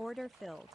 Order filled.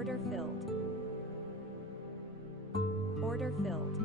Order filled. Order filled.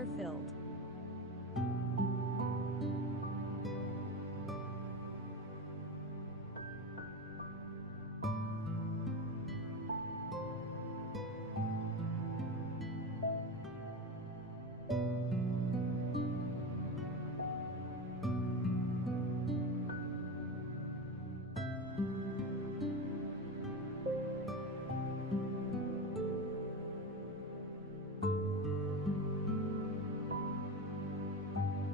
Order filled.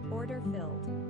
Order filled.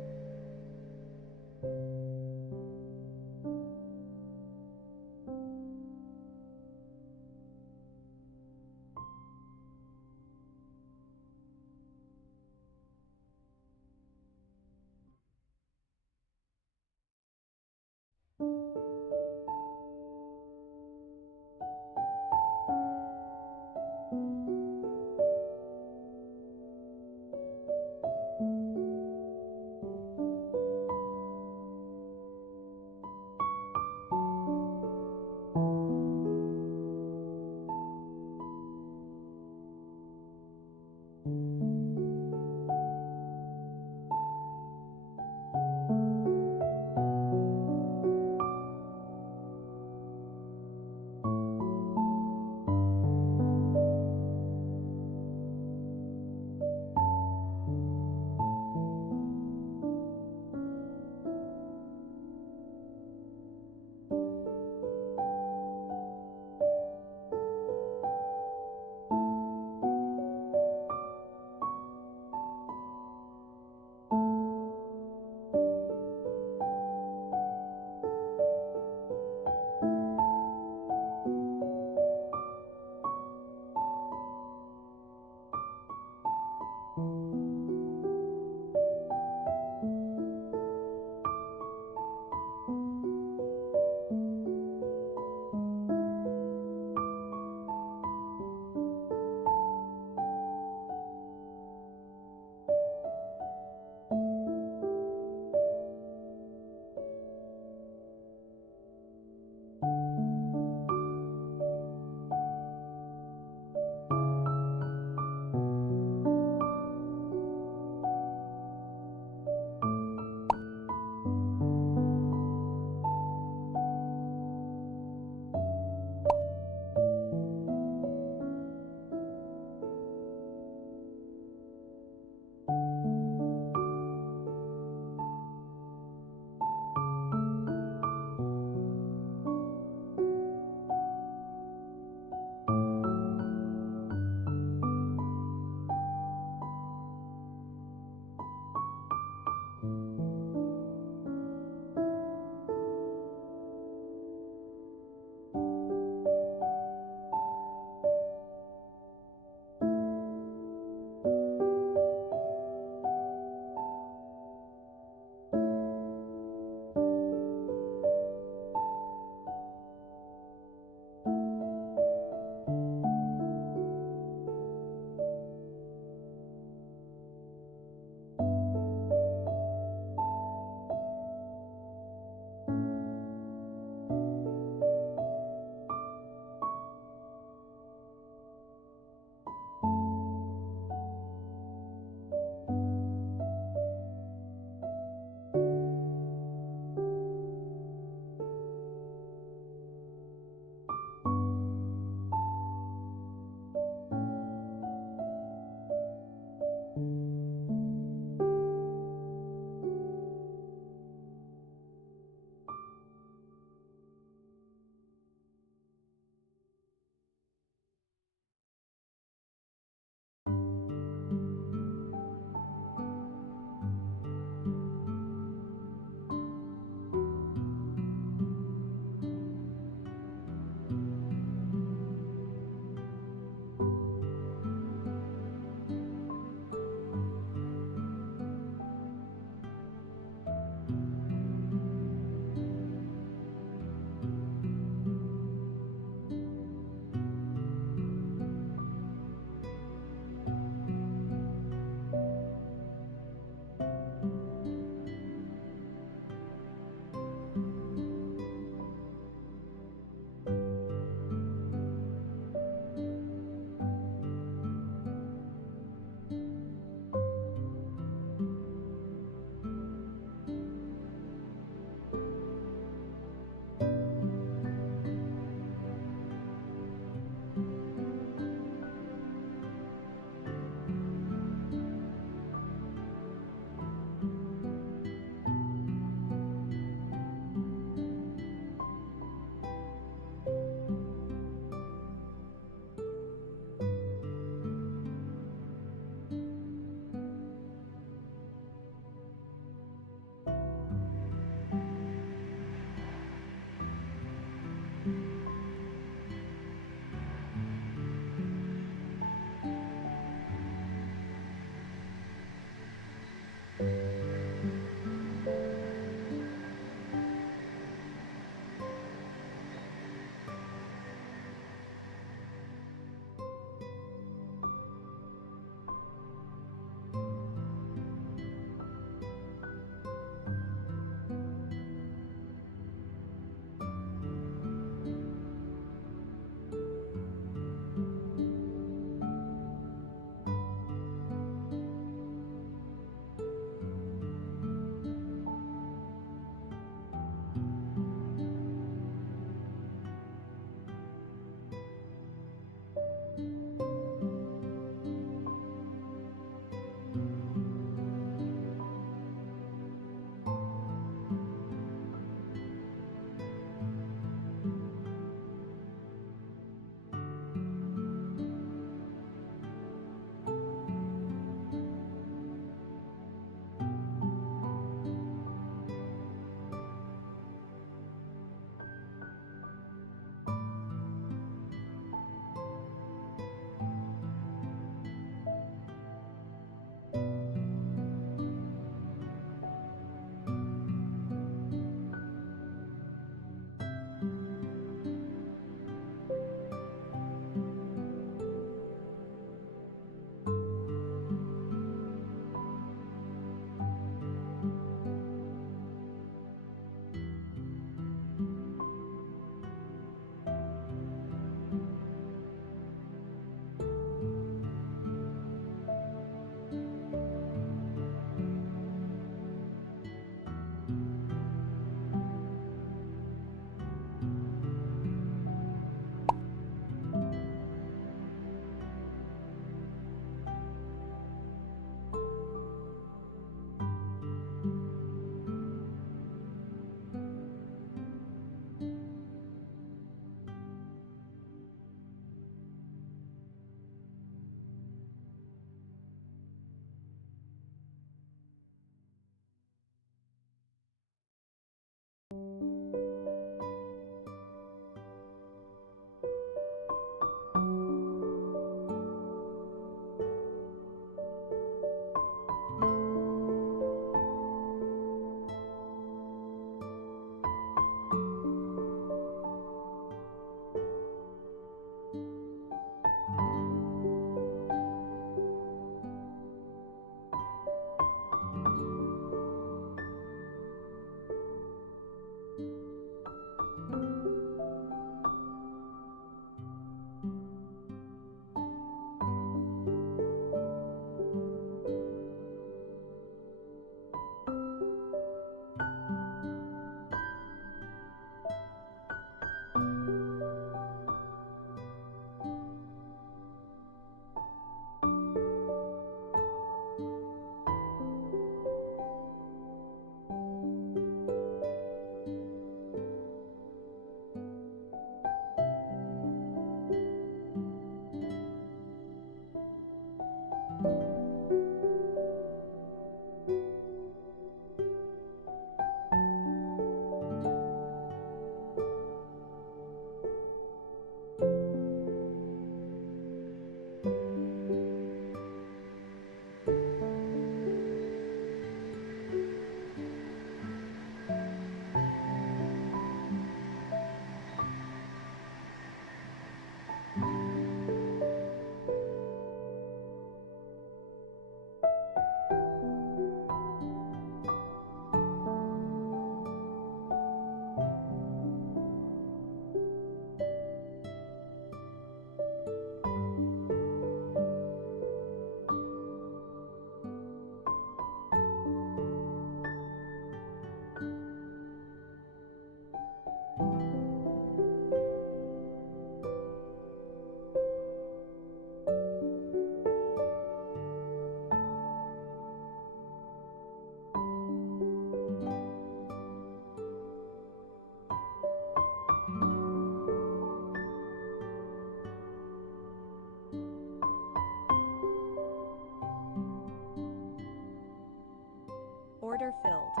filled.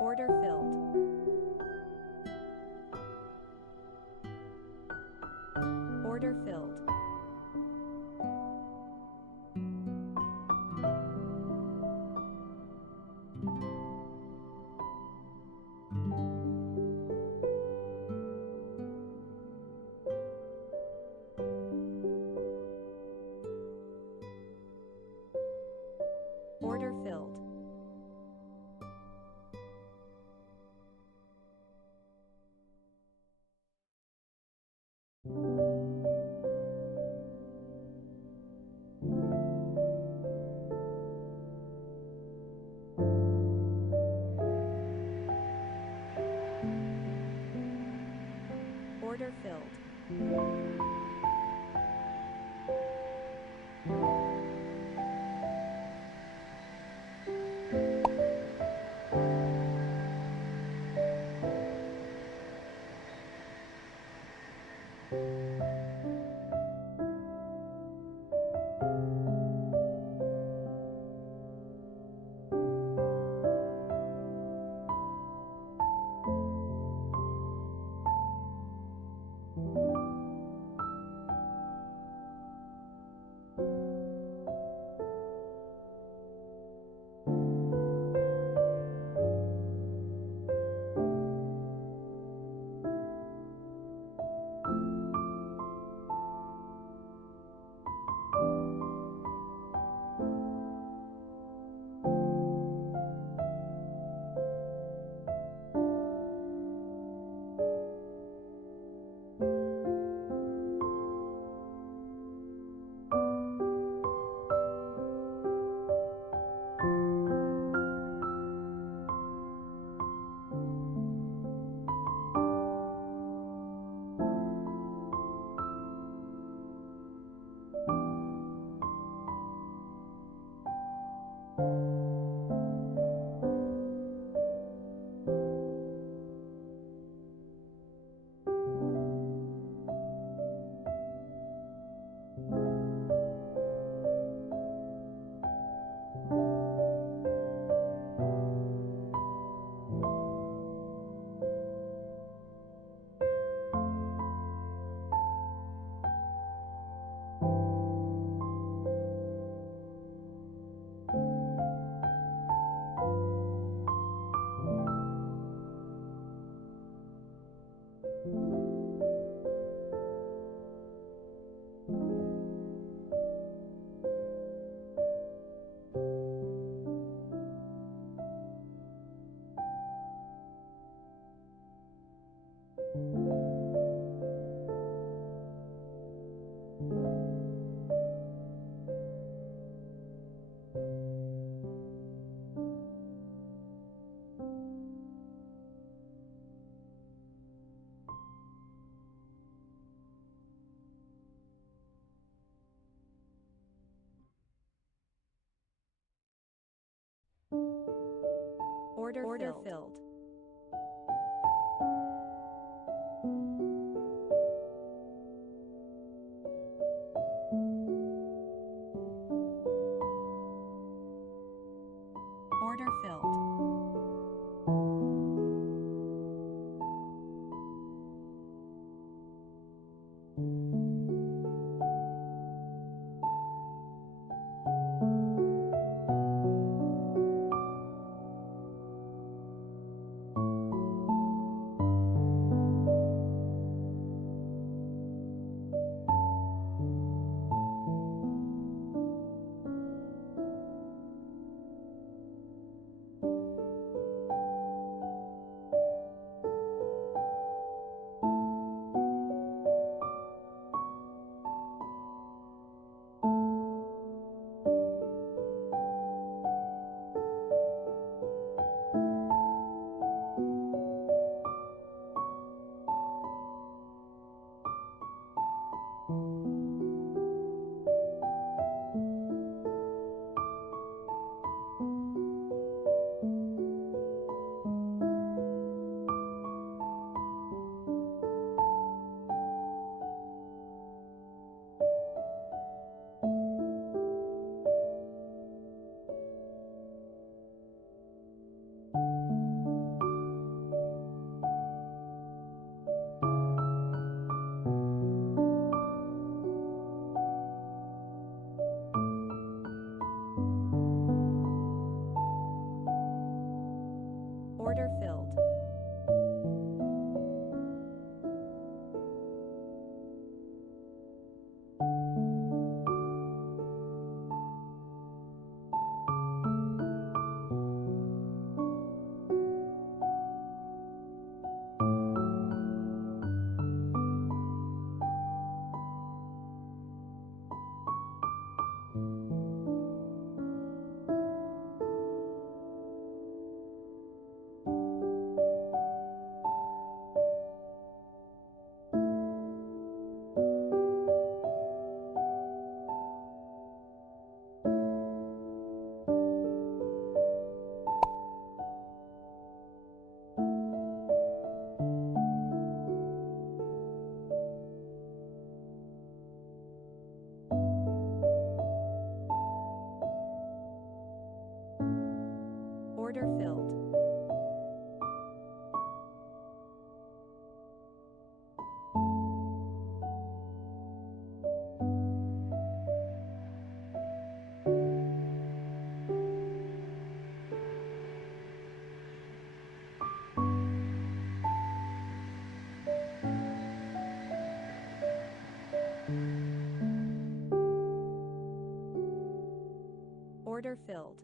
Order filled. Order filled. Order filled. Order filled. Order filled. Order filled. Order filled.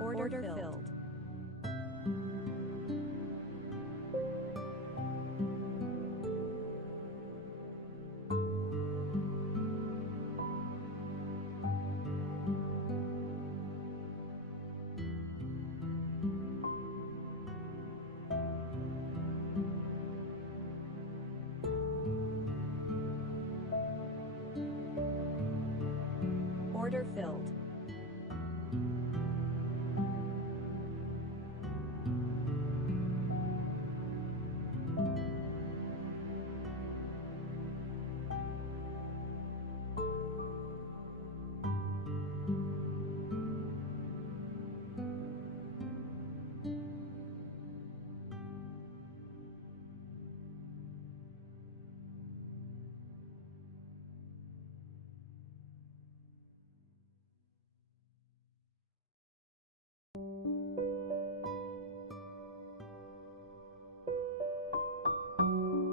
Order filled. Order filled.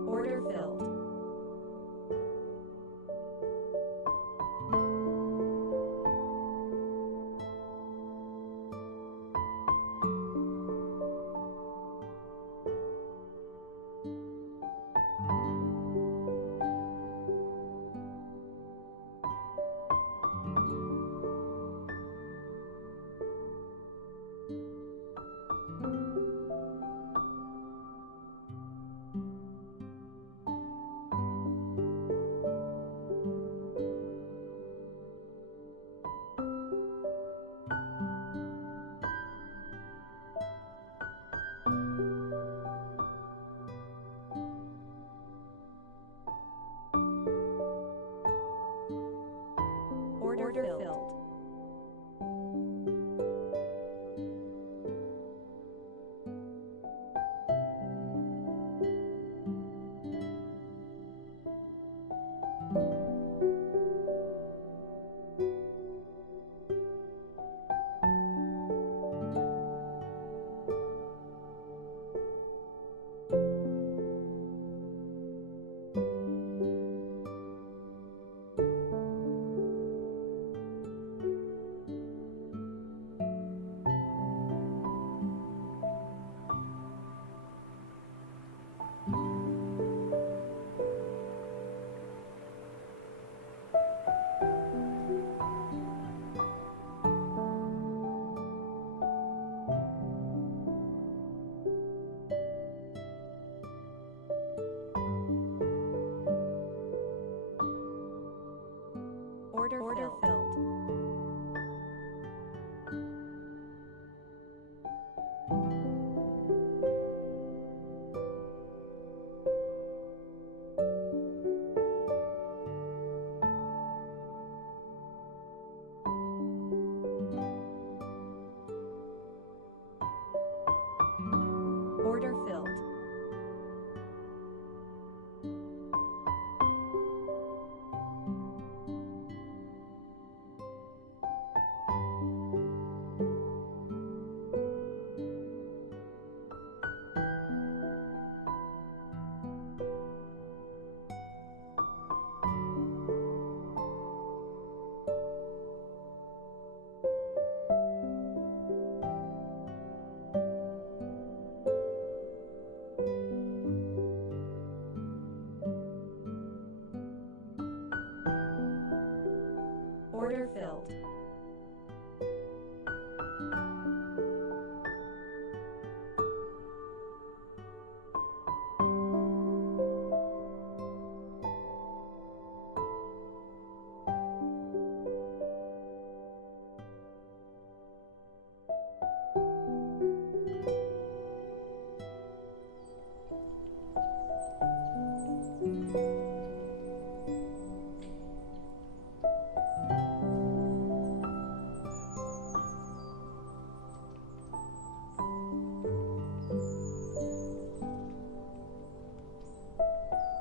Order filled. Order filled. Order filled. Order filled. Order filled.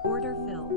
Order filled.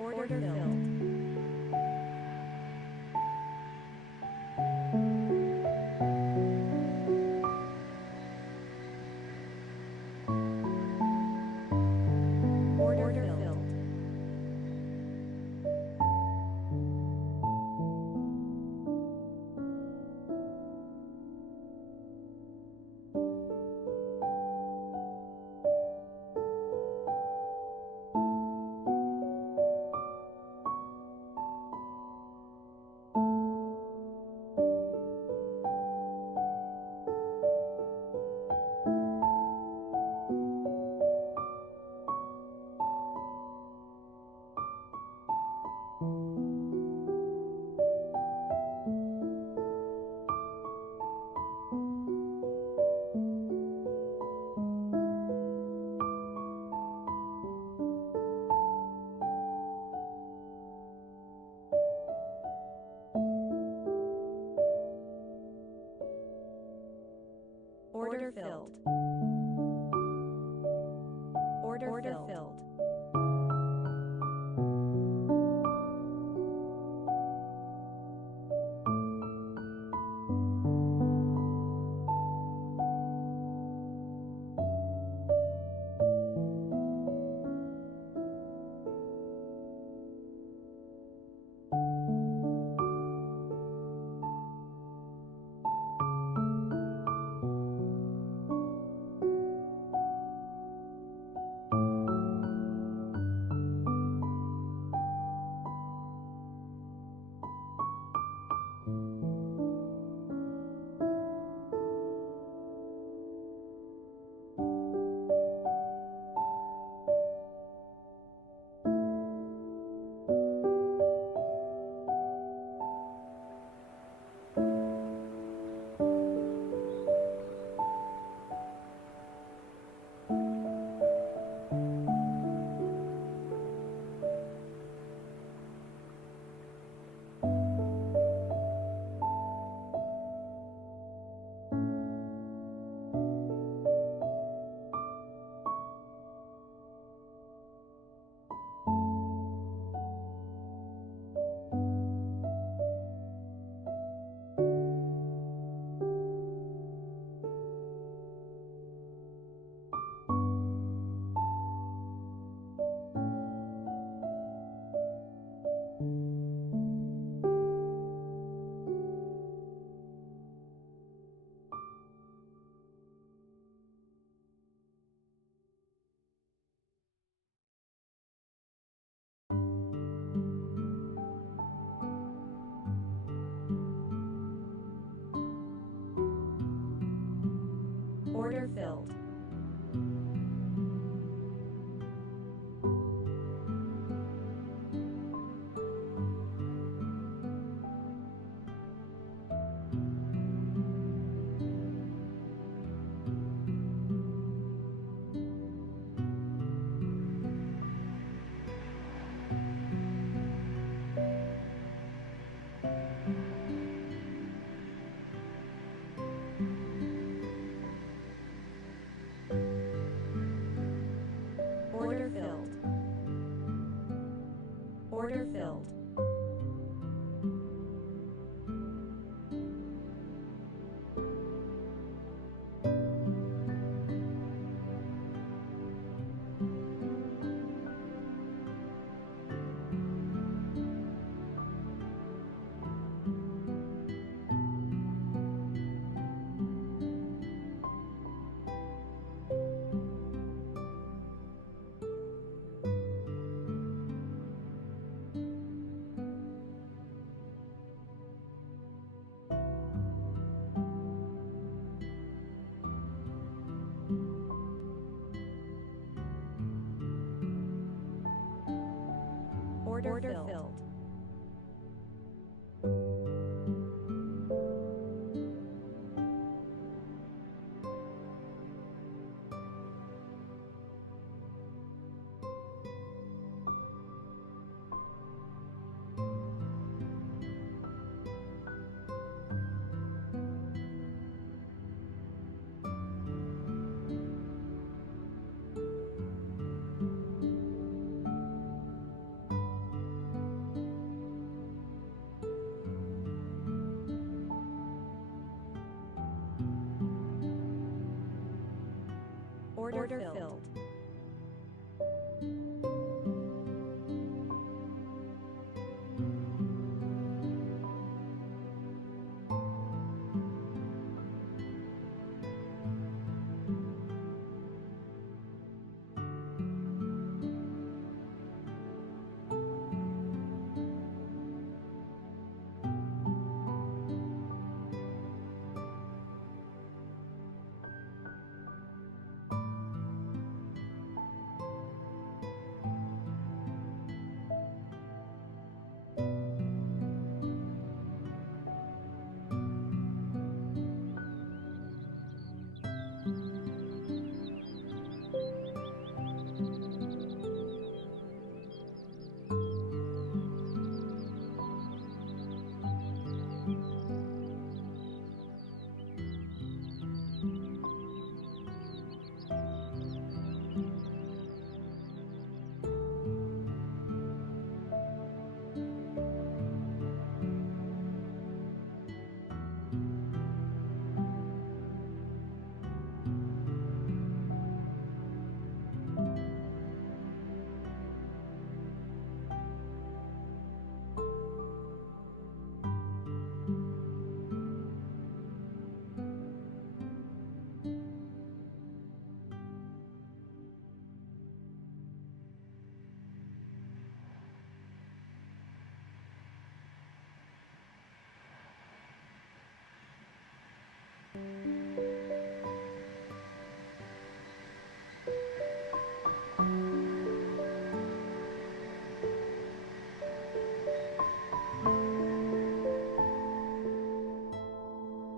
Order filled. Order filled. Order filled. Order filled. Order filled. Order filled. Order filled. Order filled. Order filled.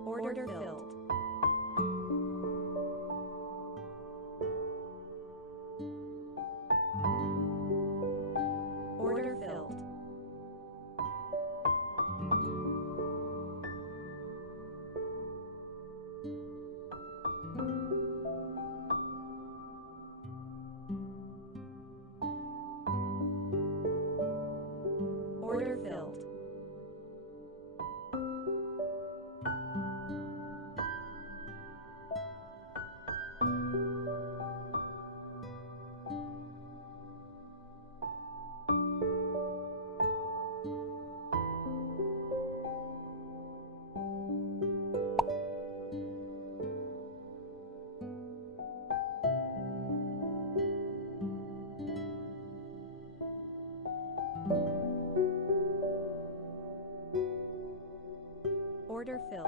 Order filled. Order filled. Order filled. Order filled.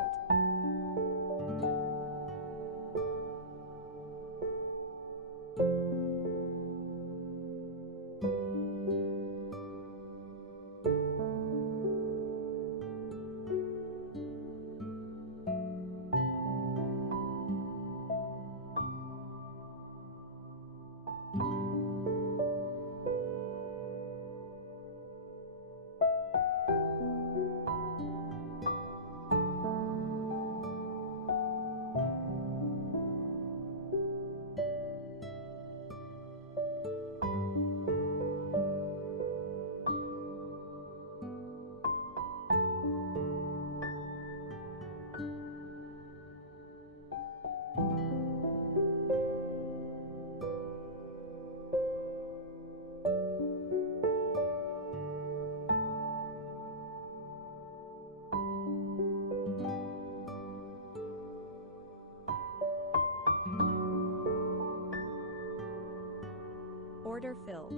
Order filled.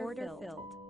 Order filled.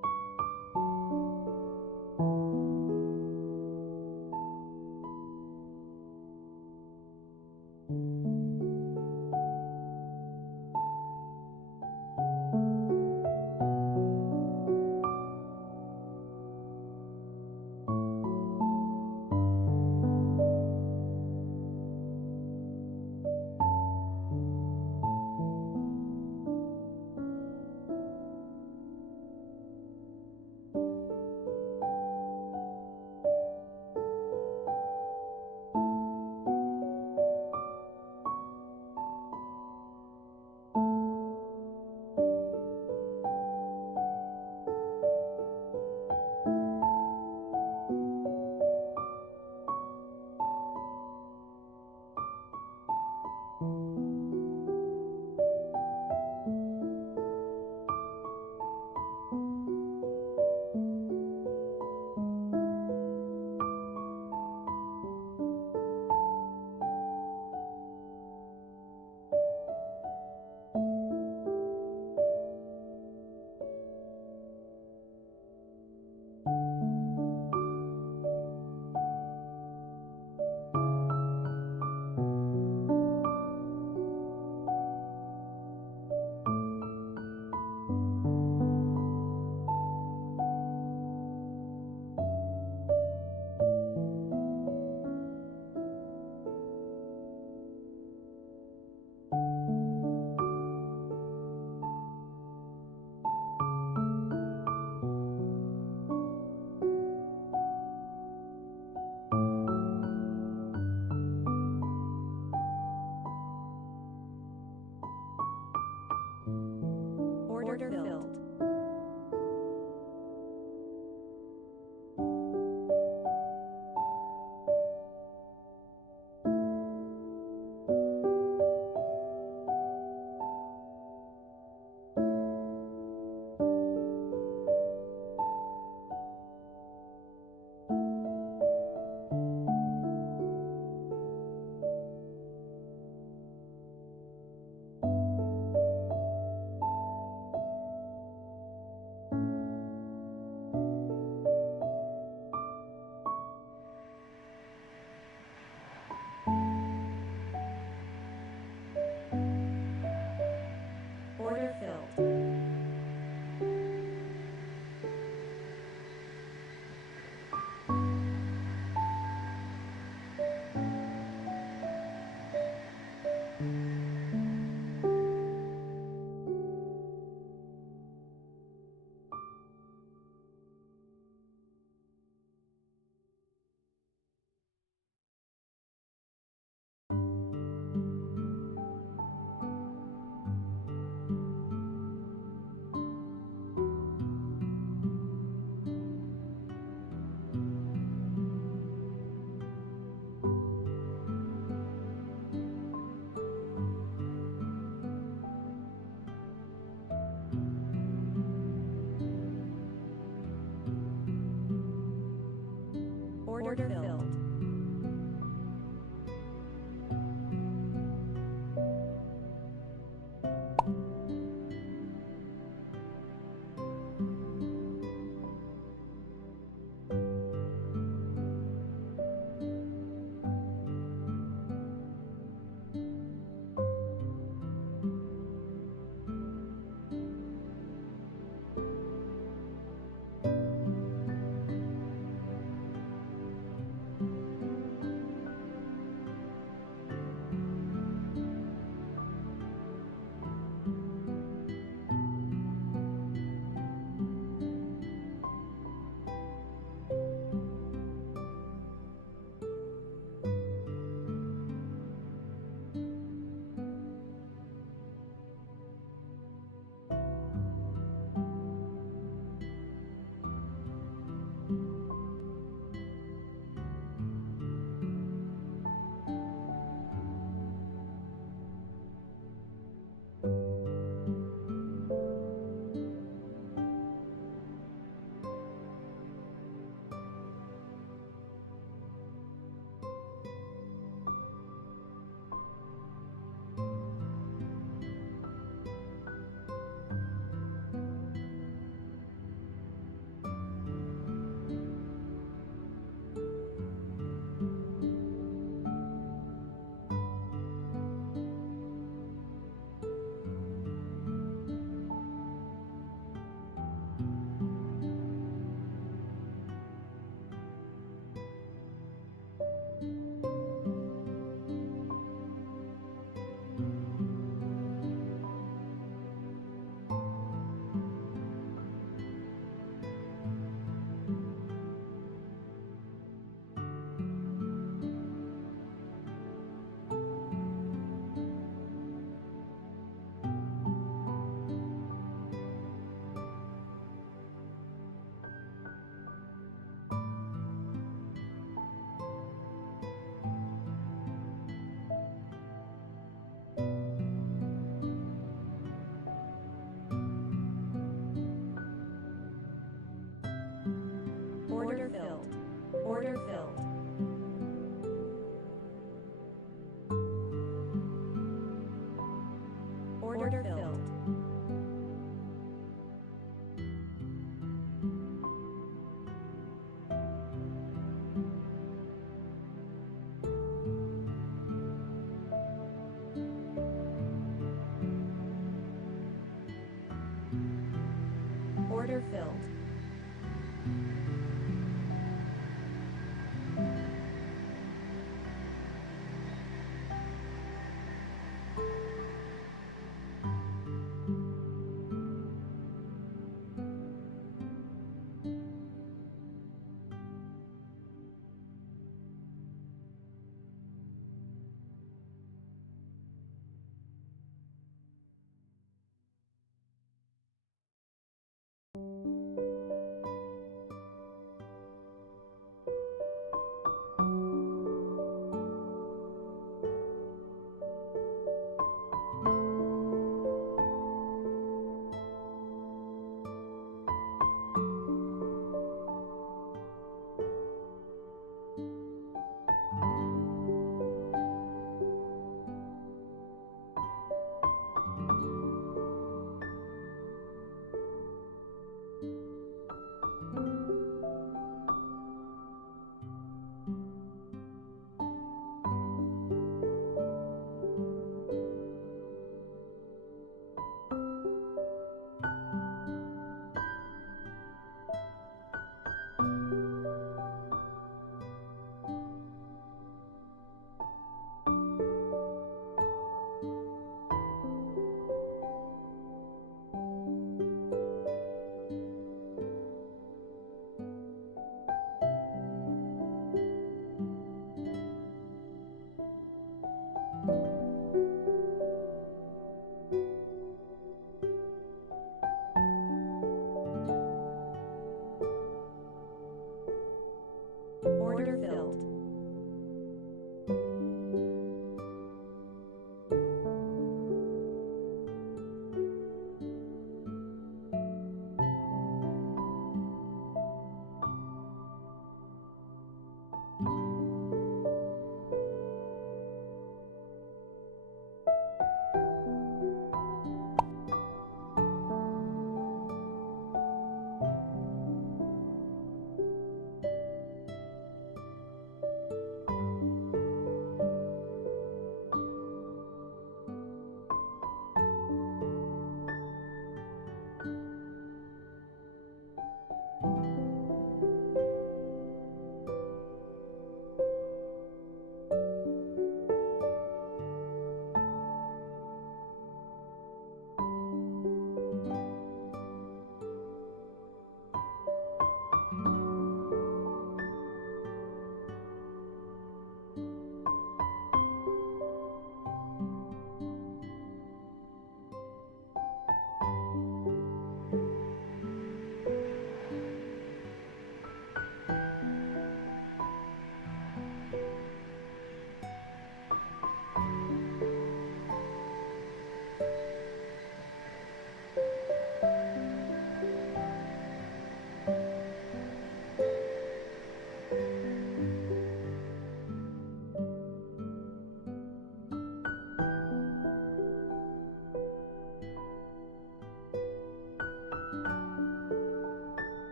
Order filled.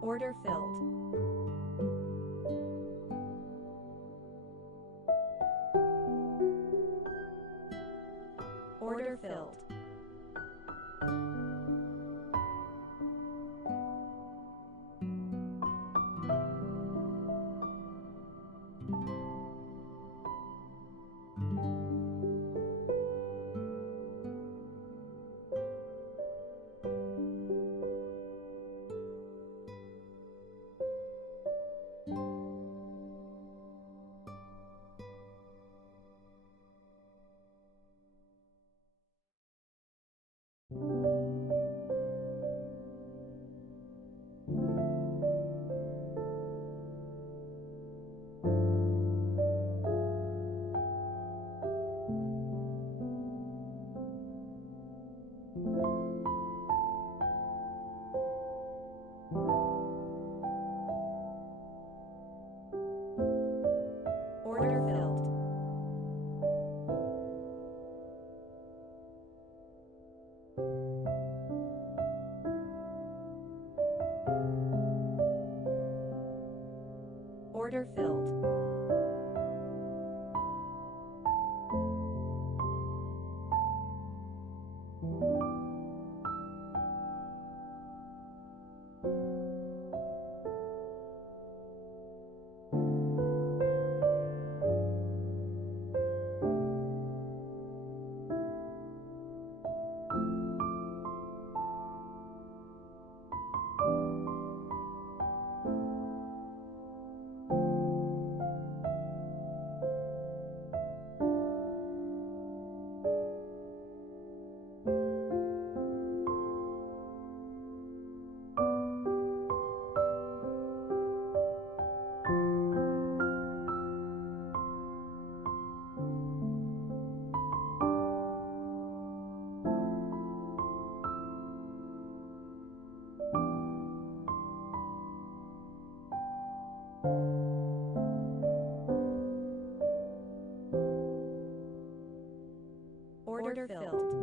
Order filled. Order filled. Order filled. Order filled. Order filled.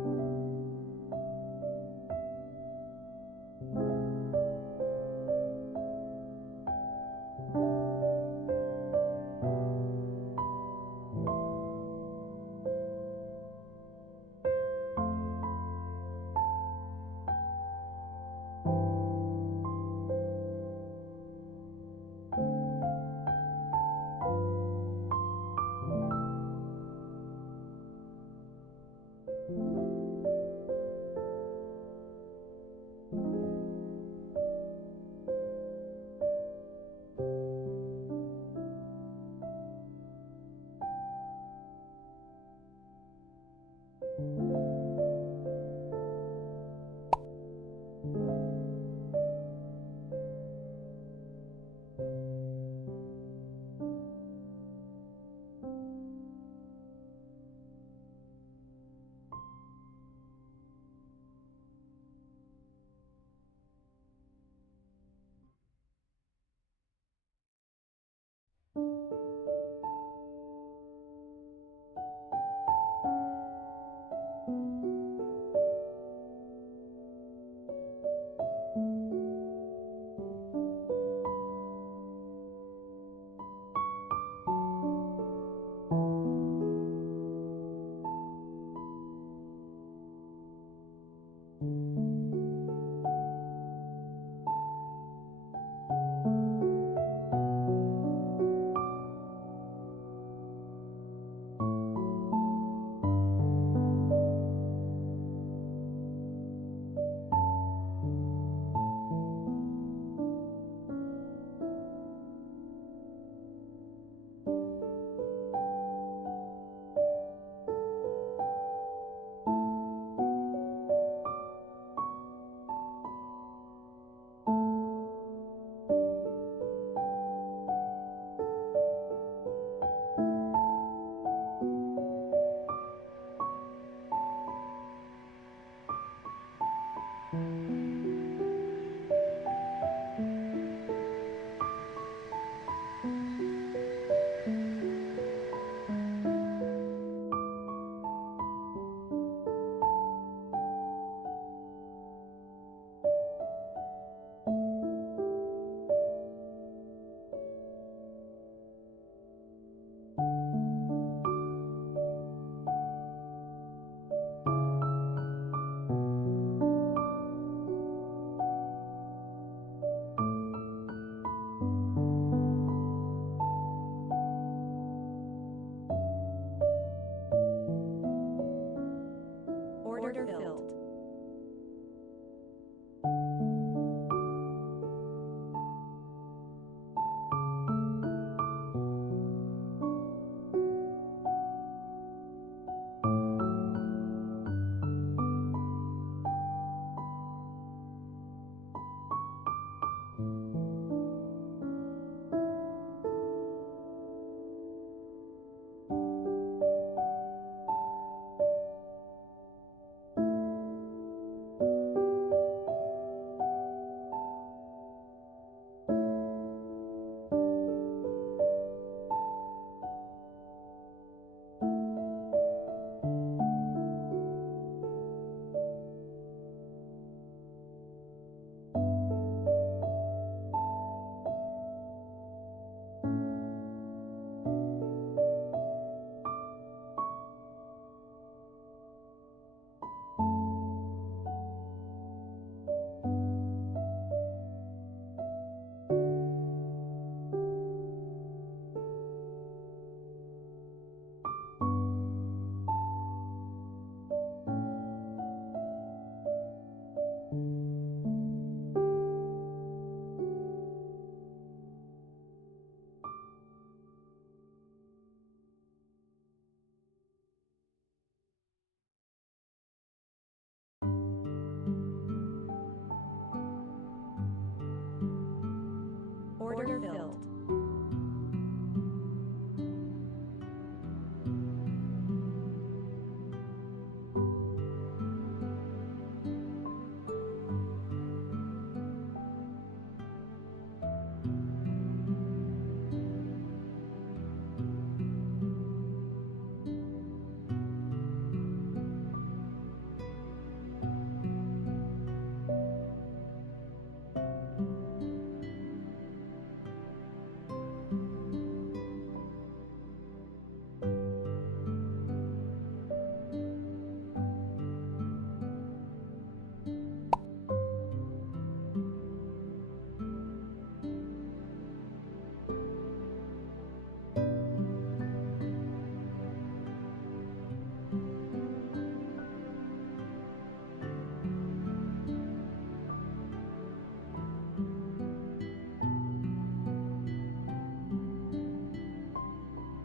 Order filled.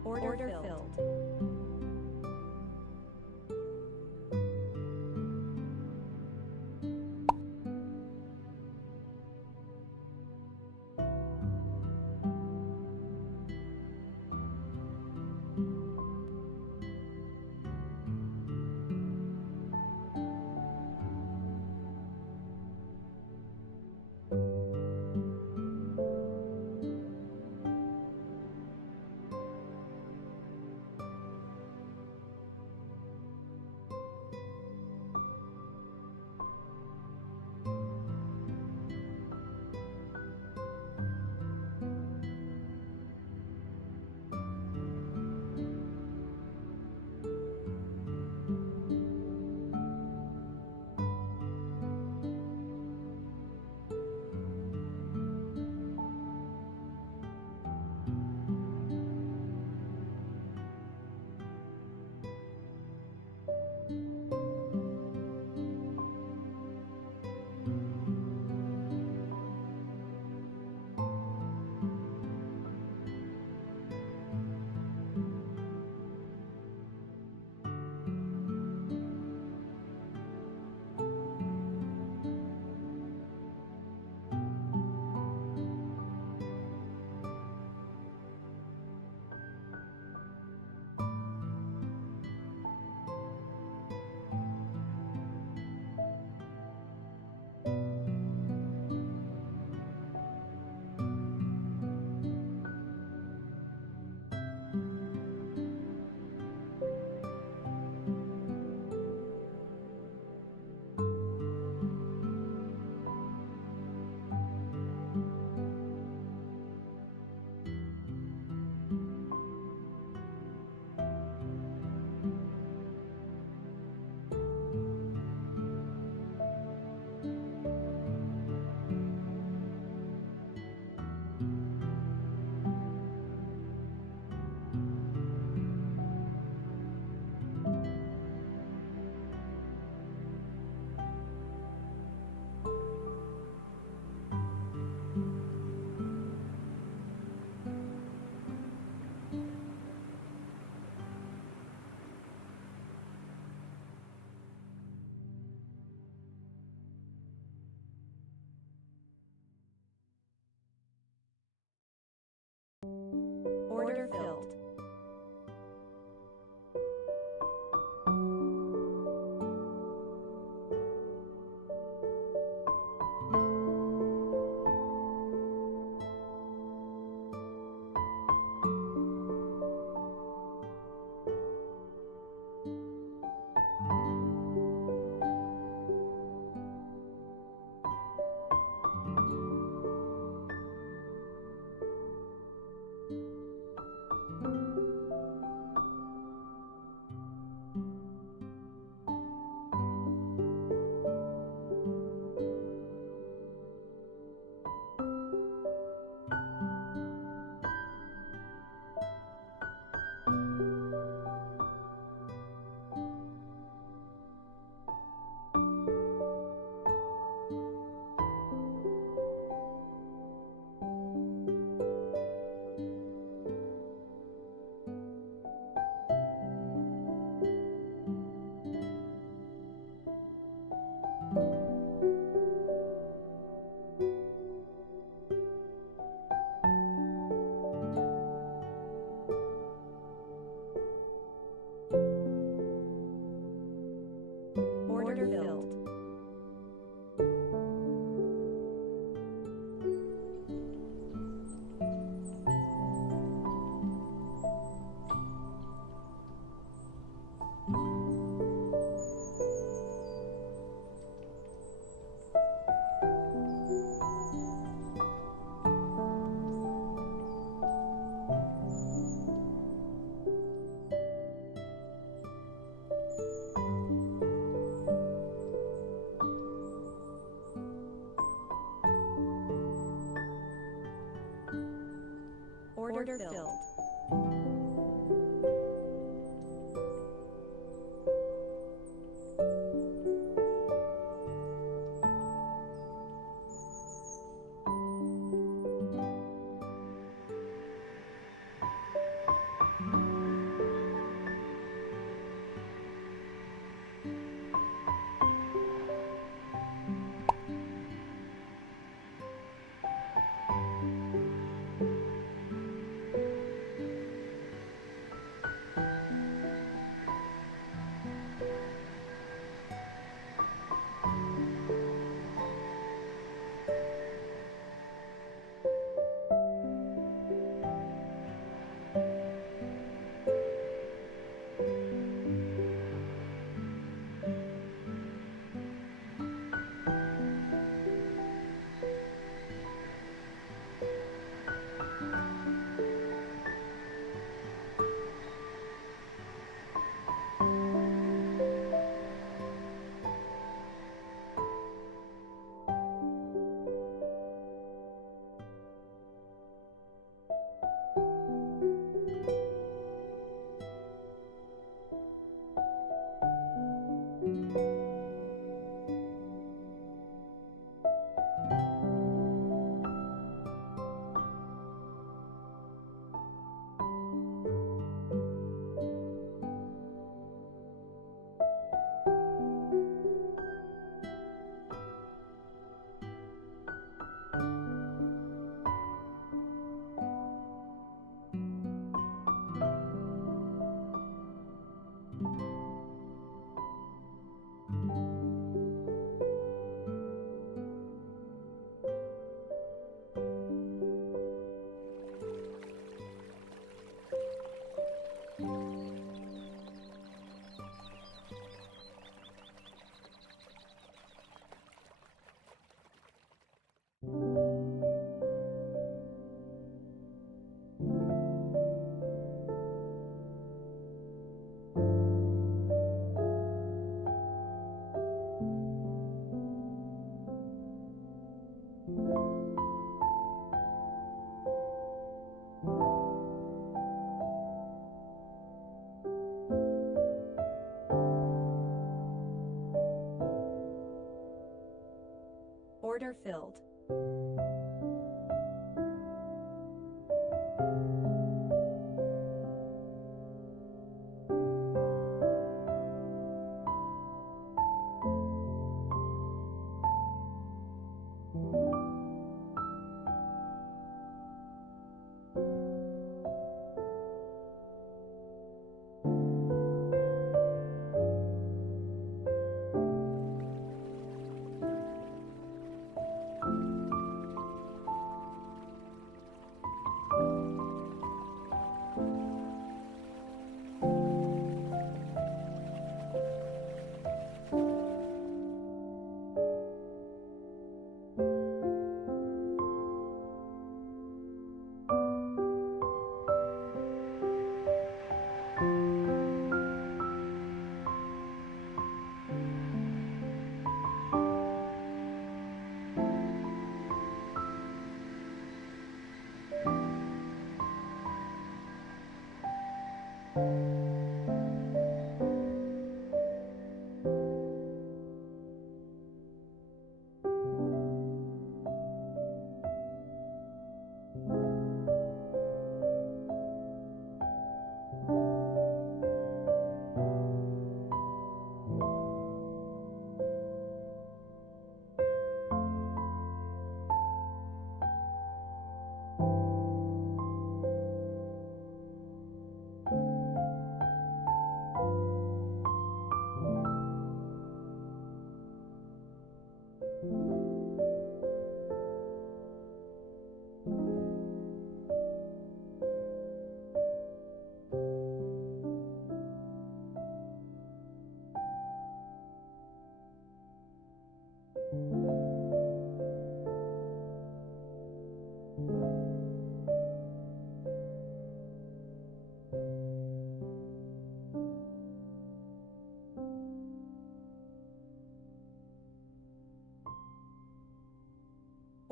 Order filled.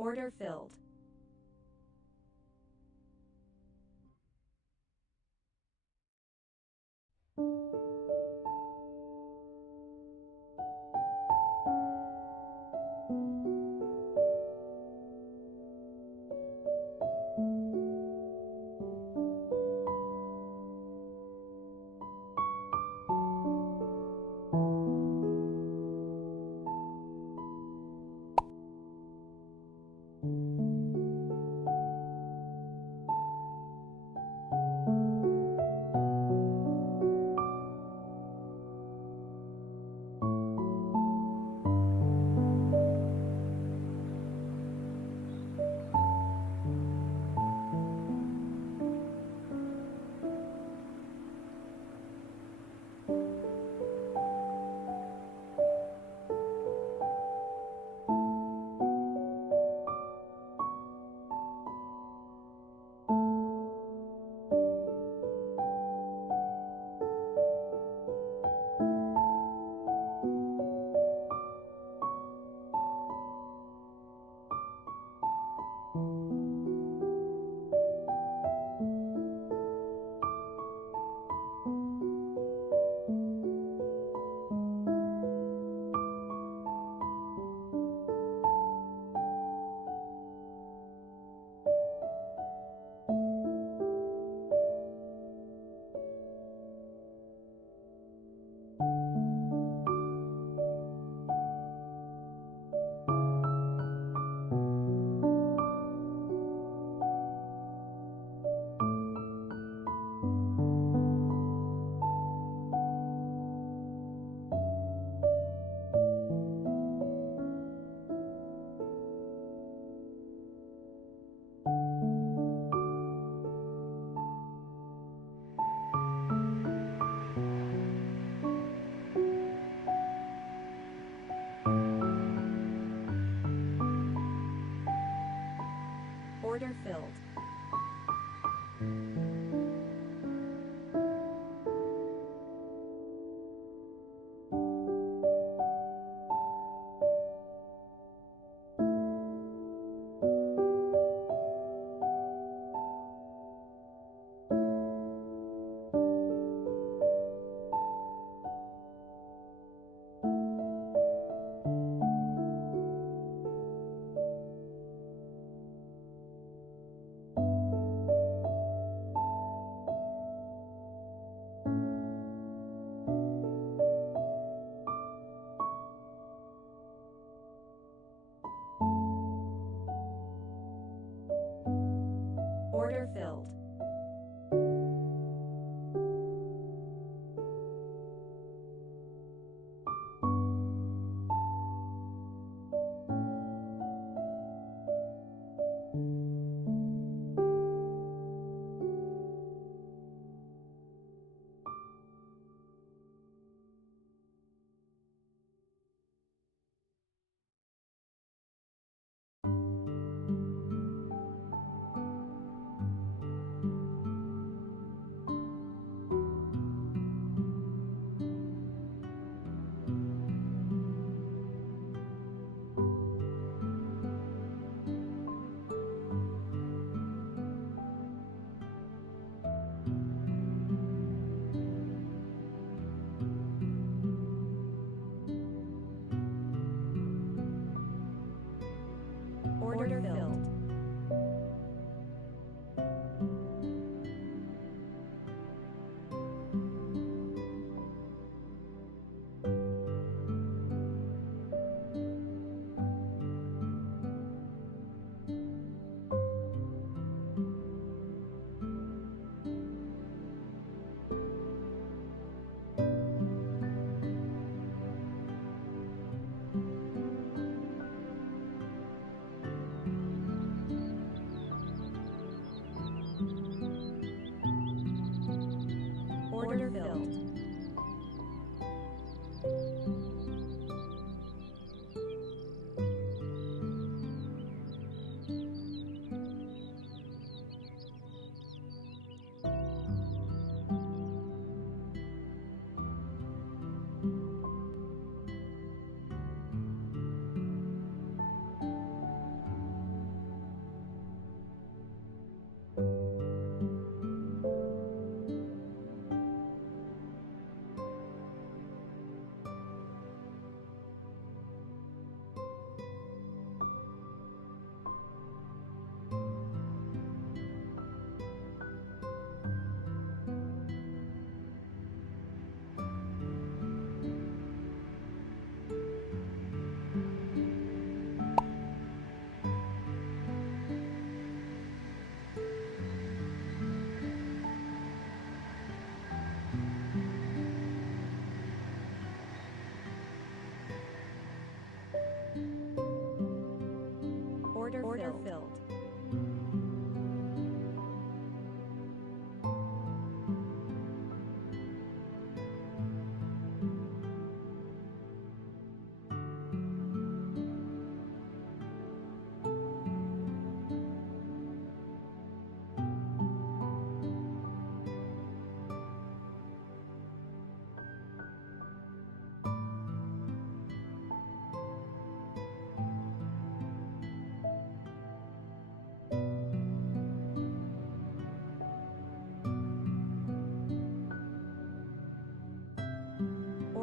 Order filled.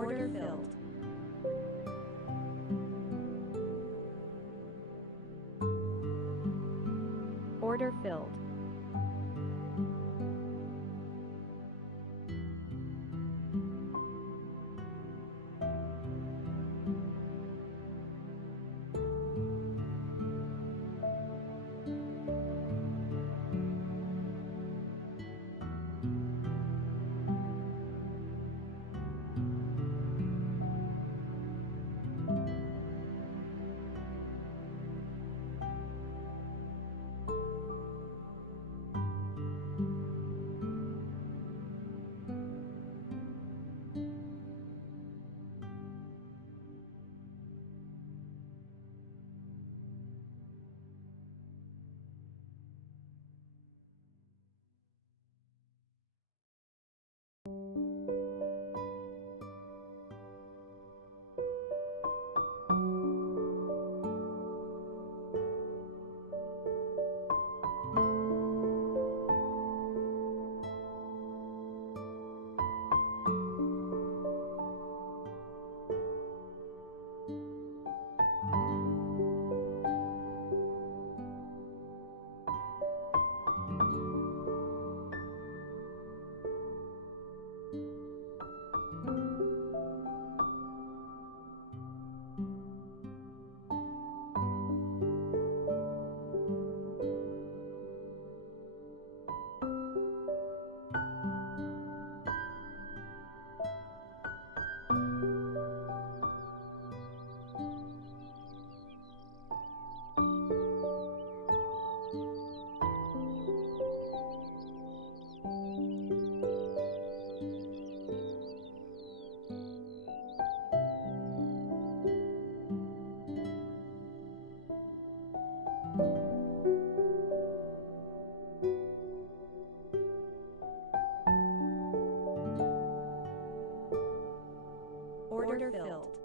Order filled. Order filled. Order filled.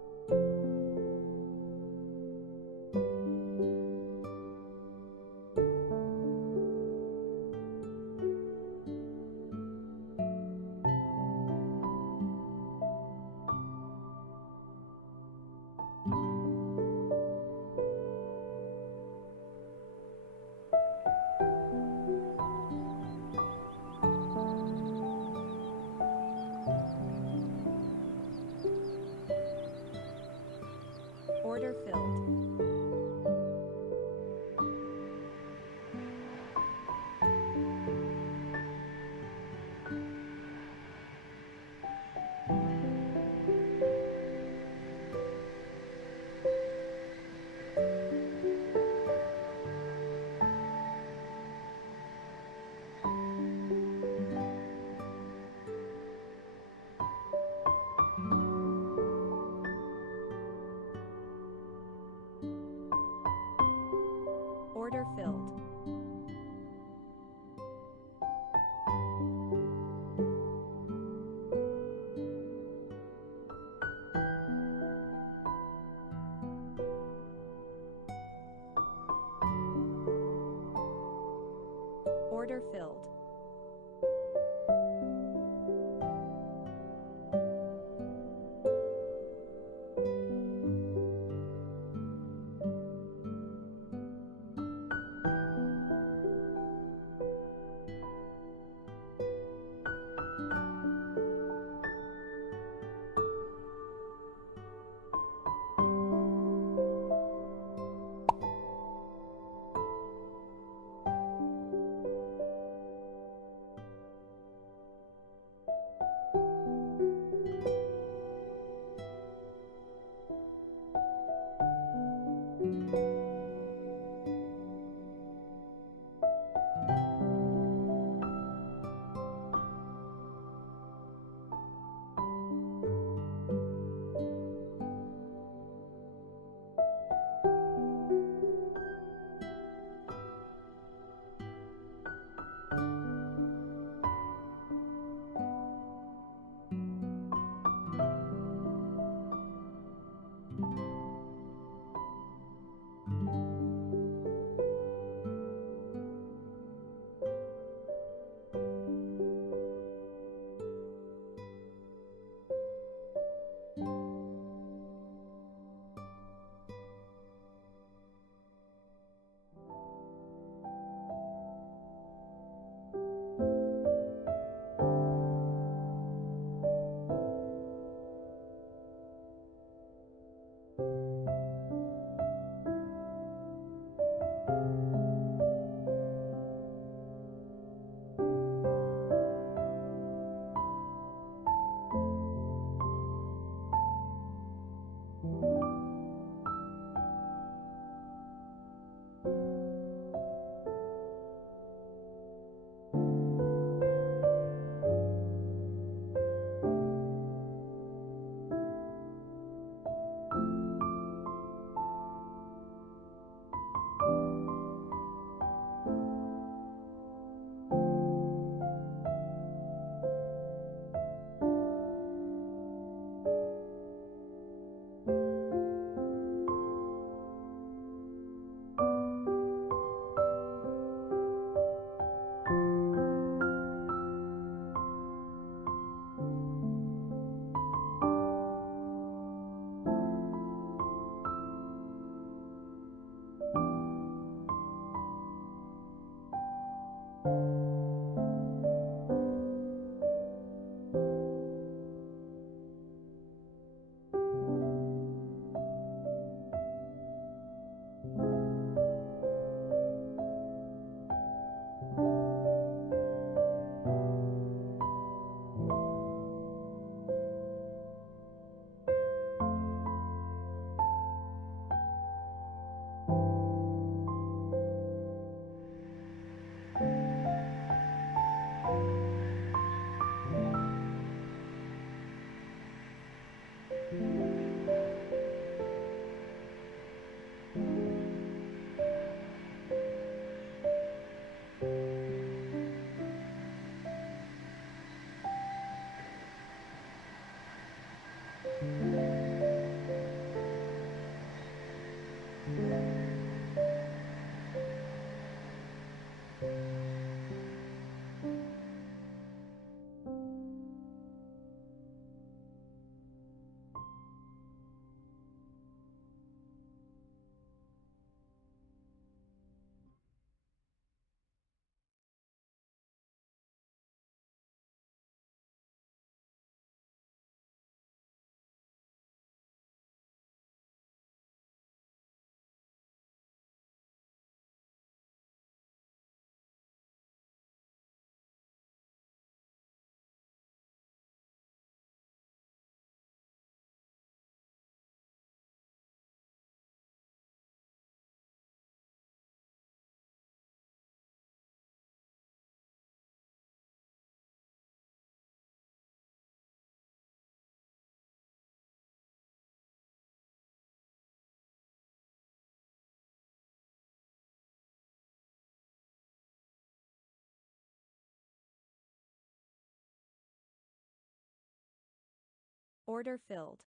Order filled.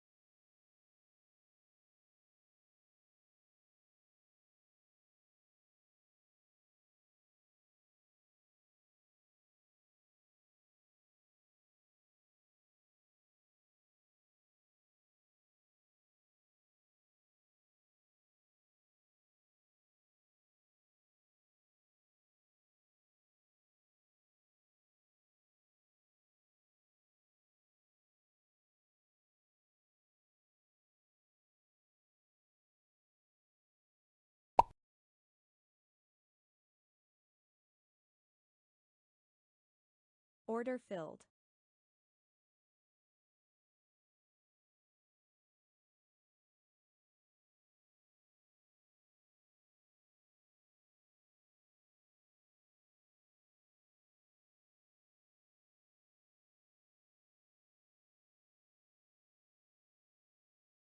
Order filled.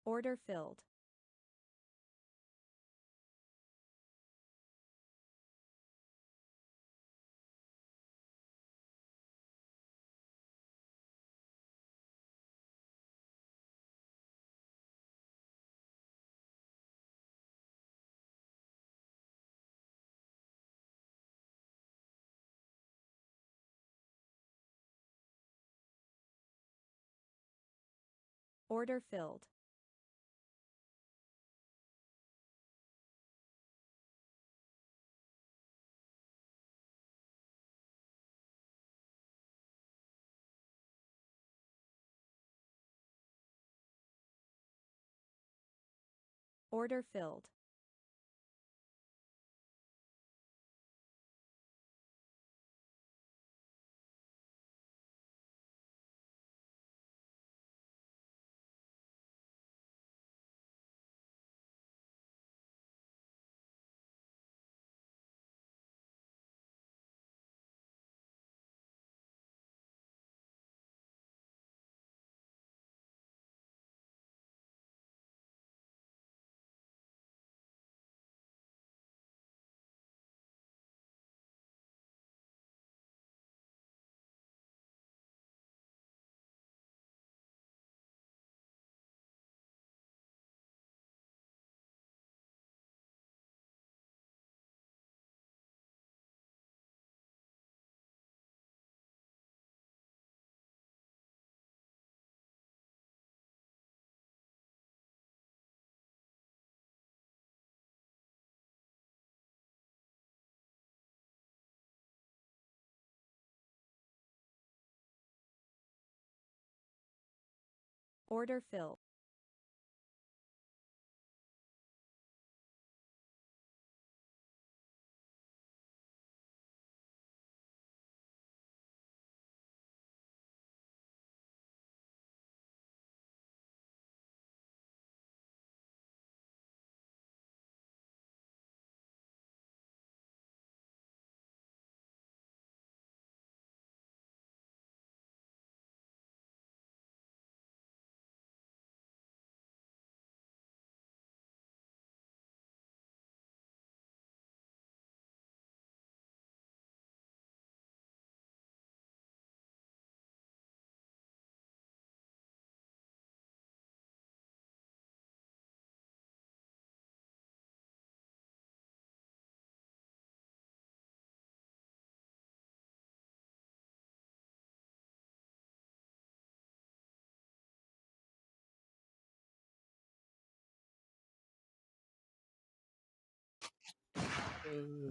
Order filled. Order filled. Order filled. Order filled.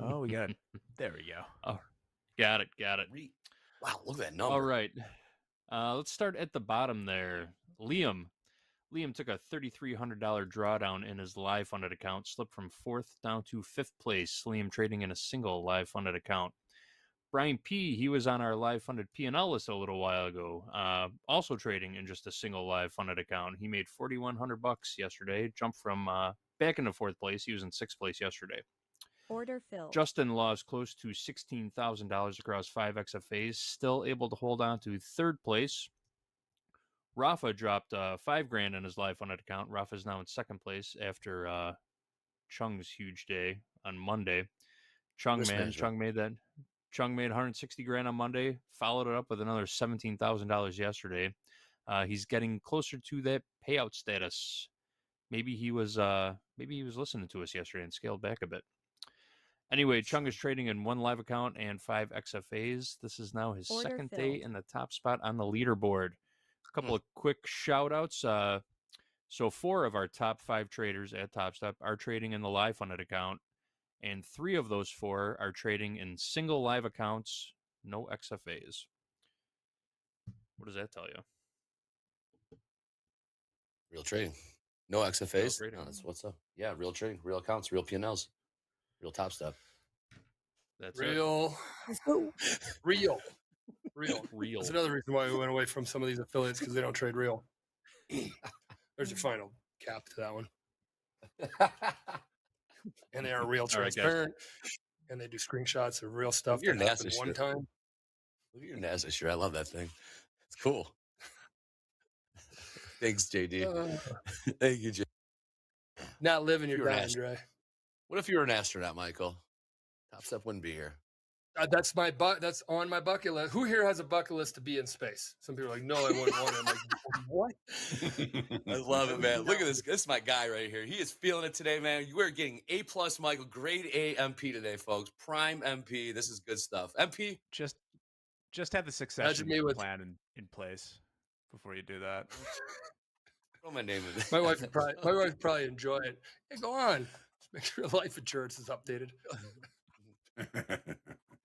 Oh, we got. There we go. Oh, got it. Wow, look at that All number. right. Let's start at the bottom there. Liam took a $3,300 drawdown in his live funded account, slipped from fourth down to fifth place. Liam trading in a single live funded account. Brian P, he was on our live funded P&L list a little while ago, also trading in just a single live funded account. He made $4,100 yesterday, jumped from back into fourth place. He was in sixth place yesterday. Order filled. Justin lost close to $16,000 across 5 XFAs, still able to hold on to third place. Rafa dropped $5,000 in his live funded account. Rafa is now in second place after Chung's huge day on Monday. Chung made 160 grand on Monday, followed it up with another $17,000 yesterday. He's getting closer to that payout status. Maybe he was listening to us yesterday and scaled back a bit. Anyway, Chung is trading in 1 live account and 5 XFAs. This is now his Order second day filled. in the top spot on the leaderboard. A couple of quick shout outs. So 4 of our top 5 traders at TopStep are trading in the live funded account, and 3 of those 4 are trading in single live accounts, no XFAs. What does that tell you? Real trading. No XFAs. trading. No, that's what's up. Yeah, real trading, real accounts, real P&Ls, real top stuff. That's it. Real. Real. That's another reason why we went away from some of these affiliates, because they don't trade real. There's your final cap to that one. And they are real All right, guys. transparent. And they do screenshots of real stuff Your that happened NASA one shirt. time. Look at your NASA shirt. I love that thing. It's cool. Thanks, JD. Thank you, JD. Not living your You're an dying, ass. Dre. What if you were an astronaut, Michael? Top Step wouldn't be here. That's on my bucket list. Who here has a bucket list to be in space? Some people are like, no, I wouldn't want it. I'm like, what? I love it, man. Look at this. This is my guy right here. He is feeling it today, man. You are getting A+, Michael. Grade A MP today, folks. Prime MP. This is good stuff. MP. Just have the succession me with- plan in place before you do that. Throw my name in My wife would probably enjoy it. Hey, go on. Just make sure life insurance is updated.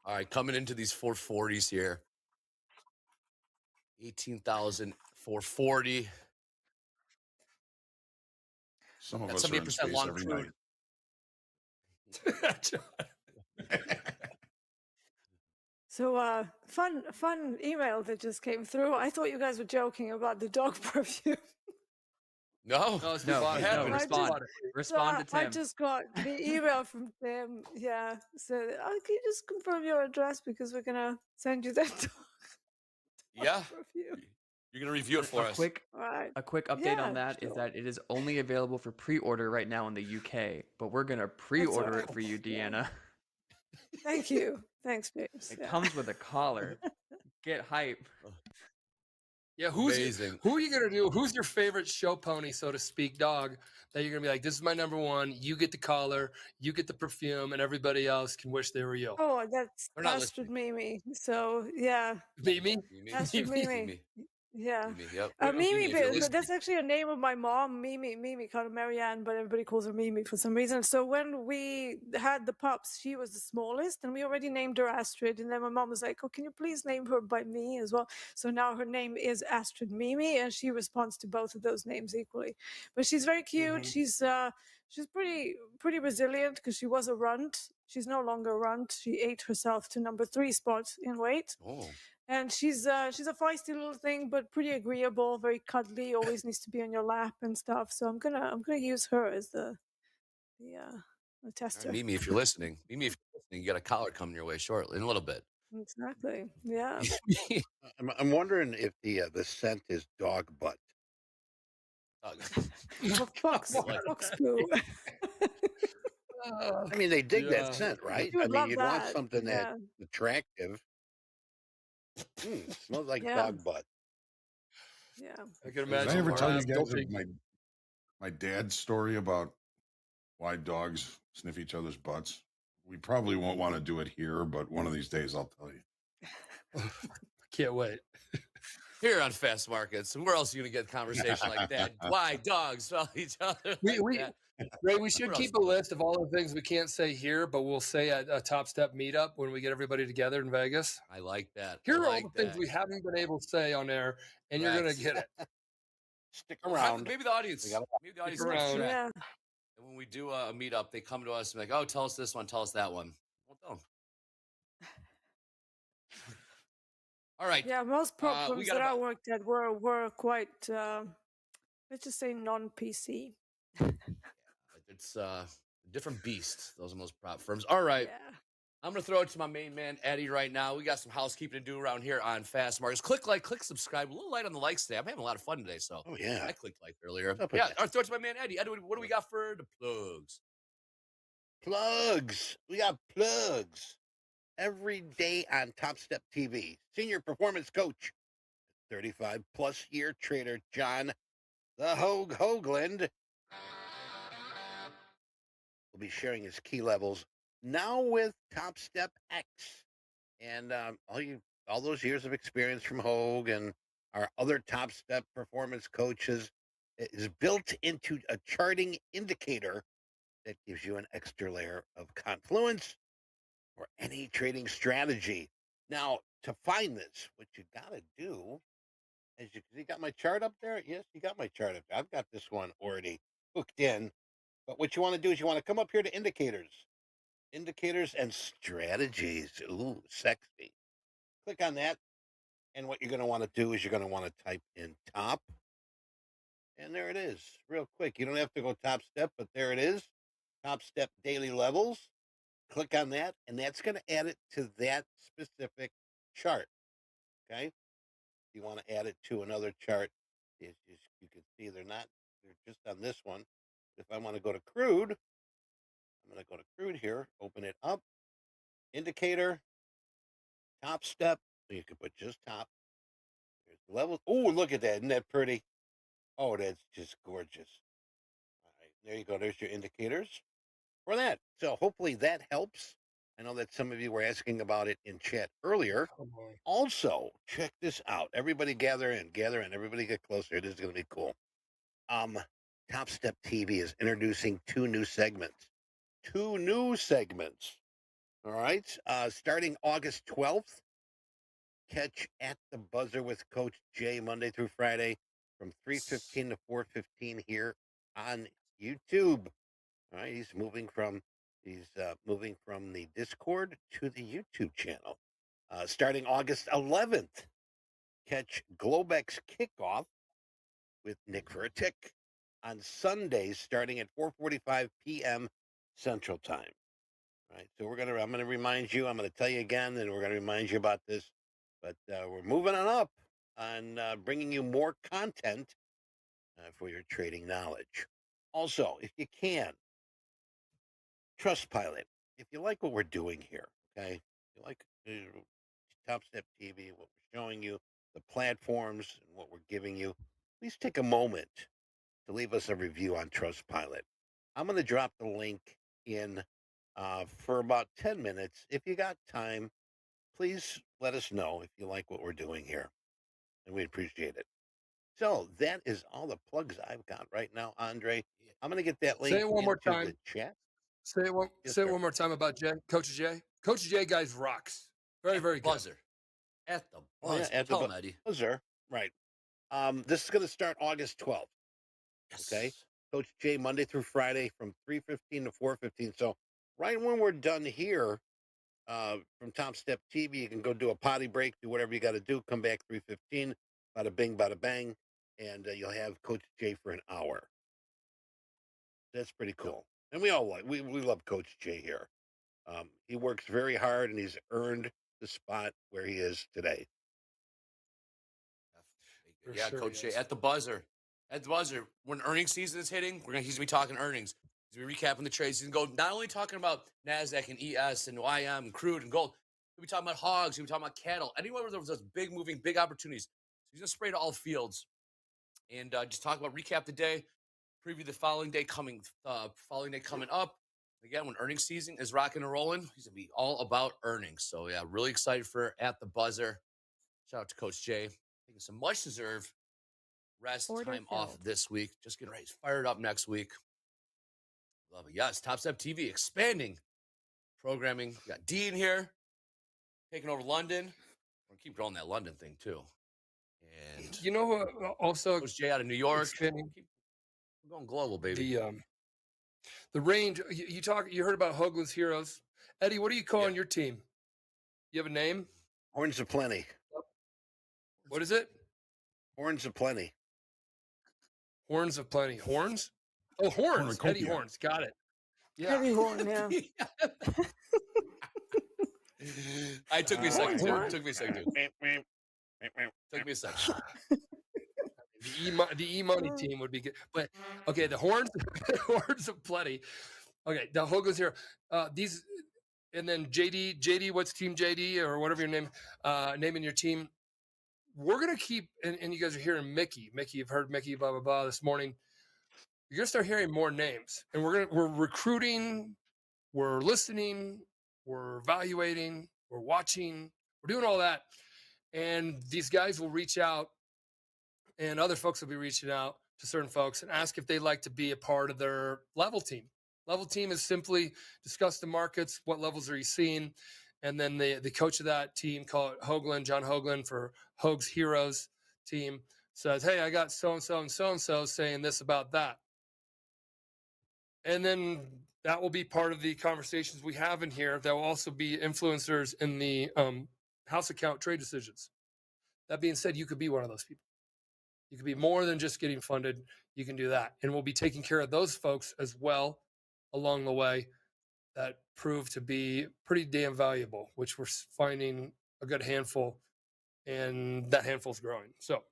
All right, coming into these 440s here. 18,440. Some of That's us are in 78% space long every crude. night. So fun email that just came through. I thought you guys were joking about the dog perfume. No. No, it's No, bought it. no, We respond. bought it. Respond to I Tim. just got the email from Tim. Yeah. So can you just confirm your address because we're gonna send you that dog Yeah. perfume. You're going to review it for us. All right. A quick update Yeah, on that is sure. that it is only available for pre-order right now in the UK, but we're gonna pre-order it for you, Yeah. Deanna. Thank you. Thanks, babes. It Yeah. comes with a collar. Get hype. Yeah, Amazing. who are you gonna do? Who's your favorite show pony, so to speak, dog? That you're gonna be like, this is my number one. You get the collar, you get the perfume, and everybody else can wish they were you. Oh, that's They're not Astrid Mimi. So yeah, Mimi? Astrid Mimi. Yeah. Mimi, yep. Mimi, if you're but listening- that's actually a name of my mom, Mimi, called her Marianne, but everybody calls her Mimi for some reason. So when we had the pups, she was the smallest, and we already named her Astrid. And then my mom was like, "Oh, can you please name her by me as well?" So now her name is Astrid Mimi, and she responds to both of those names equally. But she's very cute. She's pretty resilient because she was a runt. She's no longer a runt. She ate herself to number 3 spot in weight. Oh. And she's a feisty little thing, but pretty agreeable, very cuddly. Always needs to be on your lap and stuff. So I'm gonna use her as the All tester. right, Mimi, if you're listening, you got a collar coming your way shortly in a little bit. Exactly. Yeah. I'm wondering if the scent is dog butt. Fox poo. I mean, they dig Yeah. that scent, right? You I would mean, love you'd want that. something Yeah. that's attractive. Smells like Yeah. dog butt. Yeah. I can Did imagine. I ever our tell you ass guys guilty. my dad's story about why dogs sniff each other's butts? We probably won't want to do it here, but one of these days I'll tell you. Can't wait. Here on Fast Markets, where else are you going to get a conversation like that? Why dogs smell each other? We that? Ray, we should Where keep else? a list of all the things we can't say here, but we'll say at a Top Step meetup when we get everybody together in Vegas. I like that. Here I are all like the things that. we haven't been able to say on air, and you're gonna Right. get it. Stick Have- around. Maybe the audience. We gotta- Maybe the audience. Stick keeps around. track. Yeah. And when we do a meetup, they come to us and be like, "Oh, tell us this one, tell us that one." Well done. All right. Yeah. Most programs got that I about- worked at were quite let's just say non-PC. It's a different beast. Those are most prop firms. All right. Yeah. I'm going to throw it to my main man, Eddie, right now. We got some housekeeping to do around here on Fast Markets. Click like, click subscribe. A little light on the likes today. I'm having a lot of fun today, so Oh, yeah. I clicked like earlier. What's up with Yeah, that? I'll throw it to my man, Eddie. Eddie, what do we got for the plugs? Plugs. We got plugs every day on Top Step TV. Senior performance coach 35-plus year trader John the Hogue Hoagland will be sharing his key levels now with Top Step X. And all those years of experience from Hogue and our other Top Step performance coaches is built into a charting indicator that gives you an extra layer of confluence for any trading strategy. Now, to find this, what you got to do, as you got my chart up there? Yes, you got my chart up there. I've got this one already hooked in. But what you want to do is you want to come up here to indicators. Indicators and strategies. Ooh, sexy. Click on that. And what you're going to want to do is you're going to want to type in top. And there it is, real quick. You don't have to go Top Step, but there it is. Top Step daily levels. Click on that, and that's going to add it to that specific chart. Okay? If you want to add it to another chart, you can see they're just on this one. If I want to go to crude, I'm going to go to crude here, open it up, indicator, Top Step. So you can put just top. There's the levels. Oh, look at that. Isn't that pretty? Oh, that's just gorgeous. All right, there you go. There's your indicators for that. So hopefully that helps. I know that some of you were asking about it in chat earlier. Also, check this out. Everybody gather in. Everybody get closer. This is going to be cool. Top Step TV is introducing two new segments. All right. Starting August 12th, catch At the Buzzer with Coach Jay Monday through Friday from 3:15 to 4:15 here on YouTube. All right, he's moving from the Discord to the YouTube channel. Starting August 11th, catch Globex Kickoff with Nick for a Tick on Sundays starting at 4:45 p.m. Central Time. All right, so I'm gonna remind you. I'm gonna tell you again, and we're gonna remind you about this. But we're moving on up on bringing you more content for your trading knowledge. Also, if you can, Trustpilot. If you like what we're doing here, okay, if you like Top Step TV, what we're showing you, the platforms, and what we're giving you, please take a moment to leave us a review on Trustpilot. I'm going to drop the link in for about 10 minutes. If you got time, please let us know if you like what we're doing here, and we appreciate it. So that is all the plugs I've got right now, Andre. I'm going to get that link Say it one more into time. the chat. Say it one. Yes, say it sir. one more time about Jay, Coach Jay. Coach Jay, guys, rocks. Very, very good. Buzzer. At the Oh, yeah, buzzer. at the Tell him, Eddie. buzzer. Right. This is going to start August 12th. Yes. Okay. Coach Jay, Monday through Friday from 3:15 to 4:15. So right when we're done here from Top Step TV, you can go do a potty break, do whatever you got to do, come back 3:15, bada bing, bada bang, and you'll have Coach Jay for an hour. That's pretty cool. And we love Coach Jay here. He works very hard, and he's earned the spot where he is today. For Yeah, sure, Coach Jay, yes. at the buzzer. At the buzzer. When earnings season is hitting, he's going to be talking earnings. He's going to be recapping the trades. He's going to go not only talking about NASDAQ and ES and YM and crude and gold. He'll be talking about hogs. He'll be talking about cattle. Anywhere where there was those big moving, big opportunities. So he's going to spray to all fields and just talk about recap the day, preview the following day coming up. Again, when earnings season is rocking and rolling, he's going to be all about earnings. So, yeah, really excited for At the Buzzer. Shout out to Coach Jay. Taking some much-deserved rest Order time off filled. this week. Just getting ready. Fired up next week. Love it. Yes, Top Step TV expanding programming. We got Dean here, taking over London. We're going to keep growing that London thing, too. And You know who also Coach Jay out of New York. expanding We're going global, baby. the range. You heard about Hoagland's Heroes. Eddie, what are you calling your team? You have a name? Horns of Plenty. What is it? Horns of Plenty. Horns of Plenty. Horns? Oh, Horns. Eddie Cornucopia. Horns. Got it. Yeah. Heavy horn, yeah. It took me a second, too. What? Took me a second. The E-Money team would be good. But, okay, the Horns, Horns of Plenty. Okay, the Hoagland's Hero. These, and then JD, what's Team JD or whatever your name, naming your team. we're gonna keep, and you guys are hearing Mickey. You've heard Mickey blah blah blah this morning. You're gonna start hearing more names, and we're recruiting, we're listening, we're evaluating, we're watching, we're doing all that, and these guys will reach out, and other folks will be reaching out to certain folks and ask if they'd like to be a part of their level team. Level team is simply discuss the markets, what levels are you seeing, and then the coach of that team, call it Hoagland, John Hoagland for Hoag's Heroes team, says, hey, I got so-and-so and so-and-so saying this about that. And then that will be part of the conversations we have in here. There will also be influencers in the house account trade decisions. That being said, you could be one of those people. You could be more than just getting funded. You can do that. And we'll be taking care of those folks as well along the way that prove to be pretty damn valuable, which we're finding a good handful, and that handful is growing. So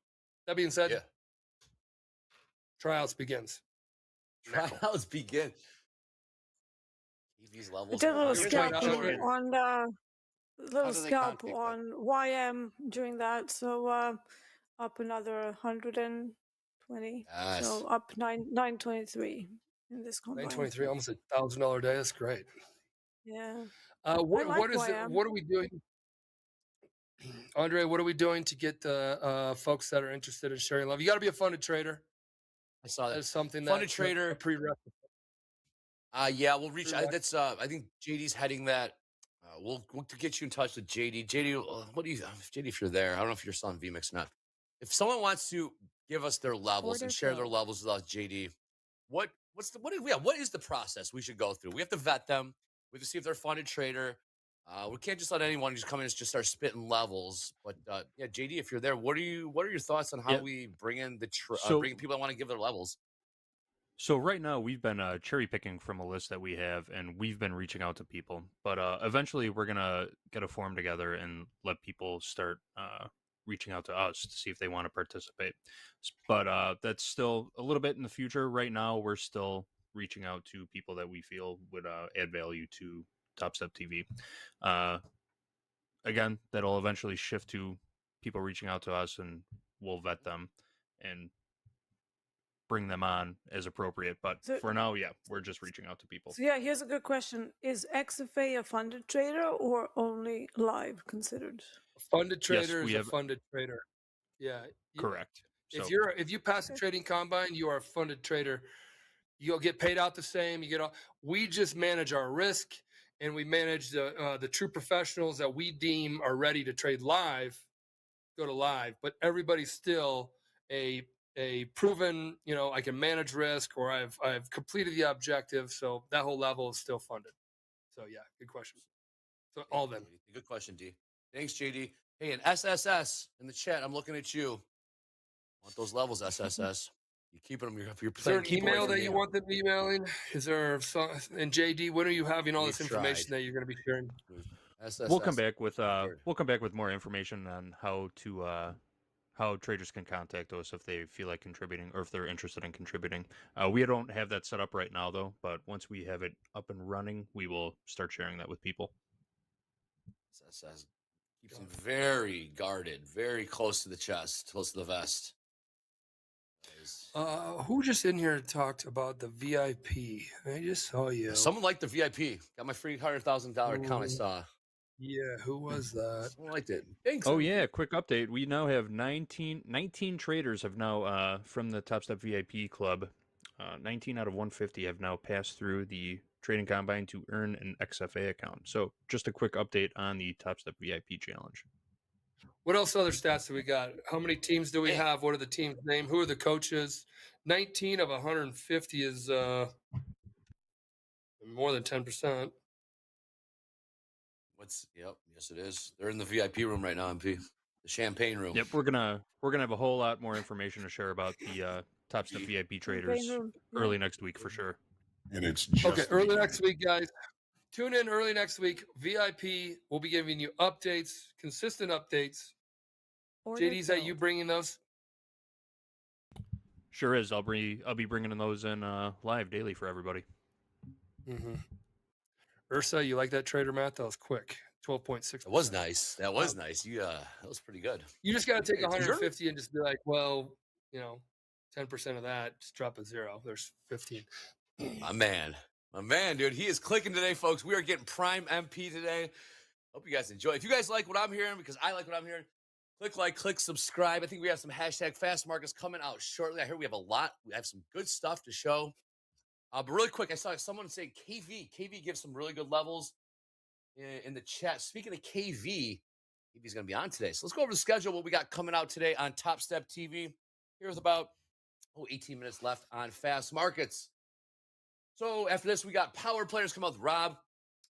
that being said, tryouts begins. Tryouts begin. These I levels. did a little scalp Jordan. on How do they scalp contact on YM during that. So up another 120. Yes. So up 923 in this combine. 923, almost $1,000 a day. That's great. Yeah. What is it? YM. What are we doing, Andre? What are we doing to get the folks that are interested in sharing love? You got to be a funded trader. I saw that. That's something Funded that's trader. a prerequisite. Yeah, we'll reach. That's. I think JD's heading that. We'll get you in touch with JD. JD, what do you, JD? If you're there, I don't know if you're still on VMix or not. If someone wants to give us their levels and share their levels with us, JD, what is the process we should go through? We have to vet them. We have to see if they're a funded trader. We can't just let anyone just come in and just start spitting levels. But yeah, JD, if you're there, what are your thoughts on how we bring in bring people that want to give their levels? So right now we've been cherry picking from a list that we have, and we've been reaching out to people. But eventually we're gonna get a form together and let people start reaching out to us to see if they want to participate. But that's still a little bit in the future. Right now we're still reaching out to people that we feel would add value to Top Step TV. Again, that'll eventually shift to people reaching out to us, and we'll vet them and bring them on as appropriate. But for now, yeah, we're just reaching out to people. So yeah, here's a good question. Is XFA a funded trader or only live considered? A funded trader Yes, is a funded trader. Yeah. Correct. If you pass the trading combine, you are a funded trader. You'll get paid out the same. We just manage our risk, and we manage the true professionals that we deem are ready to trade live, go to live. But everybody's still a proven, I can manage risk, or I've completed the objective. So that whole level is still funded. So yeah, good question. So all of them. Good question, D. Thanks, JD. Hey, and SSS in the chat, I'm looking at you. Want those levels, SSS? You keeping them? You're Is there playing an email that you want them emailing? Is there some? And JD, when are you having all this information that you're going to be sharing? SSS. We'll come back with more information on how traders can contact us if they feel like contributing or if they're interested in contributing. We don't have that set up right now, though, but once we have it up and running, we will start sharing that with people. SSS keeps them very guarded, very close to the chest, close to the vest. Who just in here talked about the VIP? I just saw you. Someone liked the VIP. Got my free $100,000 account. I saw. Yeah, who was that? Someone liked it. Thanks. Oh yeah, quick update. We now have 19 traders have now from the Top Step VIP club. 19 out of 150 have now passed through the trading combine to earn an XFA account. So just a quick update on the Top Step VIP challenge. What else other stats do we got? How many teams do we have? What are the teams' name? Who are the coaches? 19 of 150 is more than 10%. Yes it is. They're in the VIP room right now, MP. The champagne room. Yep, we're gonna have a whole lot more information to share about the Top Step VIP traders early next week for sure. And it's just early next week, guys. Tune in early next week. VIP will be giving you updates, consistent updates. JD, is that you bringing those? Sure is. I'll be bringing those in live daily for everybody. Mm-hmm. Ursa, you like that trader math? That was quick. 12.6. That was nice. That was nice. You that was pretty good. You just got to take Hey, did you- 150 and just be like, well, 10% of that, just drop a zero. There's 15. My man, dude. He is clicking today, folks. We are getting Prime MP today. Hope you guys enjoy. If you guys like what I'm hearing, because I like what I'm hearing, click like, click subscribe. I think we have some hashtag fast markets coming out shortly. I hear we have a lot. We have some good stuff to show. But really quick, I saw someone say KV. KV gives some really good levels in the chat. Speaking of KV, KV's going to be on today. So let's go over the schedule, what we got coming out today on Top Step TV. Here's about 18 minutes left on Fast Markets. So after this, we got power players come out with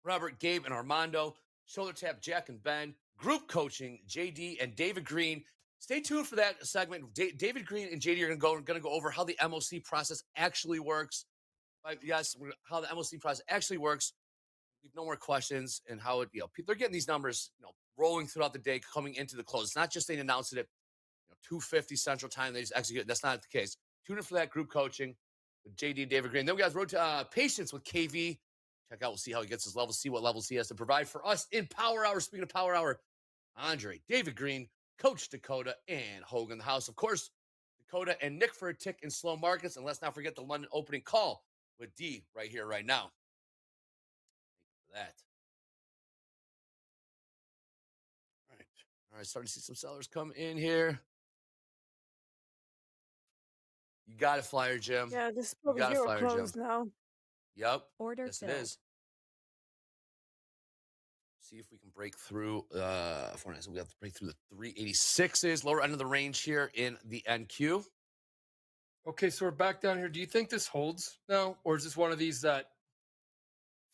Robert, Gabe, and Armando. Shoulder tap, Jack and Ben. Group coaching, JD and David Green. Stay tuned for that segment. David Green and JD are going to go over how the MOC process actually works. Yes, how the MOC process actually works. We have no more questions and how it, they're getting these numbers, rolling throughout the day, coming into the close. It's not just they announced it at 2:50 Central Time. They just execute it. That's not the case. Tune in for that group coaching with JD and David Green. Then we got road to patience with KV. Check out. We'll see how he gets his levels. See what levels he has to provide for us in Power Hour. Speaking of Power Hour, Andre, David Green, Coach Dakota, and Hogan in the house. Of course, Dakota and Nick for a tick in slow markets. And let's not forget the London opening call with D right here, right now. Thank you for that. All right, starting to see some sellers come in here. You got it, Flyer Jim. Yeah, this is You probably got it, zero Flyer close Jim. now. Yep. Order Yes, it filled. is. See if we can break through. We have to break through the 386s, lower end of the range here in the NQ. Okay, so we're back down here. Do you think this holds now? Or is this one of these that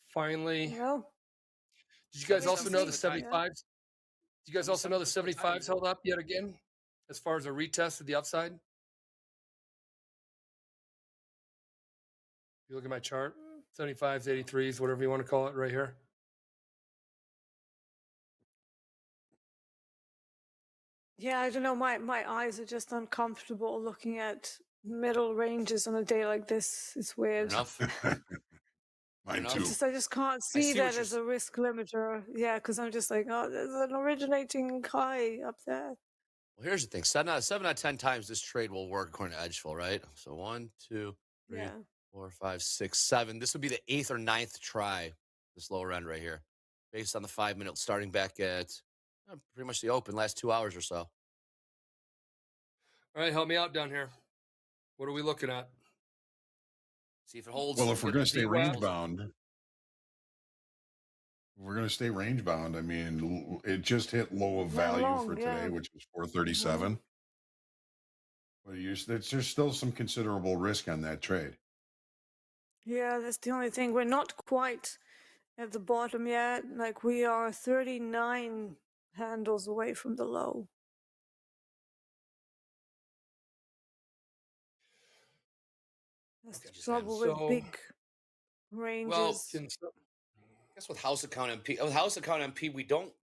finally... No. Did you guys also know the 75? 75s? Did you guys also know the 75s held up yet again? As far as a retest of the upside? You look at my chart, 75s, 83s, whatever you want to call it right here. Yeah, I don't know. My eyes are just uncomfortable looking at middle ranges on a day like this. It's weird. Enough. Mine Enough. too. I just can't see see what that you're as a risk limiter. Yeah, because I'm just like, oh, there's an originating high up there. Well, here's the thing. 7 out of 10 times this trade will work according to Edgeville, right? So 1, 2, 3, Yeah. 4, 5, 6, 7. This would be the 8th or 9th try, this lower end right here, based on the 5-minute starting back at pretty much the open last 2 hours or so. All right, help me out down here. What are we looking at? See if it holds. Well, if we're going to stay Well, range bound, I mean, it just hit low of Not value long, for yeah. today, which was 437. But there's still some considerable risk on that trade. Yeah, that's the only thing. We're not quite at the bottom yet. Like, we are 39 handles away from the low. That's the Okay. trouble So- with big ranges. Well, I guess with house account MP, we don't.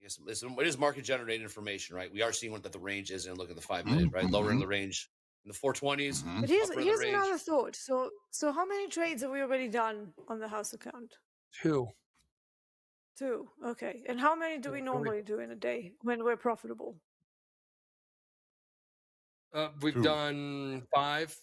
Yes, it is market generated information, right? We are seeing what that the range is and look at the 5-minute, right? Lower in the range, in the 420s. Mhm. But here's upper in the range. another thought. So how many trades have we already done on the house account? 2. 2. Okay. And how many do we Yeah, normally do in a day when we're profitable? We've 2. done 5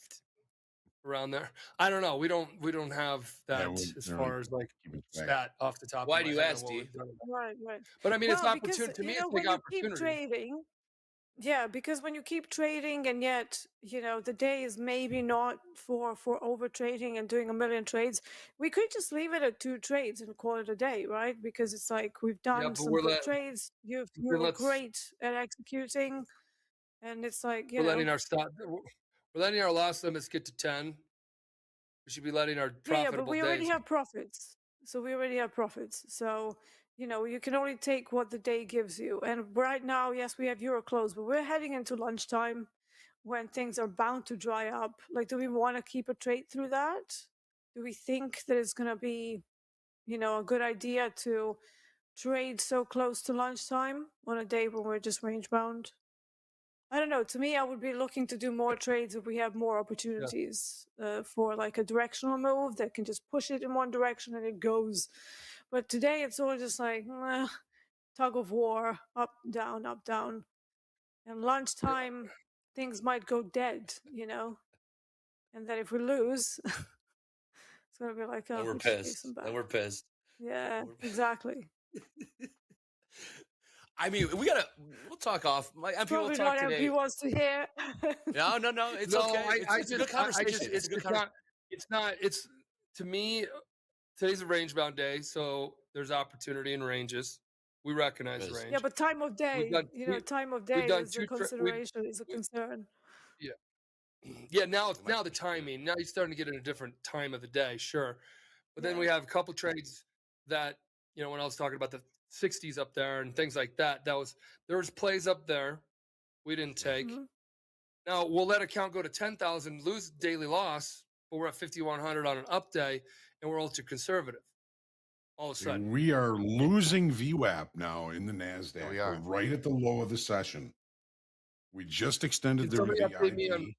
around there. I don't know. We don't have that as far as like Keeping track. stat off the top. Why of do my you head ask, on what D? we've done. Right. But I mean, it's Well, an because, opportunity to me. you It's know, a when big you keep opportunity. trading, yeah, because when you keep trading and yet, the day is maybe not for over trading and doing a million trades, we could just leave it at 2 trades and call it a day, right? Because it's like we've done but some we're good let- trades. You're let's- great at executing, and it's like We're letting our stop. We're letting our loss limits get to 10. We should be letting our Yeah, profitable but we already days. have profits. So we already have profits. So, you can only take what the day gives you. And right now, yes, we have Euro close, but we're heading into lunchtime when things are bound to dry up. Like, do we want to keep a trade through that? Do we think that it's going to be, a good idea to trade so close to lunchtime on a day when we're just range bound? I don't know. To me, I would be looking to do more trades if we have more opportunities for like a directional move that can just push it in one direction and it goes But today it's all just like tug of war, up, down, up, down. And lunchtime, things might go dead, And then if we lose, it's gonna be like, oh, And we're we should give pissed. some back. And we're pissed. Yeah, we're- exactly. I mean, we'll talk off. My MP will Probably talk not today. MP wants to hear. No, it's okay. It's a good conversation. It's to me, today's a range bound day, so there's opportunity in ranges. We recognize Yes. range. Yeah, but time of day, time of day done is two a tra- consideration, is a concern. Yeah, now the timing. Now you're starting to get in a different time of the day, sure. But then we have a couple trades that, when I was talking about the 60s up there and things like that, there was plays up there we didn't take. Mhm. Now we'll let account go to 10,000, lose daily loss, but we're at 5,100 on an up day, and we're ultra conservative. All of a sudden, We are losing VWAP now in the NASDAQ. we are. We're right at the low of the session. We just extended Can the somebody update me on- VIB.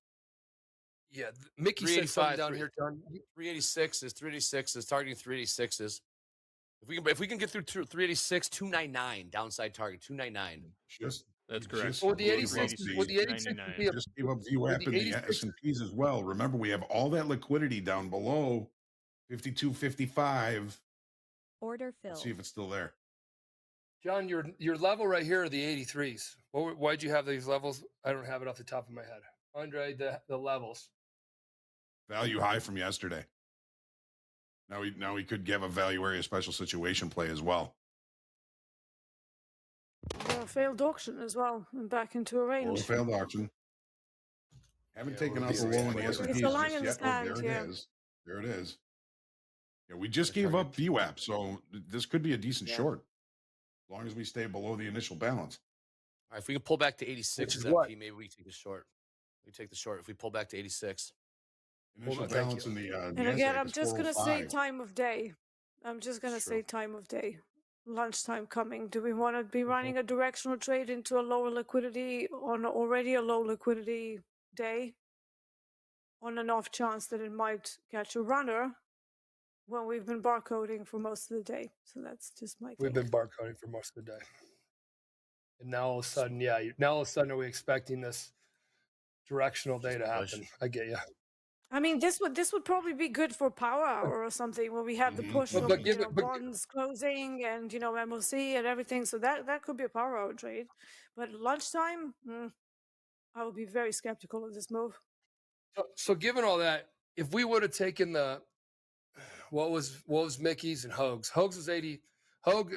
yeah, Mickey said something 385, down here, John. 386 is targeting 386s. If we can get through 386, 299 downside target 299. That's we correct. just Or the gave 86 up would the 86 99. be a just gave up VWAP in the 86 S&Ps as well. Remember, we have all that liquidity down below 52, 55. Order Let's see filled. if it's still there. John, your level right here are the 83s. Why'd you have these levels? I don't have it off the top of my head. Andre, the levels. Value high from yesterday. Now we could give a value area special situation play as well. Failed auction as well, and back into a Or a range. failed auction. Haven't Yeah, taken we'll out be the low in the right. S&Ps It's a just line in the yet. Oh, sand, there yeah. it is. There it is. Yeah, we just The gave up target. VWAP, so this could be a decent Yeah. short, as long as we stay below the initial balance. All right, if we can pull back to 86 Which is as what? MP, maybe we take the short. We take the short if we pull back to 86. Initial thank balance you. in the And again, NASDAQ I'm is just gonna say 405. time of day. I'm just gonna say Sure. time of day. Lunchtime coming. Do we want to be running a directional trade into a lower liquidity on already a low liquidity day? On an off chance that it might catch a runner when we've been barcoding for most of the day. So that's just my We've take. been barcoding for most of the day. And now all of a sudden, now all of a sudden are we expecting this directional day to Push. happen? I get you. I mean, this would probably be good for power hour or something where we have the Mhm. push But from give it- but- bonds closing and MOC and everything. So that could be a power hour trade. But lunchtime, I would be very skeptical of this move. So given all that, if we would have taken what was Mickey's and Hoag's. Hoag's was 80. Hoag,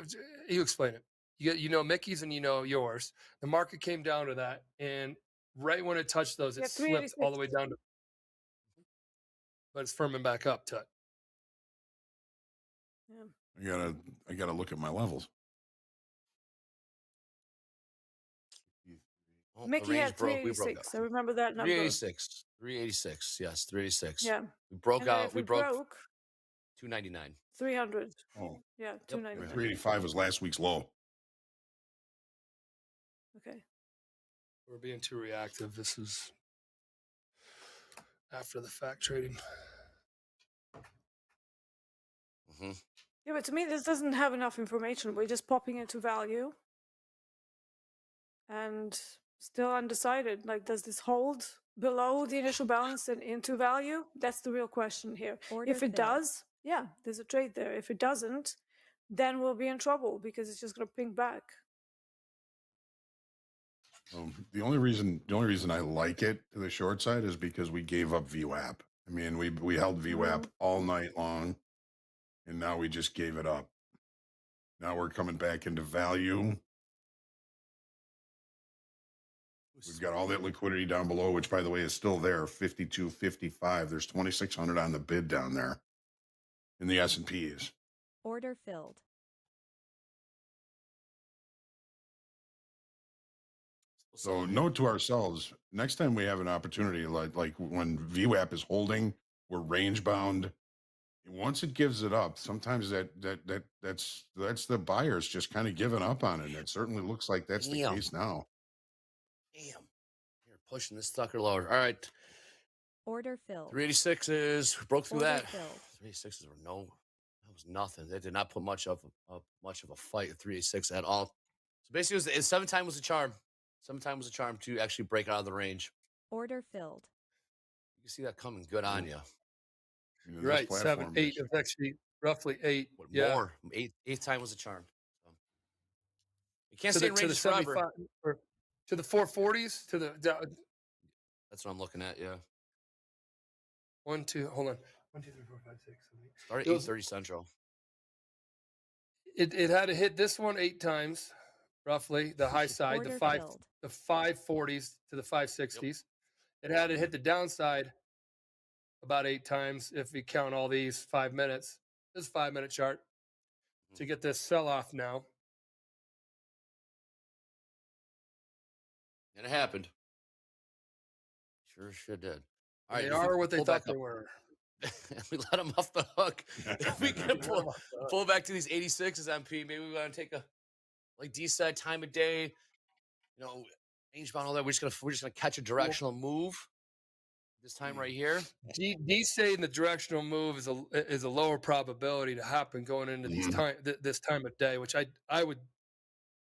you explain it. You know Mickey's and you know yours. The market came down to that, and right when it touched those, it Yeah, slipped all the way 386. down to. But it's firming back up to it. I gotta look at my levels. Oh, the Mickey range had broke. We broke 386. I remember that number. 386. 386. Yes, 386. Yeah. We broke And then out. if We it broke broke 299. 300. Oh, Yeah, 299. 385 was last week's low. Okay. We're being too reactive. This is after the fact trading. Mm-hmm. Yeah, but to me, this doesn't have enough information. We're just popping into value and still undecided. Like, does this hold below the initial balance and into value? That's the real question here. Order If it filled. does, yeah, there's a trade there. If it doesn't, then we'll be in trouble because it's just going to ping back. The only reason I like it to the short side is because we gave up VWAP. I mean, we held VWAP all night long, and now we just gave it up. Now we're coming back into value. We've got all that liquidity down below, which, by the way, is still there, 52, 55. There's 2,600 on the bid down there in the S&Ps. Order filled. So note to ourselves, next time we have an opportunity, like when VWAP is holding, we're range bound. Once it gives it up, sometimes that's the buyers just kind of giving up on it. And it certainly looks like that's the Damn. case now. Damn. You're pushing this sucker lower. All right. Order filled. 386 is broke through Order that. filled. 386s were no. That was nothing. They did not put much of a fight at 386 at all. So basically, seven time was a charm. 7 time was a charm to actually break out of the range. Order filled. You can see that coming good on you. You know, this Right, 7, platform 8 is- is actually roughly 8. What Yeah. more? Eighth time was a charm. So, you can't To stay the, in to the range forever. 75 or to the 440s to the That's what I'm looking at. Yeah. 1, 2. Hold on. 1, 2, 3, 4, 5, 6, 7, 8. Start at It was- 8:30 Central. It had to hit this one 8 times, roughly the high side, Order the filled. 540s to the 560s. It had to hit the downside about 8 times if we count all these 5 minutes. This is a 5-minute chart to get this sell off now. And it happened. Sure did. All right. They if we are what they pull thought back they up- were. we let them off the hook. If we can pull back to these 86s, MP, maybe we want to take a, like D said, time of day, you know, range bound, all that. We're just gonna catch a directional move this time right here. D saying the directional move is a lower probability to happen going into these this time of day, which I would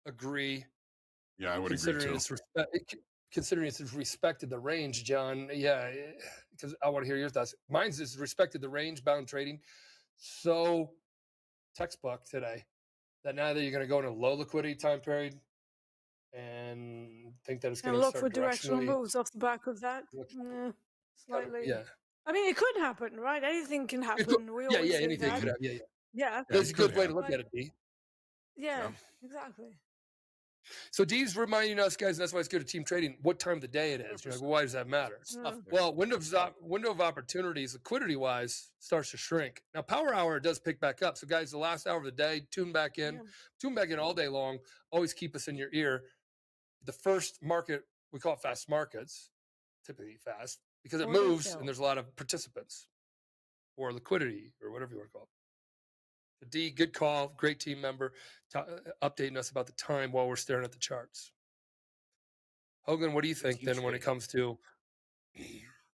agree. Yeah, I would agree Considering too. considering it's respected the range, John. Yeah, because I want to hear your thoughts. Mine's is respected the range bound trading so textbook today that now that you're going to go in a low liquidity time period and think that it's going And to look for start directional directionally. moves off the back of that. Slightly. Yeah, I mean, it could happen, right? Anything can It happen. could- We yeah, always yeah. say Anything that. could happen. Yeah. Yeah. That's a it good could way to happen. look at it, D. Yeah, exactly. So D's reminding us, guys, and that's why it's good at team trading, what time of the day it is. You're like, well, why does that matter? Stuff there. Well, window of opportunities, liquidity wise, starts to shrink. Now, power hour does pick back up. So, guys, the last hour of the day, tune back in all day long. Always keep us in your ear. The first market, we call it fast markets, typically fast, because it Order moves filled. and there's a lot of participants or liquidity or whatever you want to call it. So D, good call, great team member, updating us about the time while we're staring at the charts. Hogan, what do you think team then when it trading. comes to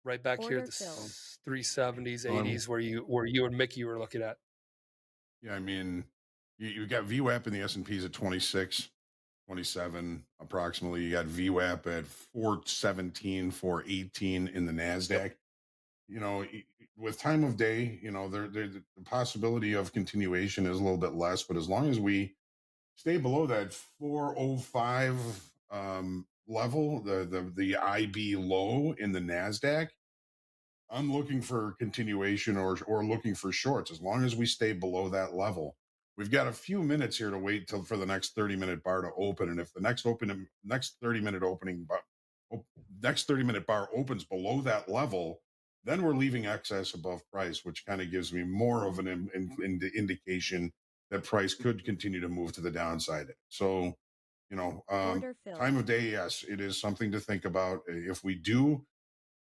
right back here, Order the filled. 370s, Um, 80s, where you and Mickey were looking at? Yeah, I mean, you got VWAP in the S&Ps at 26, 27 approximately. You got VWAP at 417, 418 in the NASDAQ. You know, with time of day, you know, the possibility of continuation is a little bit less, but as long as we stay below that 405 level, the IB low in the NASDAQ, I'm looking for continuation or looking for shorts. As long as we stay below that level, we've got a few minutes here to wait for the next 30-minute bar to open. And if the next 30-minute next 30-minute bar opens below that level, then we're leaving excess above price, which kind of gives me more of an indication that price could continue to move to the downside. So, you know, Order filled. time of day, yes, it is something to think about. If we do,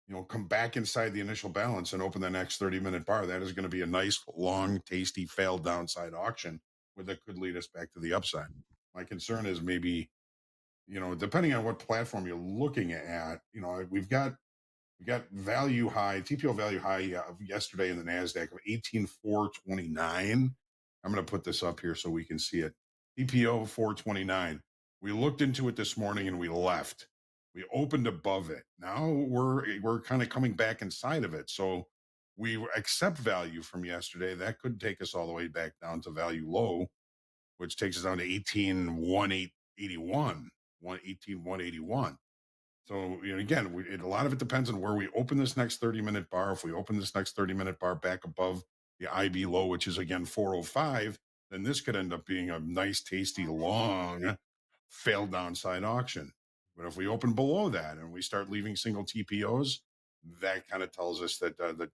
you know, come back inside the initial balance and open the next 30-minute bar, that is going to be a nice, long, tasty, failed downside auction that could lead us back to the upside. My concern is maybe, you know, depending on what platform you're looking at, you know, we got value high, TPO value high yesterday in the NASDAQ of 18,429. I'm going to put this up here so we can see it. TPO 429. We looked into it this morning and we left. We opened above it. Now we're kind of coming back inside of it. So we accept value from yesterday. That could take us all the way back down to value low, which takes us down to 18,181. 18,181. So, you know, again, a lot of it depends on where we open this next 30-minute bar. If we open this next 30-minute bar back above the IB low, which is again 405, then this could end up being a nice, tasty, long, failed downside auction. But if we open below that and we start leaving single TPOs, that kind of tells us that the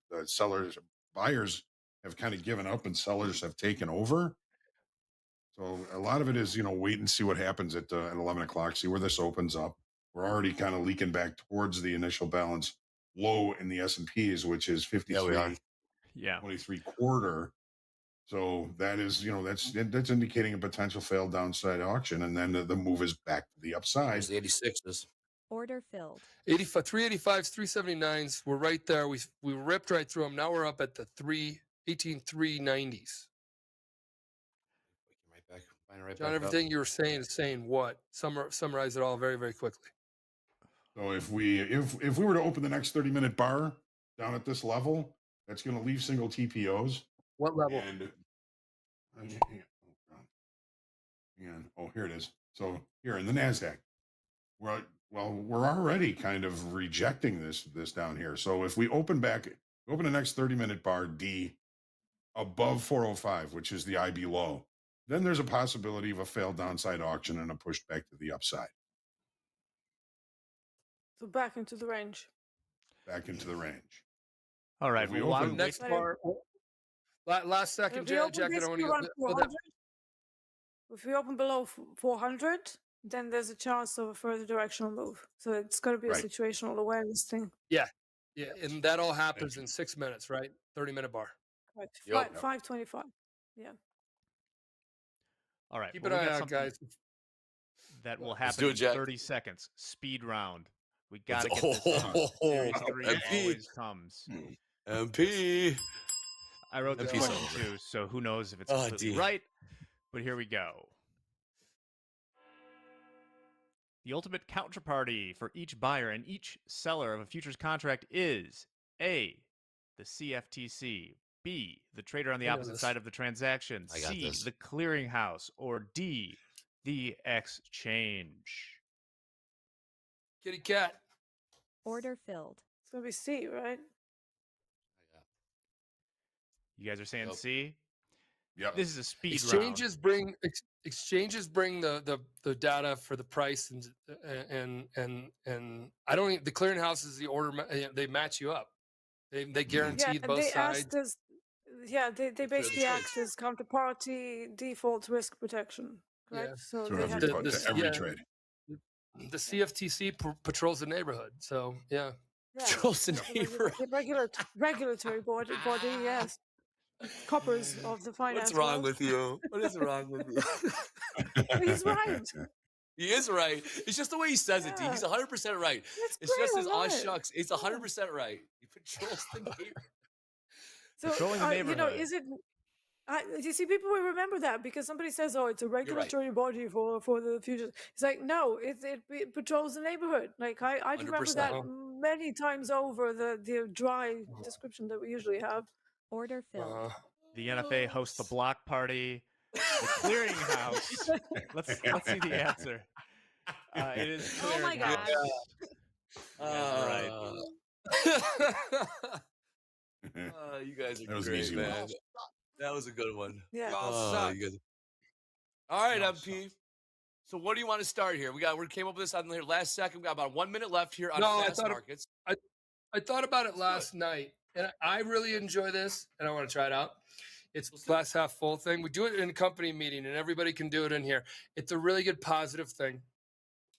buyers have kind of given up and sellers have taken over. So a lot of it is, you know, wait and see what happens at 11 o'clock, see where this opens up. We're already kind of leaking back towards the initial balance low in the S&Ps, which is 53, Yeah. 23 quarter. So that is, you know, that's indicating a potential failed downside auction. And then the move is back to the upside. There's the 86s. Order filled. 85, 385s, 379s. We're right there. We ripped right through them. Now we're up at the 18,390s. Find it right John, back up. everything you were saying is saying what? Summarize it all very, very quickly. So if we were to open the next 30-minute bar down at this level, that's going to leave single TPOs. What level? And oh, here it is. So here in the NASDAQ, we're already kind of rejecting this down here. So if we open the next 30-minute bar D above 405, which is the IB low, then there's a possibility of a failed downside auction and a push back to the upside. So back into the range. Back into the range. All right. If we well, while open- we Next wait- bar. Last second, If we open Jack. I don't want basically to around 400, if we open below 400, then there's a chance of a further directional move. So it's got to be a Right. situational awareness thing. Yeah, and that all happens in 6 minutes, right? 30-minute bar. Right. Yep. 525. Yeah. all right. Keep well, an we eye got out, something guys. That will Let's happen do it, in Jack. 30 seconds. Speed round. We got to Let's- get this done. Series 3 MP. always comes. MP. I wrote this MP question somewhere. too, so who knows if it's Oh, completely dear. right. But here we go. The ultimate counterparty for each buyer and each seller of a futures contract is A, the CFTC, B, the trader on the I know opposite this. side of the transaction, I got C, this. the clearinghouse, or D, the exchange. Kitty cat. Order filled. It's going to be C, right? You guys are saying Yep. C? Yep. This is a speed Exchanges round. bring the data for the price and I don't even, the clearinghouse is the order they match you up. They guarantee Yeah, both they sides. act as, they basically act as counterparty default risk protection, Yeah. correct? So To they every, have the- to- this- to every yeah. trade. The CFTC patrols the neighborhood. So yeah. yeah, Trolls the it's a neighbor. regulatory body, yes. Coppers of the finance. What's wrong world. with you? What is wrong with you? He's right. He is right. It's just the way he says it, D. He's Yeah. 100% right. That's It's just great, his I love aw it. shucks. It's Yeah. 100% right. He patrols the neighbor. So, Patrolling the you know, neighborhood. is it? You see, people will remember that because somebody says, "Oh, it's a regulatory body for the futures." It's like, no, it patrols the neighborhood. Like I remember 100%. that many times over. The dry description that we usually have. Order filled. The NFA hosts the block party. The clearinghouse. let's see the answer. It is Oh my clearinghouse. gosh. Right. You guys are That was an great, easy one. man. That was a good one. Yeah. You guys. All right, MP. So what do you want to start here? We came up with this on the last second. We got about 1 minute left here on No, I fast thought it- markets. I thought about it last night, and I really enjoy this, and I want to try it out. It's glass half full thing. We do it in a company meeting, and everybody can do it in here. It's a really good positive thing.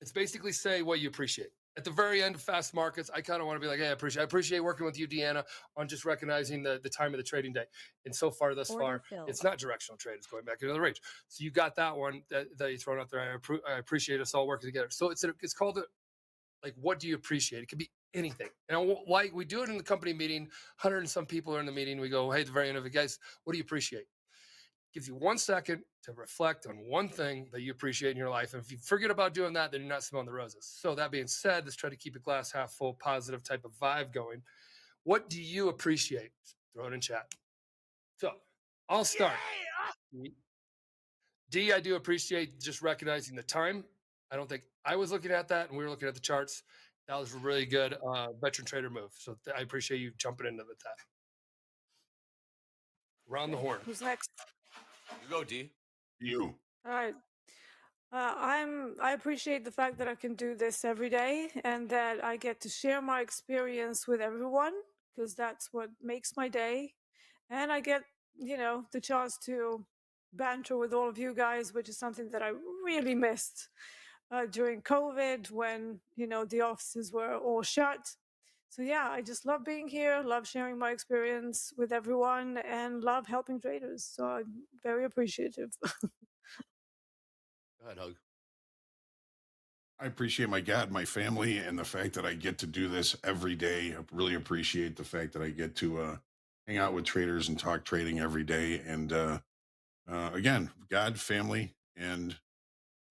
It's basically say what you appreciate. At the very end of fast markets, I kind of want to be like, hey, I appreciate working with you, Deanna, on just recognizing the time of the trading day. And so far, thus Order far, filled. it's not directional trade. It's going back into the range. So you got that one that you're throwing out there. I appreciate us all working together. So it's called like, what do you appreciate? It could be anything. And like we do it in the company meeting, 100 and some people are in the meeting. We go, hey, at the very end of it, guys, what do you appreciate? Gives you 1 second to reflect on one thing that you appreciate in your life. And if you forget about doing that, then you're not smelling the roses. So that being said, let's try to keep a glass half full, positive type of vibe going. What do you appreciate? Throw it in chat. So I'll start. D, I do appreciate just recognizing the time. I don't think I was looking at that and we were looking at the charts. That was a really good veteran trader move. So I appreciate you jumping into that. Round the horn. Who's next? You go, D. You. All right. I appreciate the fact that I can do this every day and that I get to share my experience with everyone because that's what makes my day. And I get, the chance to banter with all of you guys, which is something that I really missed during COVID when, the offices were all shut. So yeah, I just love being here, love sharing my experience with everyone, and love helping traders. So I'm very appreciative. Go ahead, Hug. I appreciate my God, my family, and the fact that I get to do this every day. I really appreciate the fact that I get to hang out with traders and talk trading every day. And again, God, family, and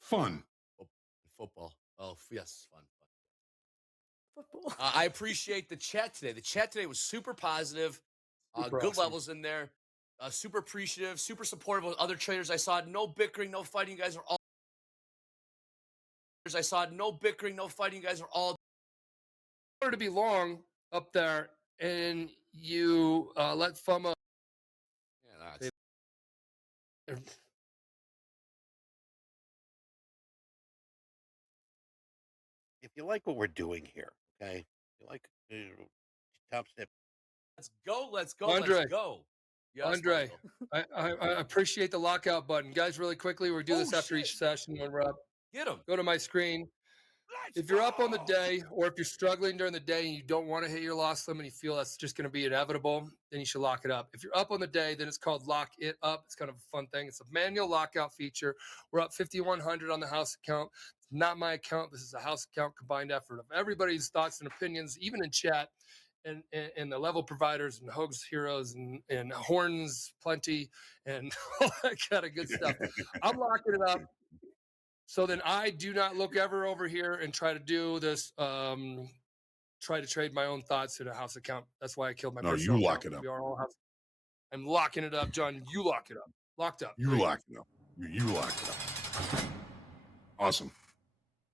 fun. Football. Oh, yes, fun. Football. I appreciate the chat today. The chat today was super positive. Super Good awesome. levels in there. Super appreciative, super supportive of other traders. I saw no bickering, no fighting. You guys are all. I saw no bickering, no fighting. You guys are all. To be long up there, and you let FUMA. Yeah, If you like what we're doing here, okay, if you like Top Step. let's go. Let's go. Andre. Let's go. Yes, Andre, Michael. I appreciate the lockout button, guys. Really quickly, we do this after each session when we're up. Get him. Go to my screen. If you're up on the day, or if you're struggling during the day and you don't want to hit your loss limit and you feel that's just going to be inevitable, then you should lock it up. If you're up on the day, then it's called Lock It Up. It's kind of a fun thing. It's a manual lockout feature. We're up 5,100 on the house account. It's not my account. This is a house account combined effort of everybody's thoughts and opinions, even in chat, and the level providers and Hogs Heroes and Horns Plenty and all that kind of good stuff. I'm locking it up. So then I do not look ever over here and try to do this, try to trade my own thoughts in a house account. That's why I killed my No, personal you lock account. it up. We are all house. I'm locking it up, John. You lock it up. Locked up. You lock it up. You lock it up. Awesome.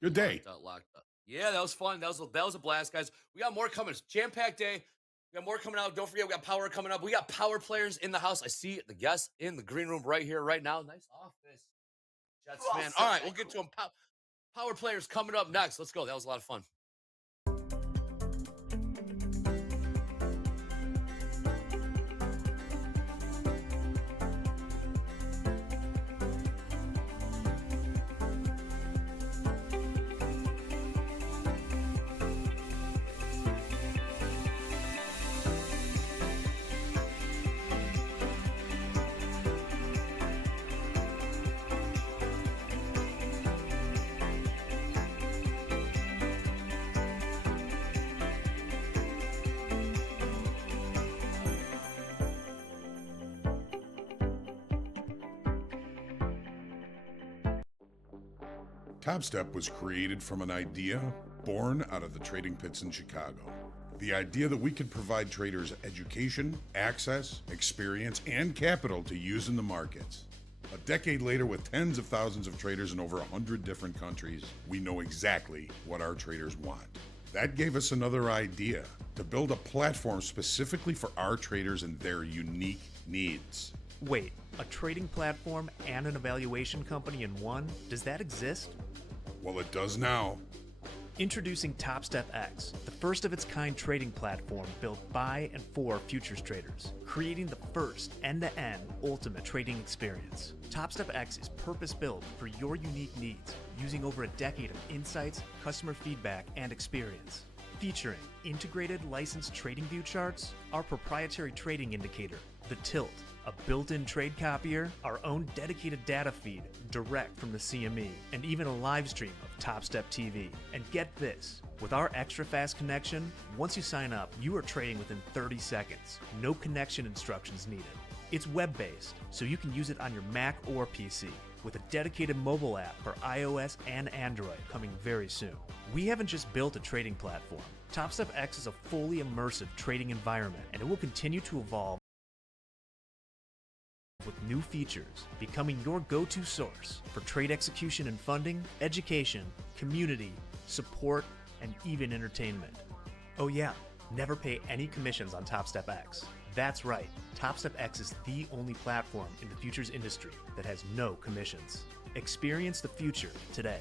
Good day. Locked up. Yeah, that was fun. That was a blast, guys. We got more coming. It's jam-packed day. We got more coming out. Don't forget, we got power coming up. We got power players in the house. I see the guests in the green room right here, right now. Nice office. Jets fan. All right, we'll get to them. Power players coming up next. Let's go. That was a lot of fun. Top Step was created from an idea born out of the trading pits in Chicago. The idea that we could provide traders education, access, experience, and capital to use in the markets. A decade later, with tens of thousands of traders in over 100 different countries, we know exactly what our traders want. That gave us another idea, to build a platform specifically for our traders and their unique needs. Wait, a trading platform and an evaluation company in one? Does that exist? Well, it does now. Introducing TopStep X, the first of its kind trading platform built by and for futures traders, creating the first end-to-end ultimate trading experience. TopStep X is purpose-built for your unique needs, using over a decade of insights, customer feedback, and experience. Featuring integrated licensed trading view charts, our proprietary trading indicator, the Tilt, a built-in trade copier, our own dedicated data feed direct from the CME, and even a live stream of TopStep TV. And get this, with our extra fast connection, once you sign up, you are trading within 30 seconds. No connection instructions needed. It's web-based, so you can use it on your Mac or PC, with a dedicated mobile app for iOS and Android coming very soon. We haven't just built a trading platform. TopStep X is a fully immersive trading environment, and it will continue to evolve with new features, becoming your go-to source for trade execution and funding, education, community, support, and even entertainment. Oh yeah, never pay any commissions on TopStep X. That's right, TopStep X is the only platform in the futures industry that has no commissions. Experience the future today.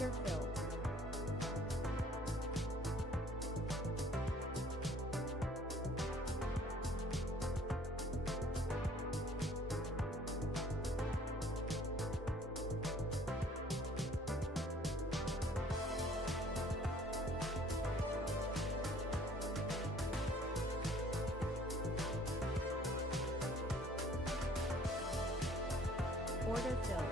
Order filled. Order filled.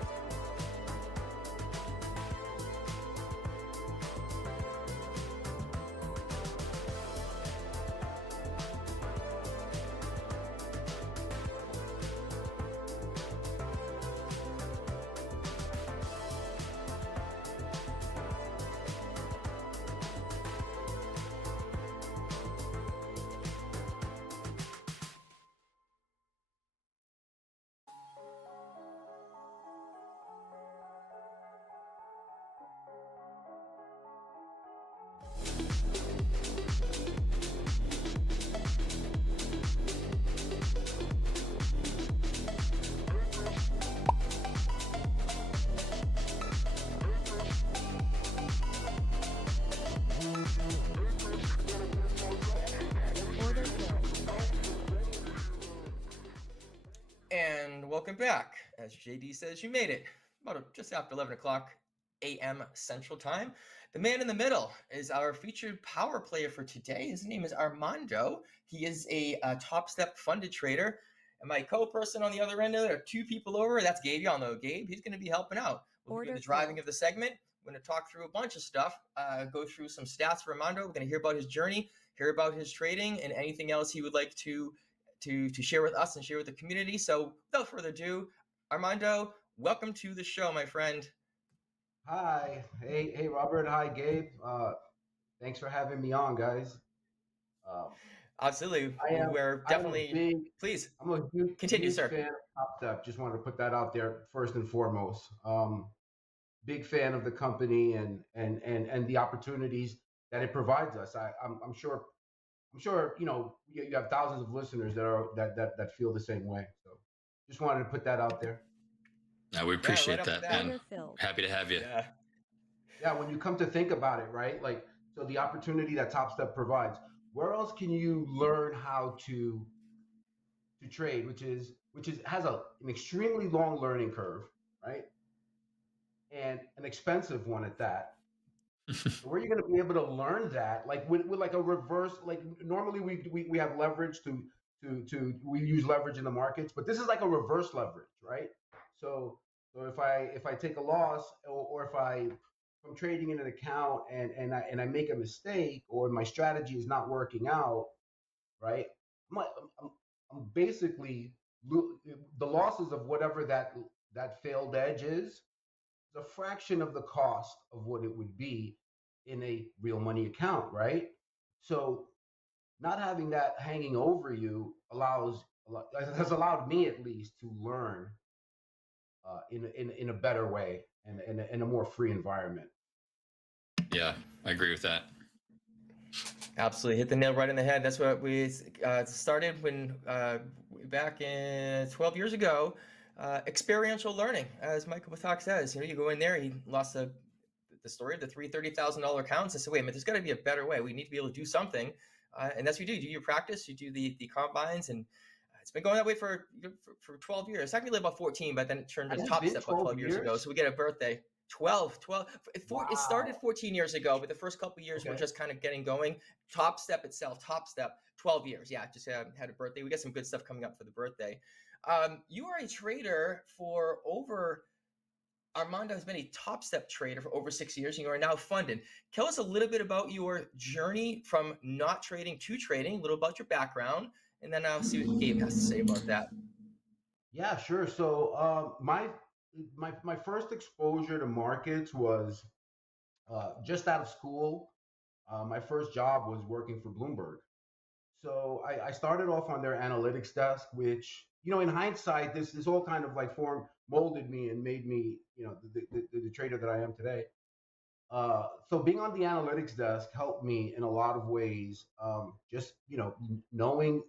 Order filled. And welcome back. As JD says, you made it. Just after 11 o'clock a.m. Central Time. The man in the middle is our featured power player for today. His name is Armando. He is a Top Step funded trader. And my co-person on the other end, there are two people over. That's Gabe. Y'all know Gabe. He's going to be helping out. We'll do Order the driving filled. of the segment. We're going to talk through a bunch of stuff, go through some stats for Armando. We're going to hear about his journey, hear about his trading, and anything else he would like to share with us and share with the community. So without further ado, Armando, welcome to the show, my friend. Hi. Hey, Robert. Hi, Gabe. Thanks for having me on, guys. Absolutely. We're definitely, please. I'm a huge, continue, huge sir. fan of Top Step. Just wanted to put that out there first and foremost. Big fan of the company and the opportunities that it provides us. I'm sure you have thousands of listeners that feel the same way. So just wanted to put that out there. No, we appreciate that, man. Order filled. Happy to have you. Yeah, when you come to think about it, right? Like, so the opportunity that Top Step provides, where else can you learn how to trade, which has an extremely long learning curve, right? And an expensive one at that. Where are you going to be able to learn that? Like with like a reverse, like normally we have leverage we use leverage in the markets, but this is like a reverse leverage, right? So if I take a loss or if I'm trading in an account and I make a mistake or my strategy is not working out, right? I'm basically the losses of whatever that failed edge is a fraction of the cost of what it would be in a real money account, right? So not having that hanging over you has allowed me at least to learn in a better way and in a more free environment. Yeah, I agree with that. Absolutely, hit the nail right on the head. That's what we started when back in 12 years ago. Experiential learning, as Michael Batak says. You go in there. He lost the story of the $30,000 accounts. I said, wait a minute, there's got to be a better way. We need to be able to do something, and that's what you do. You do your practice. You do the combines, and it's been going that way for 12 years. Technically about 14, but then it turned to Top Step about 12 years ago. So we get a birthday. 12. Wow. It started 14 years ago, but the first couple of years were just kind of getting going. Top Step itself, 12 years. Yeah, just had a birthday. We got some good stuff coming up for the birthday. You are a trader for over, Armando has been a Top Step trader for over 6 years, and you are now funded. Tell us a little bit about your journey from not trading to trading, a little about your background, and then I'll see what Gabe has to say about that. Yeah, sure. So my first exposure to markets was just out of school. My first job was working for Bloomberg. So I started off on their analytics desk, which, in hindsight, this all kind of like molded me and made me, the trader that I am today. So being on the analytics desk helped me in a lot of ways. Just, knowing,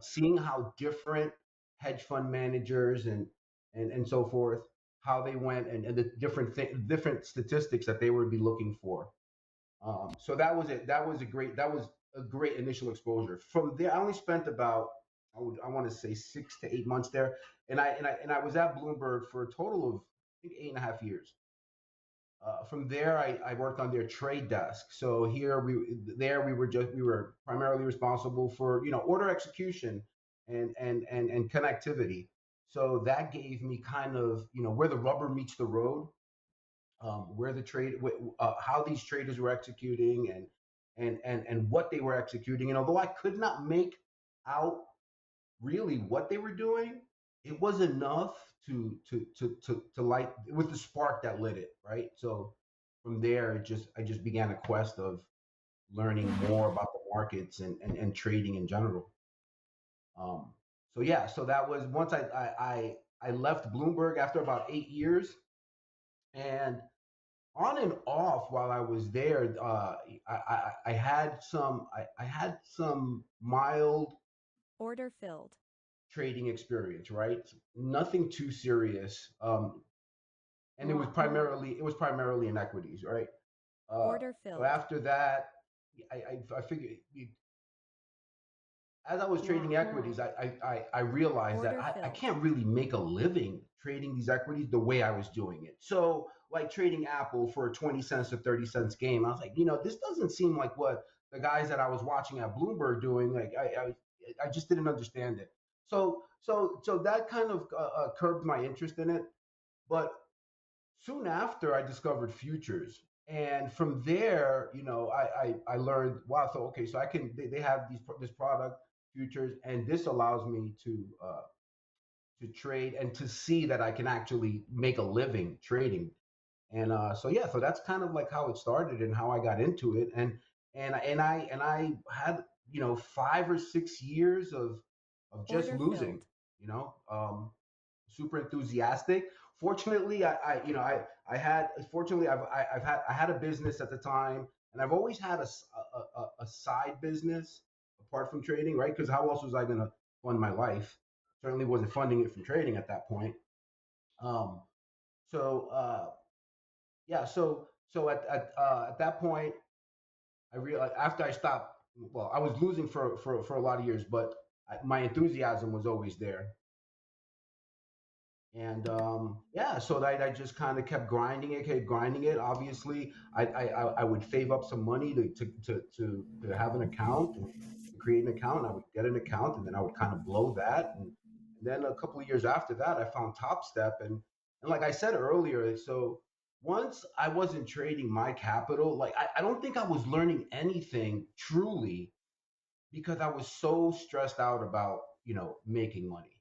seeing how different hedge fund managers and so forth how they went, and the different statistics that they would be looking for. So that was it. That was a great initial exposure. From there, I only spent about I want to say 6 to 8 months there, and I was at Bloomberg for a total of I think 8.5 years. From there, I worked on their trade desk. So we were primarily responsible for order execution and connectivity. So that gave me kind of where the rubber meets the road, where the how these traders were executing and what they were executing. And although I could not make out really what they were doing, it was enough to light with the spark that lit it, right? So from there, I just began a quest of learning more about the markets and trading in general. So yeah, so that was once I left Bloomberg after about 8 years, and on and off while I was there, I had some mild Order filled. trading experience, right? Nothing too serious. And it was primarily in equities, right? Order So filled. after that, I figured as I was trading equities, I realized that Order I filled. can't really make a living trading these equities the way I was doing it. So like trading Apple for a 20 cents or 30 cents game, I was like, this doesn't seem like what the guys that I was watching at Bloomberg doing. Like I just didn't understand it. So that kind of curbed my interest in it. But soon after, I discovered futures, and from there, I learned, wow. So okay, so they have this product futures, and this allows me to trade and to see that I can actually make a living trading. And so yeah, so that's kind of like how it started and how I got into it. And I had 5 or 6 years of just Order losing, filled. you know, um, super enthusiastic. Fortunately, I had a business at the time, and I've always had a side business apart from trading, right? Because how else was I going to fund my life? Certainly wasn't funding it from trading at that point. Um, so yeah, at that point, I realized after I stopped. Well, I was losing for a lot of years, but my enthusiasm was always there. And yeah, so I just kind of kept grinding it. Obviously, I would save up some money to have an account and to create an account. I would get an account, and then I would kind of blow that. And then a couple of years after that, I found Top Step, and like I said earlier, so once I wasn't trading my capital, like I don't think I was learning anything truly because I was so stressed out about making money.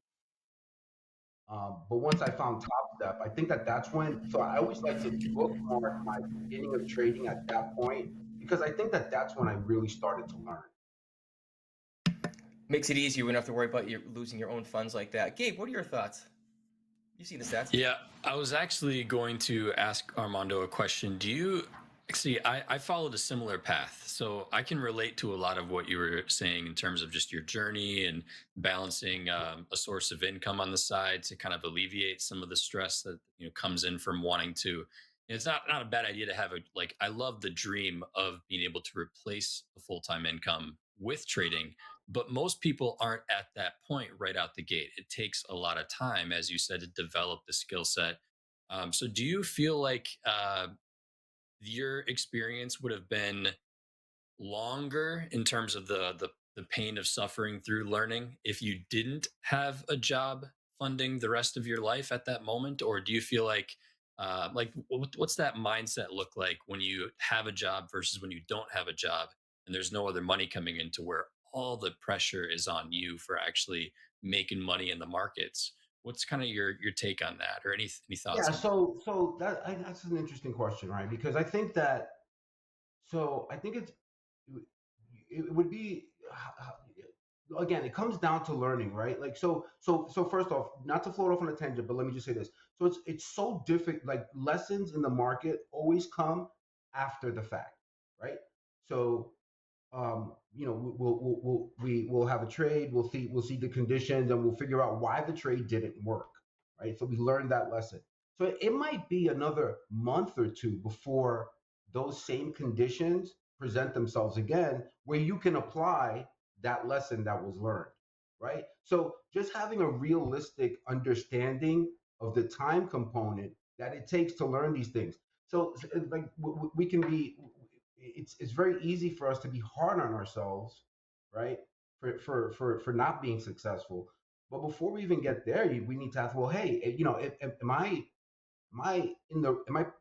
But once I found Top Step, I think that's when. So I always like to bookmark my beginning of trading at that point because I think that's when I really started to learn. Makes it easier. You don't have to worry about losing your own funds like that. Gabe, what are your thoughts? You see the stats? Yeah, I was actually going to ask Armando a question. Do you actually? I followed a similar path, so I can relate to a lot of what you were saying in terms of just your journey and balancing a source of income on the side to kind of alleviate some of the stress that comes in from wanting to. It's not a bad idea to have I love the dream of being able to replace a full-time income with trading, but most people aren't at that point right out the gate. It takes a lot of time, as you said, to develop the skill set. So do you feel like your experience would have been longer in terms of the pain of suffering through learning if you didn't have a job funding the rest of your life at that moment? Or do you feel like what's that mindset look like when you have a job versus when you don't have a job and there's no other money coming in, to where all the pressure is on you for actually making money in the markets? What's kind of your take on that, or any thoughts? Yeah, so that's an interesting question, right? Because I think that it would be, again, it comes down to learning, right? Like so first off, not to float off on a tangent, but let me just say this. So it's so difficult. Like lessons in the market always come after the fact, right? So we'll have a trade, we'll see the conditions, and we'll figure out why the trade didn't work, right? So we learned that lesson. So it might be another month or two before those same conditions present themselves again, where you can apply that lesson that was learned, right? So just having a realistic understanding of the time component that it takes to learn these things. So like we can be, it's very easy for us to be hard on ourselves, right? For not being successful. But before we even get there, we need to ask, well, hey, am I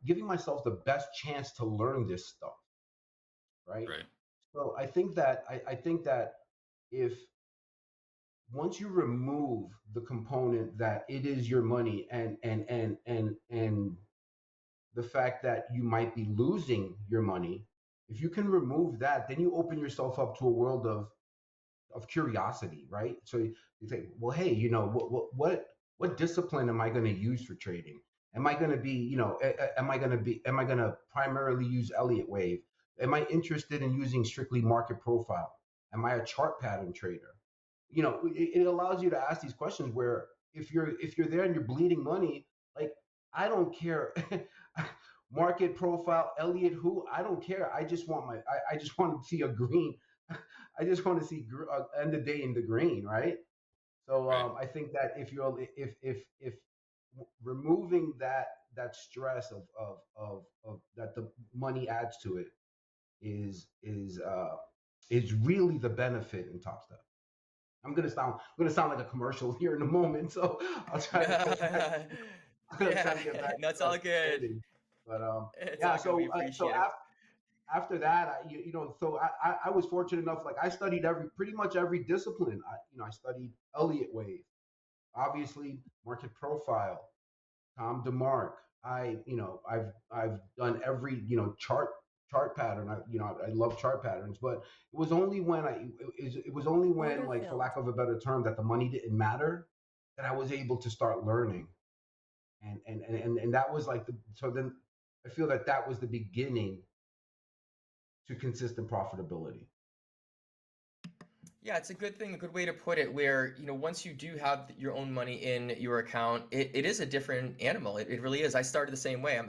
giving myself the best chance to learn this stuff, right? Right. So I think that if once you remove the component that it is your money and the fact that you might be losing your money, if you can remove that, then you open yourself up to a world of curiosity, right? So you think, well, hey, what discipline am I going to use for trading? Am I going to be, am I going to primarily use Elliott Wave? Am I interested in using strictly market profile? Am I a chart pattern trader? It allows you to ask these questions where if you're there and you're bleeding money, like, I don't care. Market profile, Elliott, who, I don't care. I just want I just want to see a green. I just want to see end the day in the green, right? So I think that if removing that stress of that the money adds to it is really the benefit in Top Step. I'm gonna sound like a commercial here in a moment, so I'll try to go back. I'm gonna try to get back. That's all good. Standing. But It's yeah, all good. We appreciate so it. after that, so I was fortunate enough, like I studied pretty much every discipline. I studied Elliott Wave, obviously market profile, Tom DeMark. I've done every chart pattern. I love chart patterns, but it was only when it was only when, Order like, for filled. lack of a better term, that the money didn't matter, that I was able to start learning, and that was like so then I feel that was the beginning to consistent profitability. Yeah, it's a good thing, a good way to put it, where, once you do have your own money in your account, it is a different animal. It really is. I started the same way.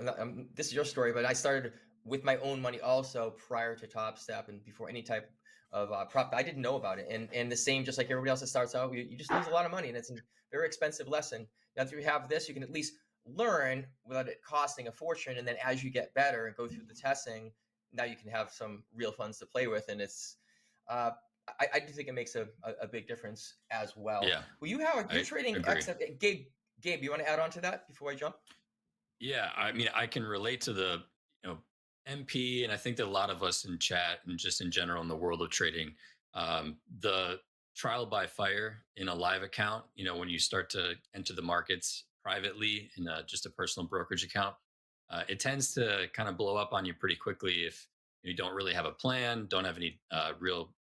This is your story, but I started with my own money also prior to Top Step and before any type of prop. I didn't know about it. And the same, just like everybody else that starts out, you just lose a lot of money, and it's a very expensive lesson. Now that you have this, you can at least learn without it costing a fortune. And then as you get better and go through the testing, now you can have some real funds to play with. And it's, I do think it makes a big difference as well. Yeah. Well, you're I trading agree. Gabe, you want to add on to that before I jump? Yeah, I mean, I can relate to the, MP, and I think that a lot of us in chat and just in general in the world of trading, the trial by fire in a live account, when you start to enter the markets privately in just a personal brokerage account, it tends to kind of blow up on you pretty quickly if you don't really have a plan, don't have any real,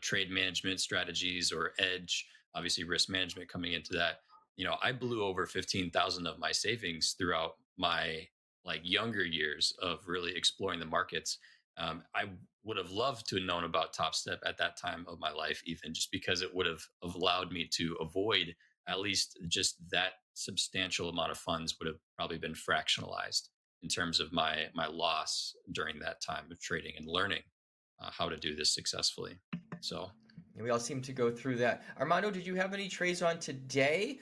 trade management strategies or edge, obviously risk management coming into that. I blew over 15,000 of my savings throughout my younger years of really exploring the markets. I would have loved to have known about Top Step at that time of my life, even just because it would have allowed me to avoid at least just that substantial amount of funds would have probably been fractionalized in terms of my loss during that time of trading and learning how to do this successfully. So we all seem to go through that. Armando, did you have any trades on today?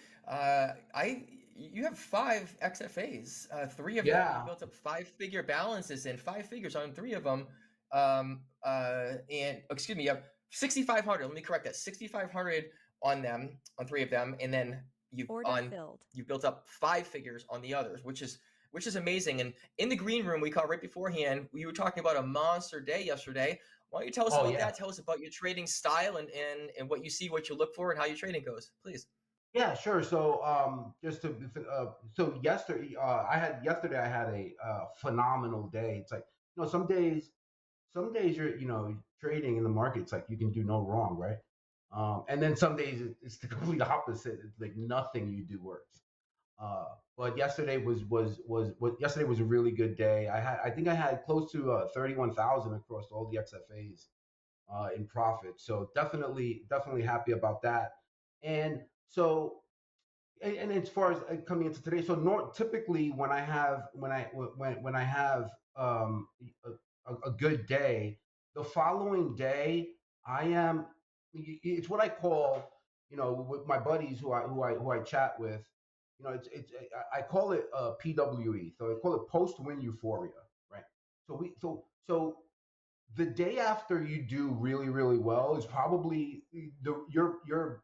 You have 5 XFAs, 3 of them you built up 5-figure balances in 5 figures on 3 of them. And excuse me, you have 6,500. Let me correct that. 6,500 on 3 of them, and then you built up 5 figures on the others, which is amazing. And in the green room, we caught right beforehand, we were talking about a monster day yesterday. Why don't you tell us about that? Tell us about your trading style and what you see, what you look for, and how your trading goes, please. Yeah, sure. So so yesterday I had a phenomenal day. It's like, some days you're trading in the market, it's like you can do no wrong, right? And then some days it's the complete opposite. It's like nothing you do works. But yesterday was a really good day. I think I had close to 31,000 across all the XFAs in profit. So definitely happy about that. And so and as far as coming into today, so typically when I have a good day, the following day I am. It's what I call, with my buddies who I chat with. I call it PWE. So I call it post win euphoria, right? So the day after you do really really well is probably you're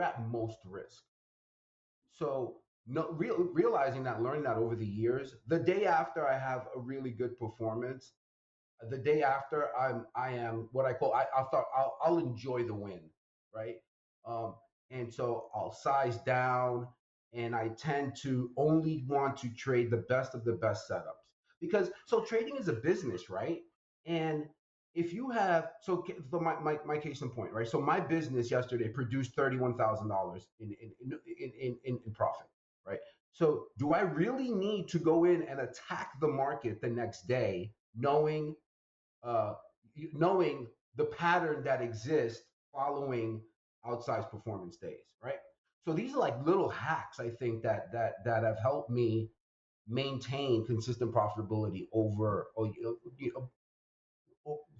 at most risk. So realizing that, learning that over the years, the day after I have a really good performance, the day after I am what I call I'll enjoy the win, right? And so I'll size down, and I tend to only want to trade the best of the best setups, because trading is a business, right? And if you have my case in point, right? So my business yesterday produced $31,000 in profit, right? So do I really need to go in and attack the market the next day, knowing the pattern that exists following outsized performance days, right? So these are like little hacks, I think, that have helped me maintain consistent profitability over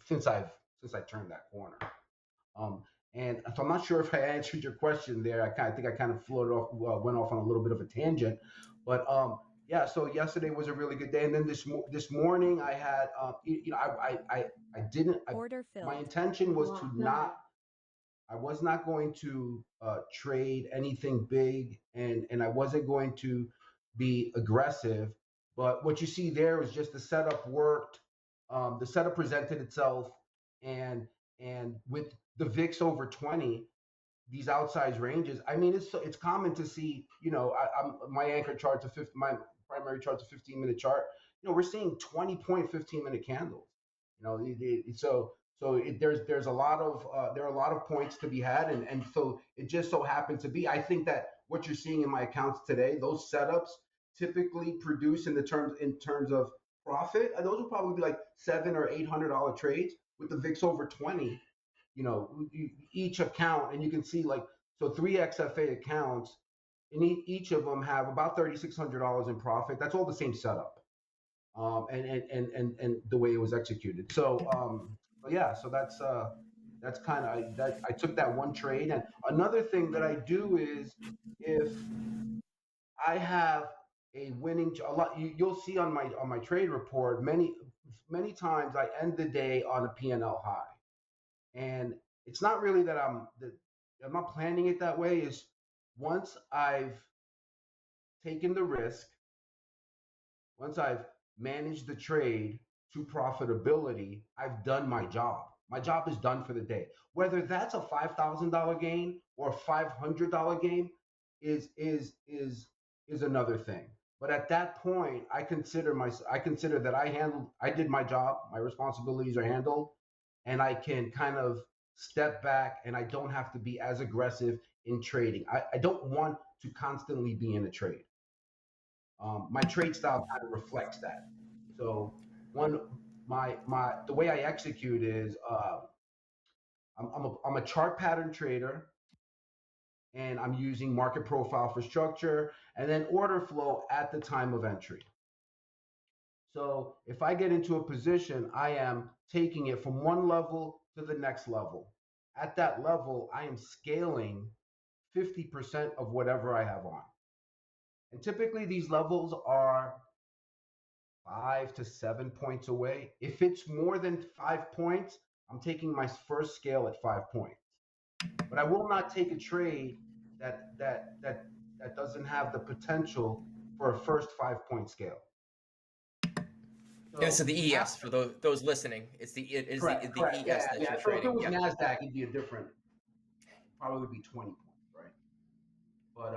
since I turned that corner. And so I'm not sure if I answered your question there. I think I kind of went off on a little bit of a tangent, but yeah. So yesterday was a really good day, and then this morning I had I didn't. Order filled. My intention was to not. I was not going to trade anything big, and I wasn't going to be aggressive. But what you see there is just the setup worked. The setup presented itself, and with the VIX over 20, these outsized ranges. I mean, it's common to see. My anchor chart's my primary chart's a 15-minute chart. We're seeing 20-point 15-minute candles. There's a lot of there are a lot of points to be had, and so it just so happened to be. I think that what you're seeing in my accounts today, those setups typically produce in terms of profit. Those will probably be like $700 or $800 trades with the VIX over 20. Each account, and you can see so 3 XFA accounts, and each of them have about $3,600 in profit. That's all the same setup, and the way it was executed. So yeah, so that's kind of I took that one trade. And another thing that I do is, if I have a winning you'll see on my trade report, many times I end the day on a P&L high. And it's not really that I'm not planning it that way. Is once I've taken the risk, once I've managed the trade to profitability, I've done my job. My job is done for the day. Whether that's a $5,000 gain or a $500 gain is another thing. But at that point, I consider that I did my job. My responsibilities are handled, and I can kind of step back, and I don't have to be as aggressive in trading. I don't want to constantly be in a trade. My trade style kind of reflects that. So the way I execute is I'm a chart pattern trader, and I'm using market profile for structure, and then order flow at the time of entry. So if I get into a position, I am taking it from one level to the next level. At that level, I am scaling 50% of whatever I have on. And typically these levels are 5 to 7 points away. If it's more than 5 points, I'm taking my first scale at 5 points. But I will not take a trade that doesn't have the potential for a first 5-point scale. So the ES for those listening, it's the ES that you're trading. If it was NASDAQ, it'd be probably be 20 points, right? But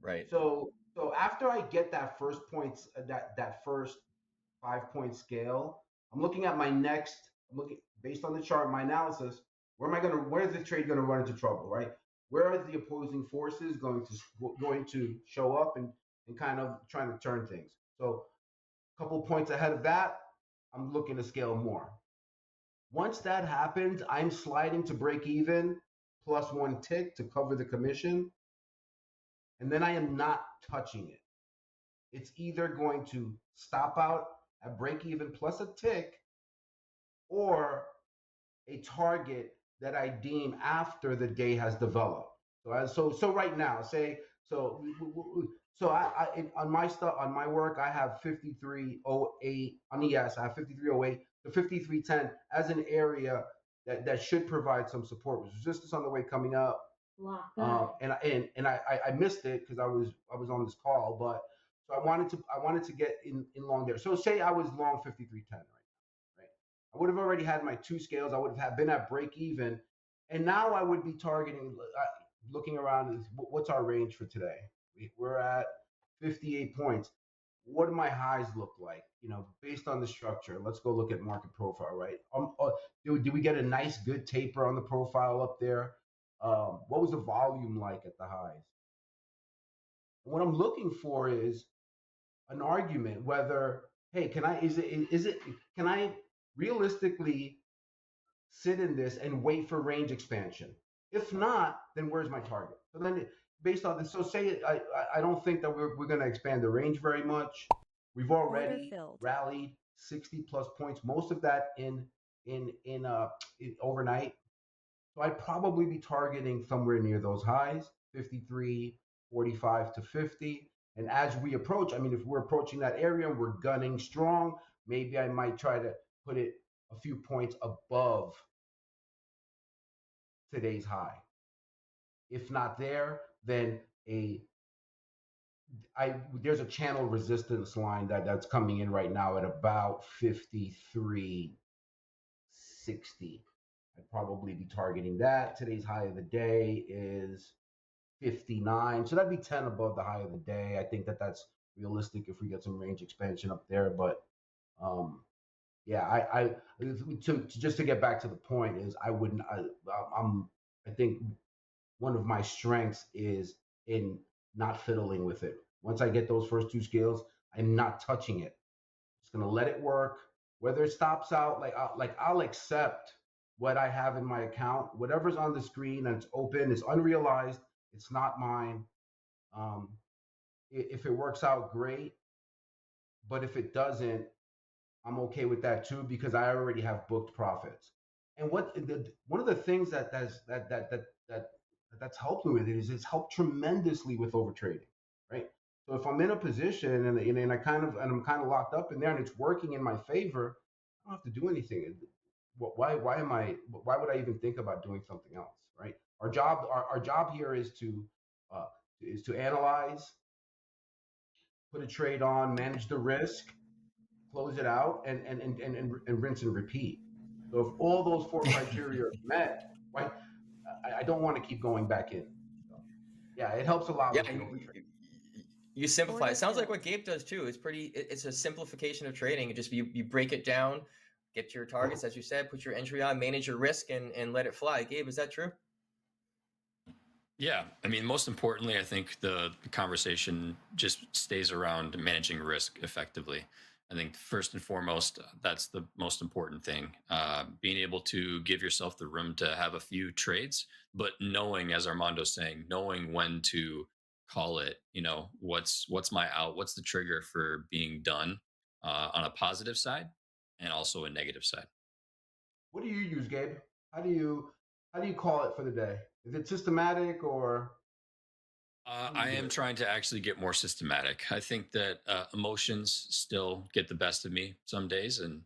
right. So after I get that first points, that first 5-point scale, I'm looking at my next. I'm looking based on the chart, my analysis. Where is the trade going to run into trouble, right? Where are the opposing forces going to show up and kind of trying to turn things? So a couple points ahead of that, I'm looking to scale more. Once that happens, I'm sliding to break even plus 1 tick to cover the commission. and then I am not touching it. It's either going to stop out at break even plus a tick, or a target that I deem after the day has developed. So right now, say on my stuff, on my work, I have 5308 on ES. I have 5308 to 5310 as an area that should provide some support with resistance on the way coming up. And I missed it because I was on this call, but so I wanted to get in long there. So say I was long 5310 right now, right? I would have already had my two scales. I would have been at break even, and now I would be targeting, looking around, is what's our range for today? We're at 58 points. What do my highs look like? Based on the structure. Let's go look at market profile, right? Do we get a nice good taper on the profile up there? What was the volume like at the highs? And what I'm looking for is an argument whether, hey, can I realistically sit in this and wait for range expansion? If not, then where's my target? So then, based on this, so say I don't think that we're going to expand the range very much. We've already rallied 60 plus points, most of that in overnight. So I'd probably be targeting somewhere near those highs, 53, 45 to 50. And as we approach, I mean, if we're approaching that area and we're gunning strong, maybe I might try to put it a few points above today's high. If not there, then there's a channel resistance line that's coming in right now at about 53.60. I'd probably be targeting that. Today's high of the day is 59, so that'd be 10 above the high of the day. I think that's realistic if we get some range expansion up there. But yeah, just to get back to the point is I think one of my strengths is in not fiddling with it. Once I get those first two scales, I'm not touching it. Just gonna let it work. Whether it stops out, I'll accept what I have in my account, whatever's on the screen and it's open, it's unrealized, it's not mine. If it works out, great. But if it doesn't, I'm okay with that too, because I already have booked profits. And one of the things that's helped me with it is it's helped tremendously with overtrading, right? So if I'm in a position and I'm kind of locked up in there and it's working in my favor, I don't have to do anything. Why would I even think about doing something else, right? Our job here is to analyze, put a trade on, manage the risk, close it out, and rinse and repeat. So if all those four criteria are met, right, I don't want to keep going back in. So, yeah, it helps a lot. Yeah, you simplify. It sounds like what Gabe does too. It's a simplification of trading. It just you break it down, get to your targets, as you said, put your entry on, manage your risk, and let it fly. Gabe, is that true? Yeah, I mean, most importantly, I think the conversation just stays around managing risk effectively. I think first and foremost, that's the most important thing. Being able to give yourself the room to have a few trades, but knowing, as Armando's saying, knowing when to call it. What's my out? What's the trigger for being done on a positive side and also a negative side? What do you use, Gabe? How do you call it for the day? Is it systematic or? I am trying to actually get more systematic. I think that emotions still get the best of me some days. And,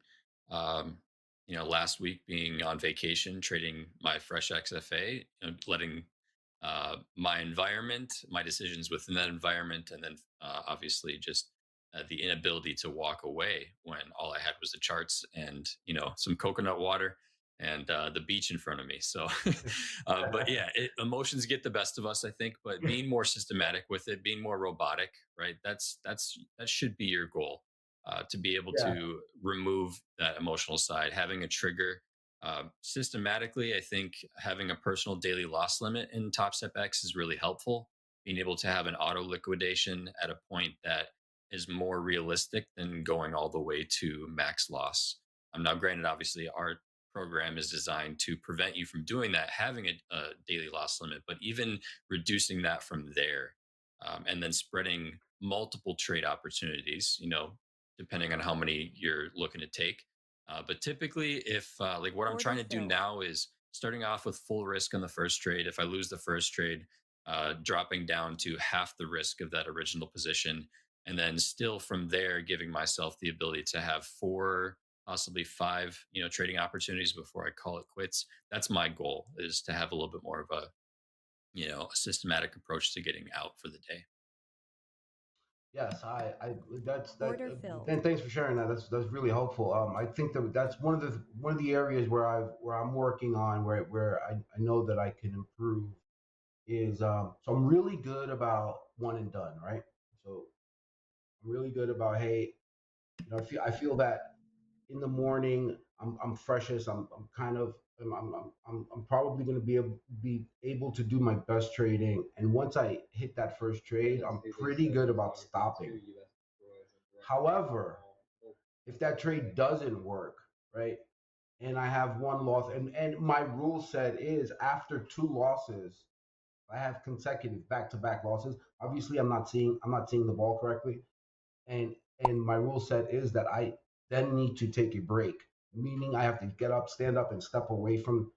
last week being on vacation, trading my fresh XFA, letting my environment, my decisions within that environment, and then obviously just the inability to walk away when all I had was the charts and, some coconut water and the beach in front of me. So, but yeah, emotions get the best of us, I think, but being more systematic with it, being more robotic, right? That should be your goal, to be able to remove that emotional side, having a trigger. Systematically, I think having a personal daily loss limit in Top Step X is really helpful. Being able to have an auto liquidation at a point that is more realistic than going all the way to max loss. Now, granted, obviously, our program is designed to prevent you from doing that, having a daily loss limit, but even reducing that from there and then spreading multiple trade opportunities, depending on how many you're looking to take. But typically, if like what I'm trying Order to do filled. now is starting off with full risk on the first trade. If I lose the first trade, dropping down to half the risk of that original position, and then still from there giving myself the ability to have four, possibly five, trading opportunities before I call it quits. That's my goal, is to have a little bit more of a, a systematic approach to getting out for the day. Yes, that's that. Order filled. And thanks for sharing that. That's really helpful. I think that that's one of the areas where I'm working on where I know that I can improve is so I'm really good about one and done, right? So I'm really good about, hey, I feel that in the morning I'm freshest. I'm kind of I'm probably going to be able to do my best trading, and once I hit that first trade, I'm pretty good about stopping. However, if that trade doesn't work, right, and I have one loss, and my rule set is after two losses, I have consecutive back-to-back losses. Obviously, I'm not seeing the ball correctly, and and my rule set is that I then need to take a break, meaning I have to get up, stand up, and step away from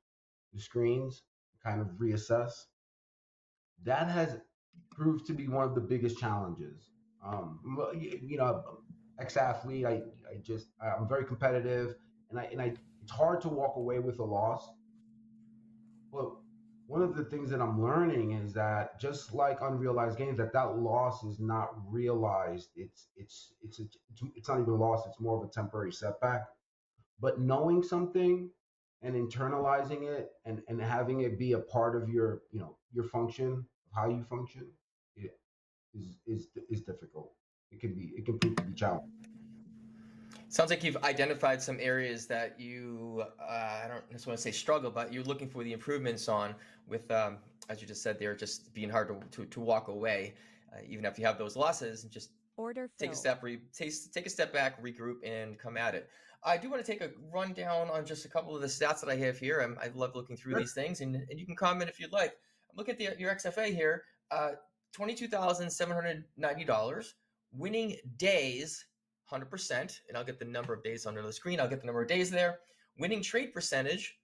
the screens, kind of reassess. That has proved to be one of the biggest challenges. Well, ex-athlete, I'm very competitive, and it's hard to walk away with a loss. But one of the things that I'm learning is that just like unrealized gains, that loss is not realized. It's not even a loss. It's more of a temporary setback. But knowing something and internalizing it and having it be a part of your function, how you function, it is difficult. It can prove to be challenging. Sounds like you've identified some areas that you, I don't just want to say struggle, but you're looking for the improvements on with, as you just said, they're just being hard to walk away, even if you have those losses, and just Order take a filled. step, take a step back, regroup, and come at it. I do want to take a rundown on just a couple of the stats that I have here. I love looking through Sure. these things, and you can comment if you'd like. I'm looking at your XFA here, $22,790, winning days, 100%, and I'll get the number of days under the screen. I'll get the number of days there. Winning trade percentage,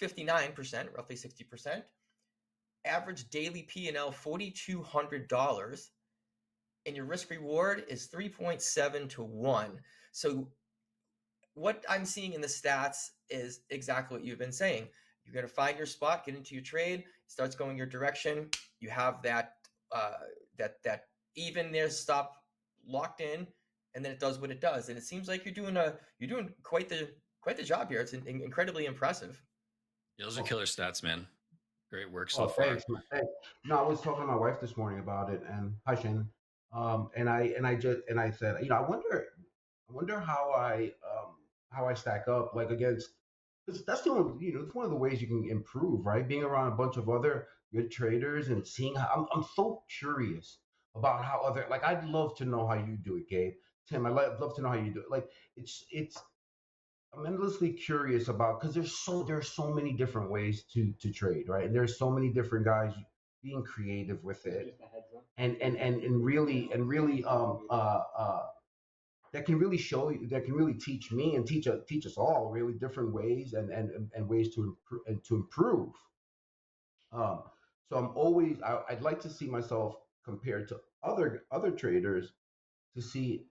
59%, roughly 60%. Average daily P&L, $4,200. And your risk reward is 3.7 to 1. So what I'm seeing in the stats is exactly what you've been saying. You're going to find your spot, get into your trade, it starts going your direction. You have that that even there stop locked in, and then it does what it does. And it seems like you're doing quite the job here. It's incredibly impressive. Yeah, those are killer stats, man. Great work so Oh, far. thanks, man. Thanks. No, I was talking to my wife this morning about it, and hi, Shannon. And I said, I wonder how I stack up like against. Because that's the only, it's one of the ways you can improve, right? Being around a bunch of other good traders and seeing how I'm so curious about how other, like, I'd love to know how you do it, Gabe. Tim, I'd love to know how you do it. Like, it's I'm endlessly curious about, because there's so many different ways to trade, right? And there's so many different guys being creative with it, and really that can really show you, that can really teach me and teach us all really different ways and ways to improve. Um, so I'd like to see myself compared to other traders to see,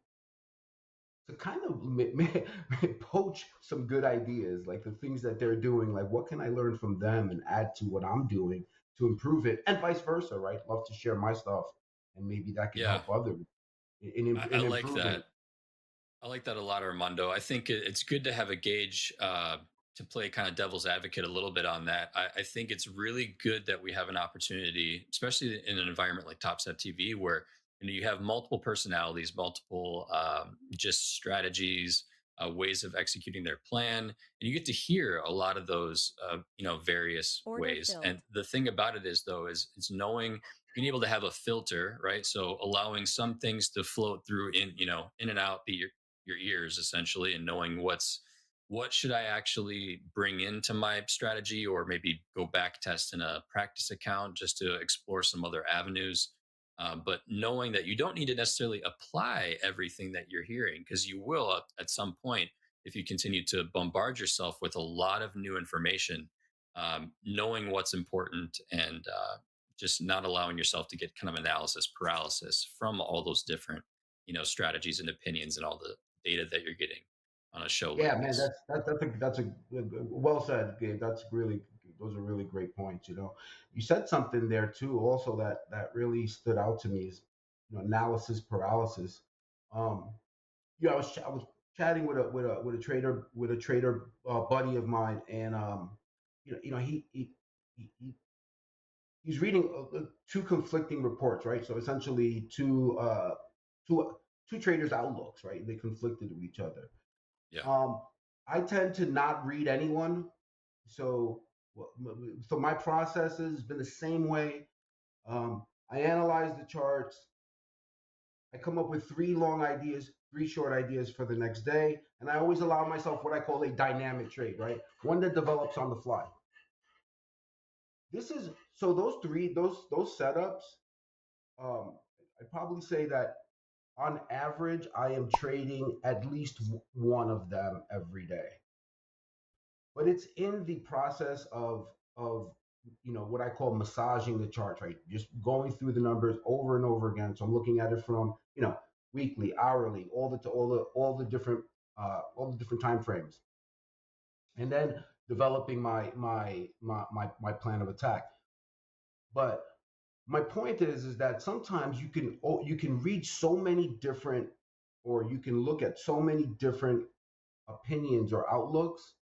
to kind of poach some good ideas, like the things that they're doing, like what can I learn from them and add to what I'm doing to improve it, and vice versa, right? Love to share my stuff, and maybe that can Yeah, help others I in like improving. that. I like that a lot, Armando. I think it's good to have a gauge to play kind of devil's advocate a little bit on that. I think it's really good that we have an opportunity, especially in an environment like Top Step TV, where you have multiple personalities, multiple just strategies, ways of executing their plan, and you get to hear a lot of those, various Order ways. And filled. the thing about it is, though, is it's knowing, being able to have a filter, right? So allowing some things to float through in and out your ears essentially, and knowing what should I actually bring into my strategy, or maybe go back test in a practice account just to explore some other avenues. But knowing that you don't need to necessarily apply everything that you're hearing, because you will at some point if you continue to bombard yourself with a lot of new information. Knowing what's important and just not allowing yourself to get kind of analysis paralysis from all those different, strategies and opinions and all the data that you're getting on a show Yeah, like man, this. that's a well said, Gabe. That's really those are really great points. You said something there too, also that really stood out to me is analysis paralysis. Um, I was chatting with a trader buddy of mine, and he he's reading two conflicting reports, right? So essentially, two two traders' outlooks, right? They conflicted with each other. Yeah. I tend to not read anyone, so so my process has been the same way. I analyze the charts. I come up with three long ideas, three short ideas for the next day, and I always allow myself what I call a dynamic trade, right? One that develops on the fly. This is so those setups. I'd probably say that on average, I am trading at least one of them every day. But it's in the process of what I call massaging the charts, right? Just going through the numbers over and over again. So I'm looking at it from weekly, hourly, all the different time frames, and then developing my plan of attack. But my point is that sometimes you can read so many different, or you can look at so many different opinions or outlooks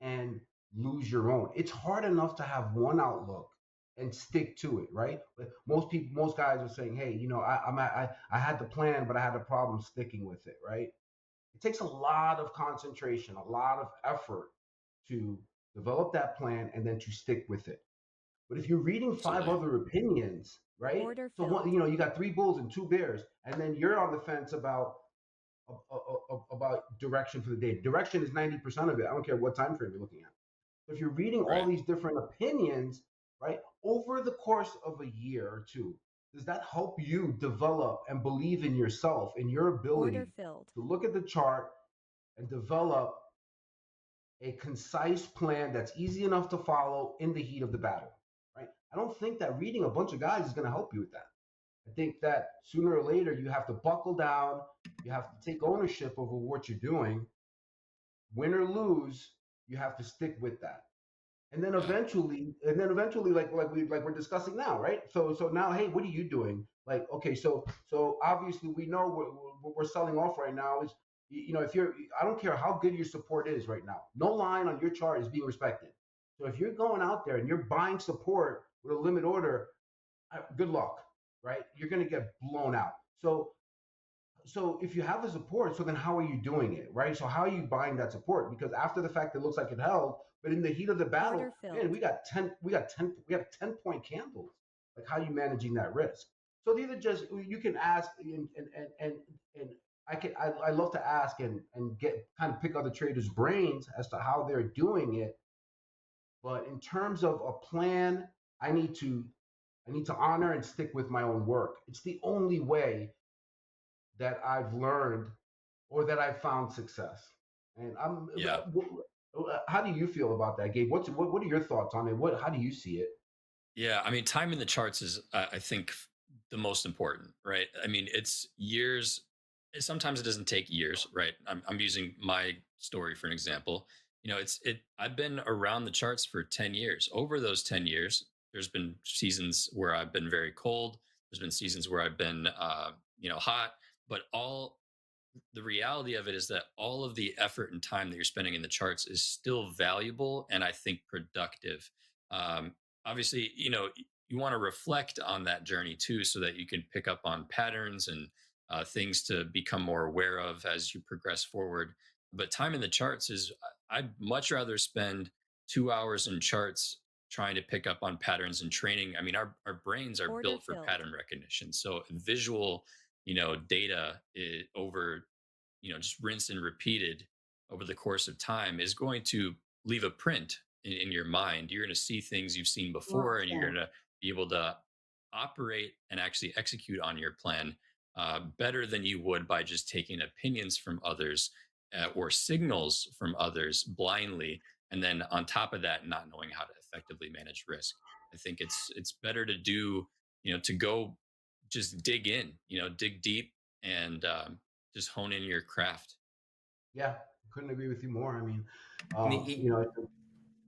and lose your own. It's hard enough to have one outlook and stick to it, right? But most guys are saying, hey, I had the plan, but I had a problem sticking with it, right? It takes a lot of concentration, a lot of effort to develop that plan and then to stick with it. But if you're reading five Absolutely. other opinions, right? Order So filled. you got three bulls and two bears, and then you're on the fence about direction for the day. Direction is 90% of it. I don't care what time frame you're looking at. So if you're reading all Right. these different opinions, right, over the course of a year or two, does that help you develop and believe in yourself and your ability Order filled. to look at the chart and develop a concise plan that's easy enough to follow in the heat of the battle, right? I don't think that reading a bunch of guys is going to help you with that. I think that sooner or later you have to buckle down, you have to take ownership over what you're doing. Win or lose, you have to stick with that. And then eventually, like we're discussing now, right? So now, hey, what are you doing? Like, okay, so obviously we know what we're selling off right now is, if I don't care how good your support is right now, no line on your chart is being respected. So if you're going out there and you're buying support with a limit order, good luck, right? You're going to get blown out. So if you have a support, so then how are you doing it, right? So how are you buying that support? Because after the fact, it looks like it held, but in the heat of the battle, Order filled. man, we have 10-point candles. Like, how are you managing that risk? So these are just, you can ask, and I love to ask and get kind of pick other traders' brains as to how they're doing it. But in terms of a plan, I need to honor and stick with my own work. It's the only way that I've learned or that I've found success. And Yeah. How do you feel about that, Gabe? What are your thoughts on it? How do you see it? Yeah, I mean, time in the charts is, I think, the most important, right? I mean, it's years. Sometimes it doesn't take years, right? I'm using my story for an example. I've been around the charts for 10 years. Over those 10 years, there's been seasons where I've been very cold. There's been seasons where I've been, hot. But the reality of it is that all of the effort and time that you're spending in the charts is still valuable and I think productive. Obviously, you want to reflect on that journey too, so that you can pick up on patterns and things to become more aware of as you progress forward. But time in the charts is, I'd much rather spend 2 hours in charts trying to pick up on patterns and training. I mean, our brains are Order built for filled. pattern recognition. So visual, data over, just rinsed and repeated over the course of time is going to leave a print in your mind. You're going to see things you've seen before, and you're going to be able to operate and actually execute on your plan better than you would by just taking opinions from others or signals from others blindly, and then on top of that, not knowing how to effectively manage risk. I think it's better to do, to go just dig in, dig deep and just hone in your craft. Yeah, couldn't agree with you more. I mean, And the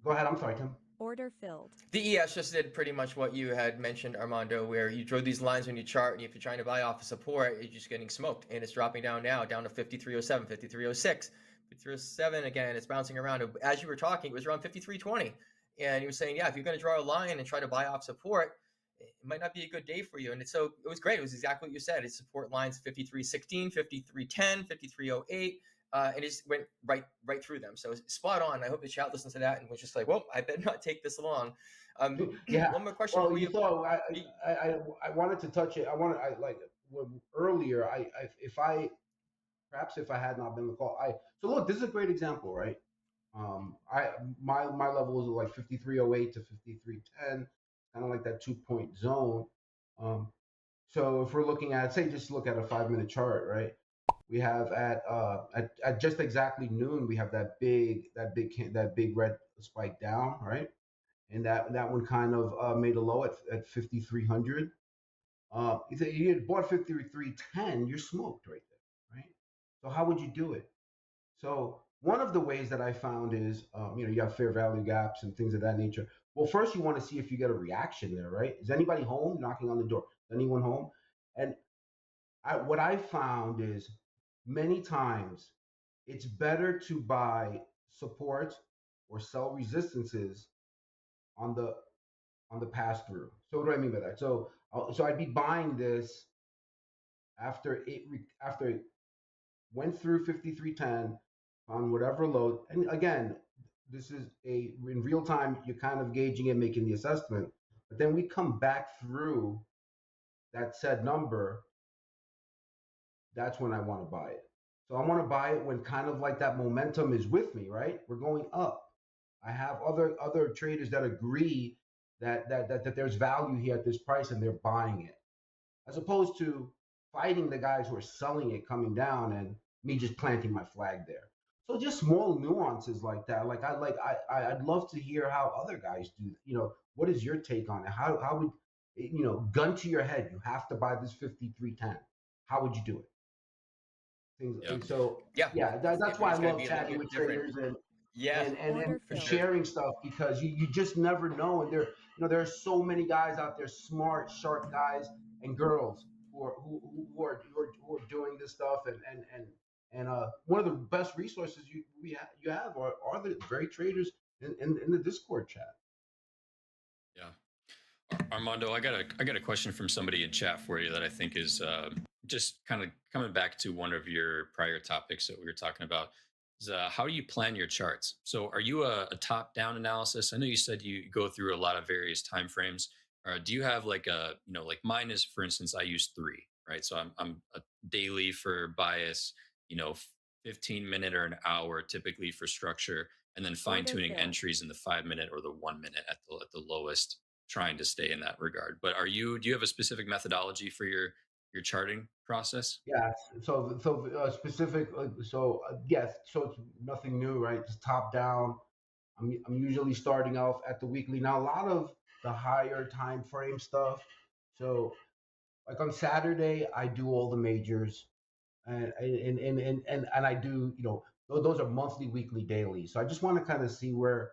go ahead. I'm sorry, Tim. Order filled. The ES just did pretty much what you had mentioned, Armando, where you drew these lines on your chart, and if you're trying to buy off of support, you're just getting smoked, and it's dropping down now, down to 5307, 5306, 5307 again. It's bouncing around. As you were talking, it was around 5320, and you were saying, yeah, if you're going to draw a line and try to buy off support, it might not be a good day for you. And so it was great. It was exactly what you said. It's support lines 5316, 5310, 5308. And it just went right through them. So spot on. I hope the chat listened to that and was just like, well, I better not take this long. Yeah. One more question Well, for you. I wanted to touch it. Earlier. Perhaps if I had not been the call. So look, this is a great example, right? My levels are like 5308 to 5310, kind of like that 2-point zone. So if we're looking at, say, just look at a 5-minute chart, right? We have at just exactly noon, we have that big red spike down, right? And that one kind of made a low at 5,300. If you had bought 5310, you're smoked right there, right? So how would you do it? So one of the ways that I found is, you have fair value gaps and things of that nature. Well, first you want to see if you get a reaction there, right? Is anybody home? Knocking on the door. Is anyone home? And what I found is, many times it's better to buy support or sell resistances on the pass through. So what do I mean by that? So I'd be buying this after it went through 5310 on whatever low. And again, this is in real time, you're kind of gauging and making the assessment. But then we come back through that said number. That's when I want to buy it. So I want to buy it when kind of like that momentum is with me, right? We're going up. I have other traders that agree that there's value here at this price and they're buying it, as opposed to fighting the guys who are selling it coming down and me just planting my flag there. So just small nuances like that. I'd love to hear how other guys do. What is your take on it? How would gun to your head, you have to buy this 5310. How would you do it? And so that's why I love chatting with traders and sharing stuff, because you just never know. And there are so many guys out there, smart, sharp guys and girls who are doing this stuff. And one of the best resources you have are the very traders in the Discord chat. Yeah. Armando, I got a question from somebody in chat for you that I think is just kind of coming back to one of your prior topics that we were talking about. Is how do you plan your charts? So are you a top-down analysis? I know you said you go through a lot of various time frames. Do you have like mine is, for instance, I use 3, right? So I'm a daily for bias, 15-minute or an hour typically for structure, and then fine-tuning entries in the 5-minute or the 1-minute at the lowest, trying to stay in that regard. But do you have a specific methodology for your charting process? Yes. So specific. Yes. So it's nothing new, right? Just top down. I'm usually starting off at the weekly. Now a lot of the higher time frame stuff. So like on Saturday, I do all the majors, and I do, those are monthly, weekly, daily. So I just want to kind of see where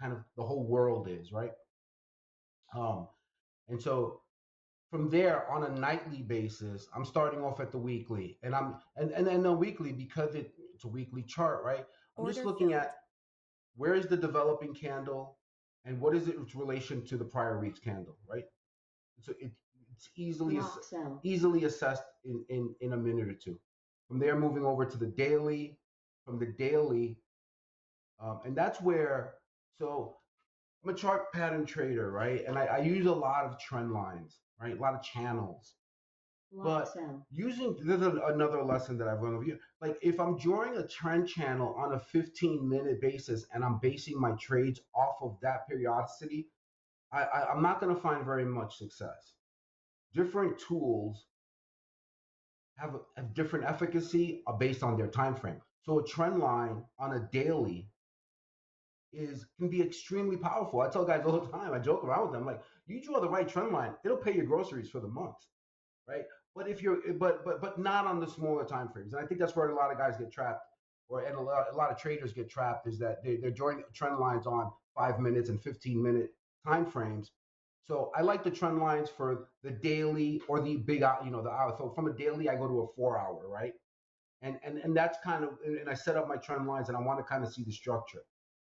kind of the whole world is, right? And so from there, on a nightly basis, I'm starting off at the weekly, and then the weekly, because it's a weekly chart, right? I'm just looking at where is the developing candle, and what is its relation to the prior week's candle, right? So it's easily assessed in a minute or two. From there, moving over to the daily, from the daily, and that's where. So I'm a chart pattern trader, right? And I use a lot of trend lines, right? A lot of channels. But there's another lesson that I've learned over here. Like if I'm drawing a trend channel on a 15-minute basis and I'm basing my trades off of that periodicity, I'm not going to find very much success. different tools have different efficacy based on their time frame. So a trend line on a daily can be extremely powerful. I tell guys all the time, I joke around with them, like, you draw the right trend line, it'll pay your groceries for the month, right? But if you're but not on the smaller time frames. And I think that's where a lot of guys get trapped, and a lot of traders get trapped, is that they're drawing trend lines on 5 minutes and 15-minute time frames. So I like the trend lines for the daily or the big, the hour. So from a daily, I go to a 4-hour, right? And that's kind of, and I set up my trend lines, and I want to kind of see the structure.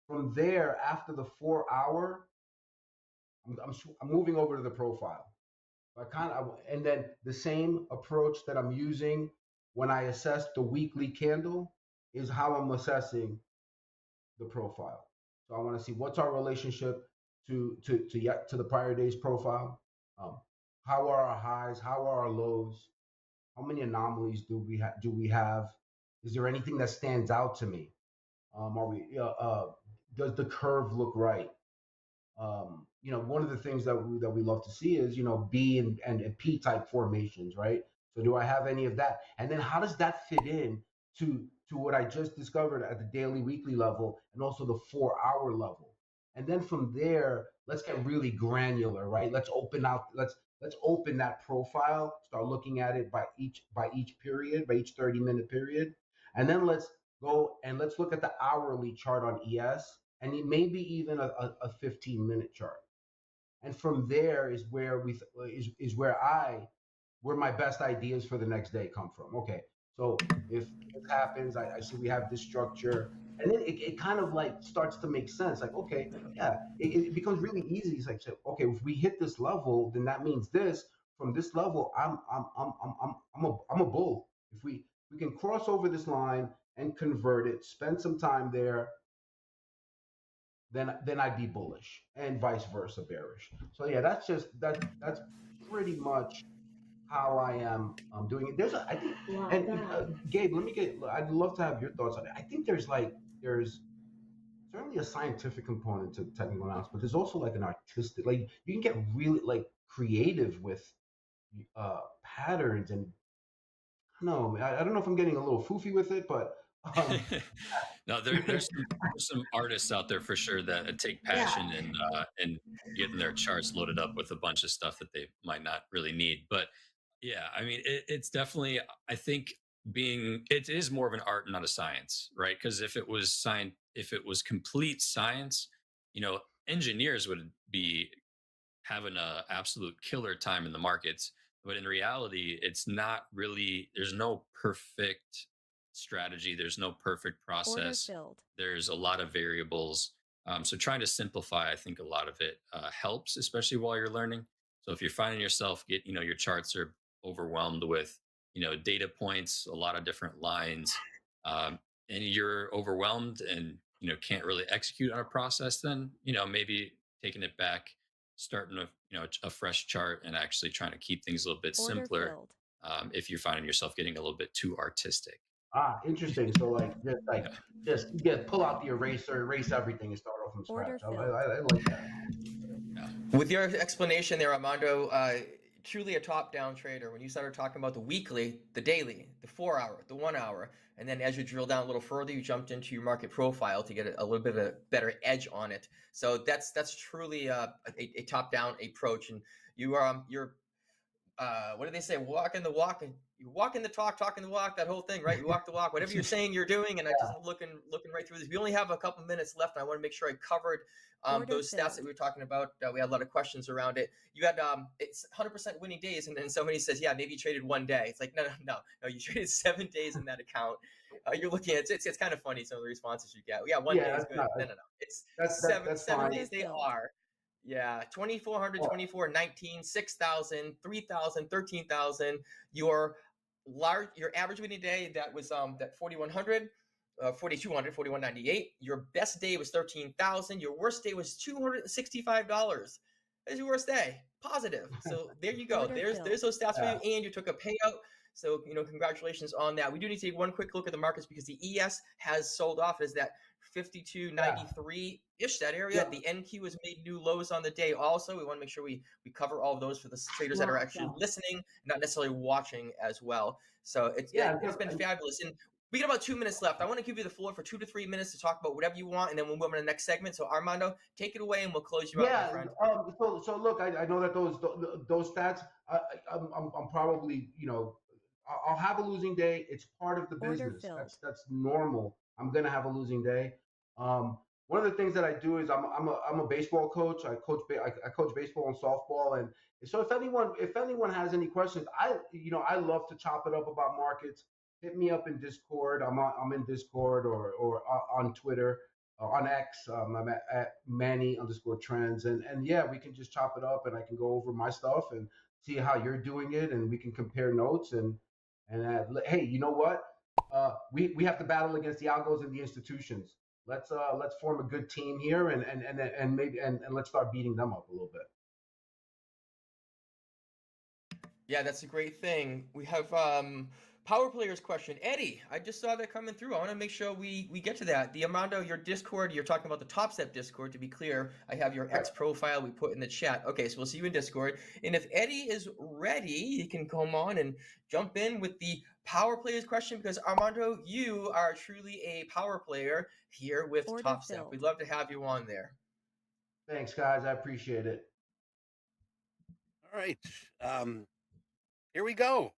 From there, after the 4-hour, I'm moving over to the profile. And then the same approach that I'm using when I assess the weekly candle is how I'm assessing the profile. So I want to see what's our relationship to the prior day's profile. How are our highs? How are our lows? How many anomalies do we have? Is there anything that stands out to me? Does the curve look right? One of the things that we love to see is, B and P type formations, right? So do I have any of that? And then how does that fit in to what I just discovered at the daily, weekly level, and also the 4-hour level? And then from there, let's get really granular, right? Let's open that profile, start looking at it by each period, by each 30-minute period. And then let's go and let's look at the hourly chart on ES, and maybe even a 15-minute chart. And from there is where where my best ideas for the next day come from. Okay, so if it happens, I see we have this structure, and then it kind of like starts to make sense. Like, okay, yeah, it becomes really easy. It's like, okay, if we hit this level, then that means this. From this level, I'm a bull. If we can cross over this line and convert it, spend some time there, then I'd be bullish, and vice versa, bearish. So yeah, that's pretty much how I am doing it. Gabe, I'd love to have your thoughts on it. I think there's certainly a scientific component to technical analysis, but there's also like an artistic, like you can get really like creative with patterns, and I don't know if I'm getting a little foofy with it, but no, there's some artists out there for sure that take passion and getting their charts loaded up with a bunch of stuff that they might not really need. But yeah, I mean, it's definitely, I think it is more of an art, not a science, right? Because if it was complete science, engineers would be having a absolute killer time in the markets. But in reality, it's not really, there's no perfect strategy. There's no perfect process. There's a lot of variables. So trying to simplify, I think a lot of it helps, especially while you're learning. So if you're finding yourself your charts are overwhelmed with, data points, a lot of different lines, and you're overwhelmed and, can't really execute on a process, then, maybe taking it back, starting a fresh chart and actually trying to keep things a little bit simpler. If you're finding yourself getting a little bit too artistic. Interesting. So just pull out the eraser, erase everything, and start off from scratch. I like that. Yeah. With your explanation there, Armando, truly a top-down trader. When you started talking about the weekly, the daily, the 4-hour, the 1-hour, and then as you drill down a little further, you jumped into your market profile to get a little bit of a better edge on it. So that's truly a top-down approach. And you're what do they say? Walking the walk, and you walking the talk, talking the walk. That whole thing, right? You walk the walk. Whatever you're saying, you're doing. And I just looking right through this. We only have a couple minutes left, and I want to make sure I covered those stats that we were talking about. We had a lot of questions around it. You had it's 100% winning days, and then somebody says, yeah, maybe you traded 1 day. It's like no, you traded 7 days in that account. You're looking at it's kind of funny, some of the responses you get. Yeah, 1 day is good. No. It's seven days. They are. Yeah, 2,400, 2,419, 6,000, 3,000, 13,000. Your average winning day, that was that 4,100, 4,200, 4,198. Your best day was 13,000. Your worst day was $265. That's your worst day. Positive. So there you go. There's those stats for you, and you took a payout. So, congratulations on that. We do need to take one quick look at the markets because the ES has sold off. As that 52.93-ish, that area. The NQ has made new lows on the day also. We want to make sure we cover all of those for the traders that are actually listening, not necessarily watching as well. So it's been fabulous. And we got about 2 minutes left. I want to give you the floor for 2 to 3 minutes to talk about whatever you want, and then we'll move on to the next segment. So Armando, take it away, and we'll close you out, my friend. So look, I know that those stats. I'm probably, you know, I'll have a losing day. It's part of the business. That's normal. I'm gonna have a losing day. One of the things that I do is I'm a baseball coach. I coach baseball and softball, and so if anyone has any questions, I love to chop it up about markets. Hit me up in Discord. I'm in Discord or on Twitter, on X. I'm at Manny_trends, and yeah, we can just chop it up, and I can go over my stuff and see how you're doing it, and we can compare notes and hey, you know what? We have to battle against the algos and the institutions. Let's form a good team here and maybe let's start beating them up a little bit. Yeah, that's a great thing. We have Power Players question. Eddie, I just saw that coming through. I want to make sure we get to that. The Armando, your Discord, you're talking about the Top Step Discord. To be clear, I have your X profile we put in the chat. Okay, so we'll see you in Discord. And if Eddie is ready, he can come on and jump in with the Power Players question, because Armando, you are truly a power player here with Top Step. We'd love to have you on there. Thanks, guys. I appreciate it. All right. Here we go.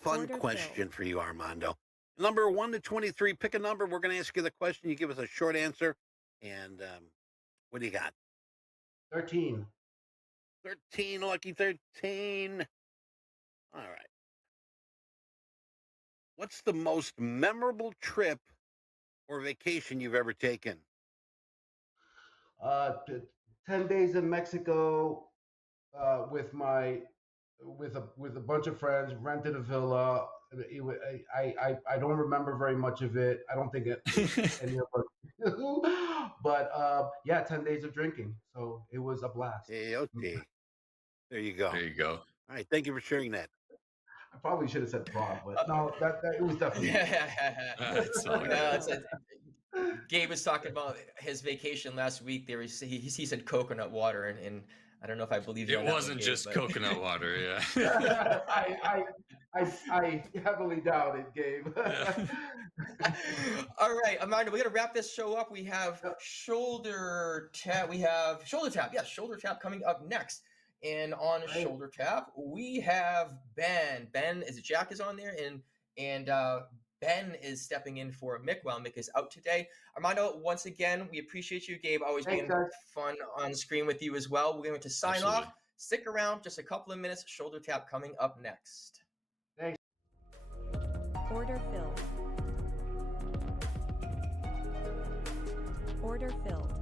Fun question for you, Armando. Number 1 to 23, pick a number. We're going to ask you the question. You give us a short answer. And what do you got? 13. 13, lucky 13. All right. What's the most memorable trip or vacation you've ever taken? 10 days in Mexico with a bunch of friends, rented a villa. I don't remember very much of it. I don't think any of us do. But yeah, 10 days of drinking. So it was a blast. Hey, okay. There you go. There you go. All right. Thank you for sharing that. I probably should have said prom, but no, that it was definitely. Gabe was talking about his vacation last week. He said coconut water, and I don't know if I believe you. It wasn't just coconut water, yeah. I heavily doubt it, Gabe. All right, Amanda, we're gonna wrap this show up. We have shoulder tap. Yeah, shoulder tap coming up next. And on shoulder tap, we have Ben. Jack is on there, and Ben is stepping in for Mick while Mick is out today. Armando, once again, we appreciate you. Gabe, always being fun on screen with you as well. We're going to sign off. Stick around, just a couple of minutes. Shoulder tap coming up next. Thanks. Order filled. Order filled.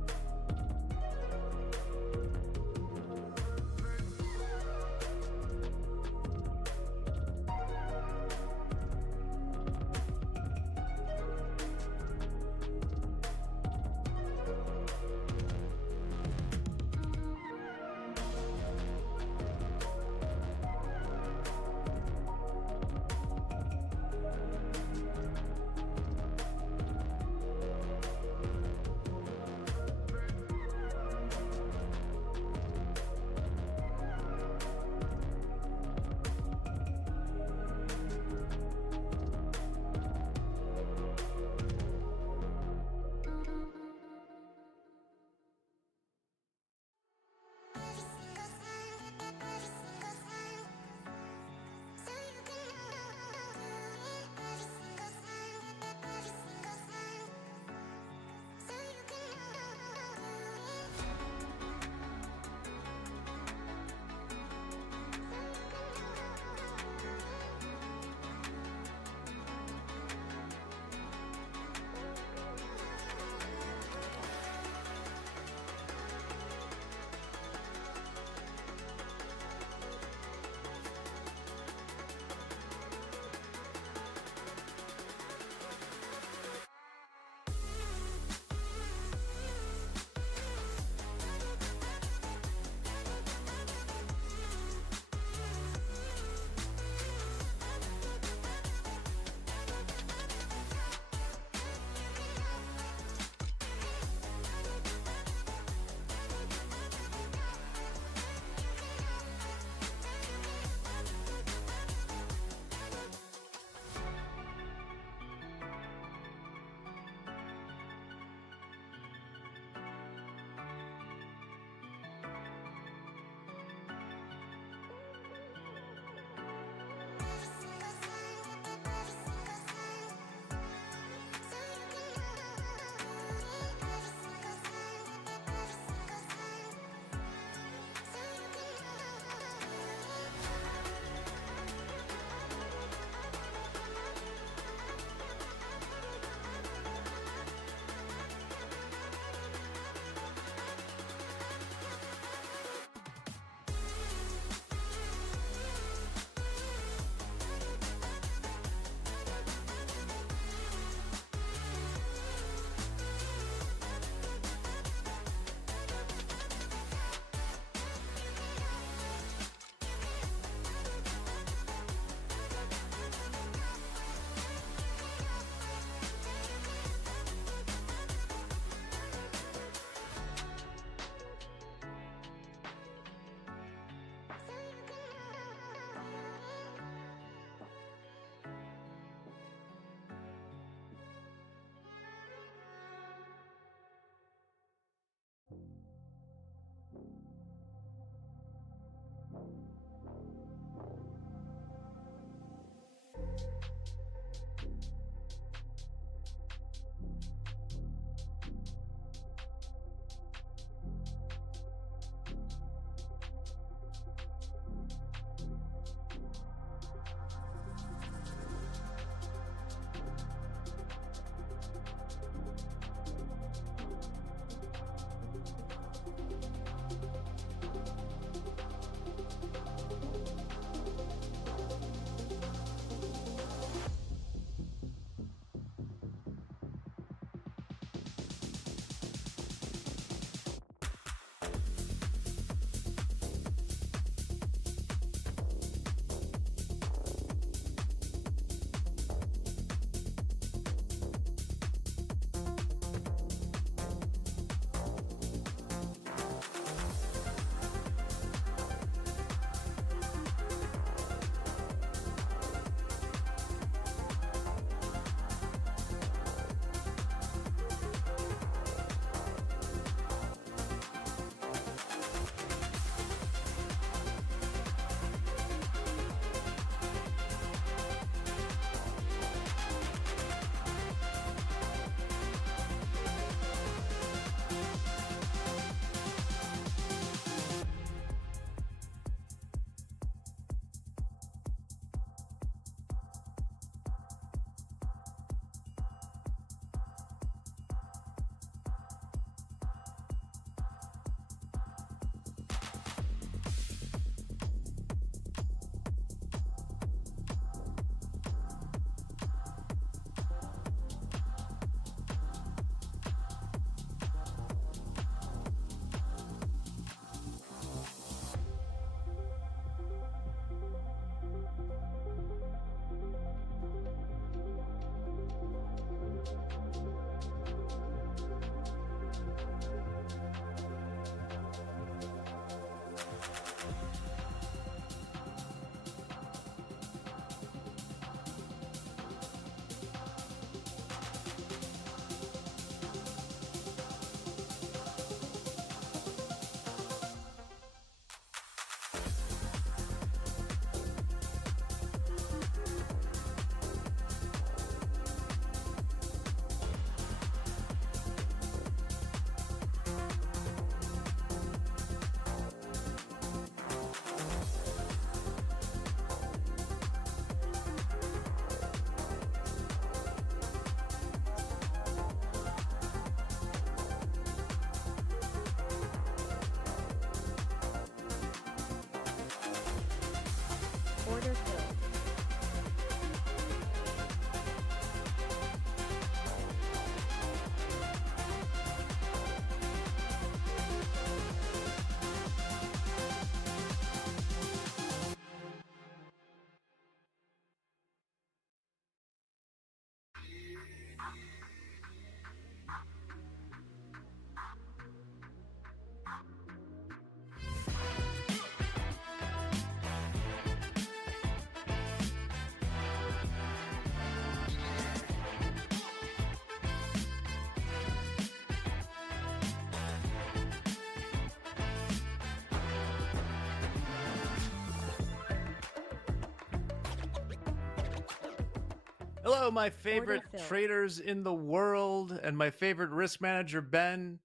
Hello, my favorite filled. traders in the world and my favorite risk manager, Ben.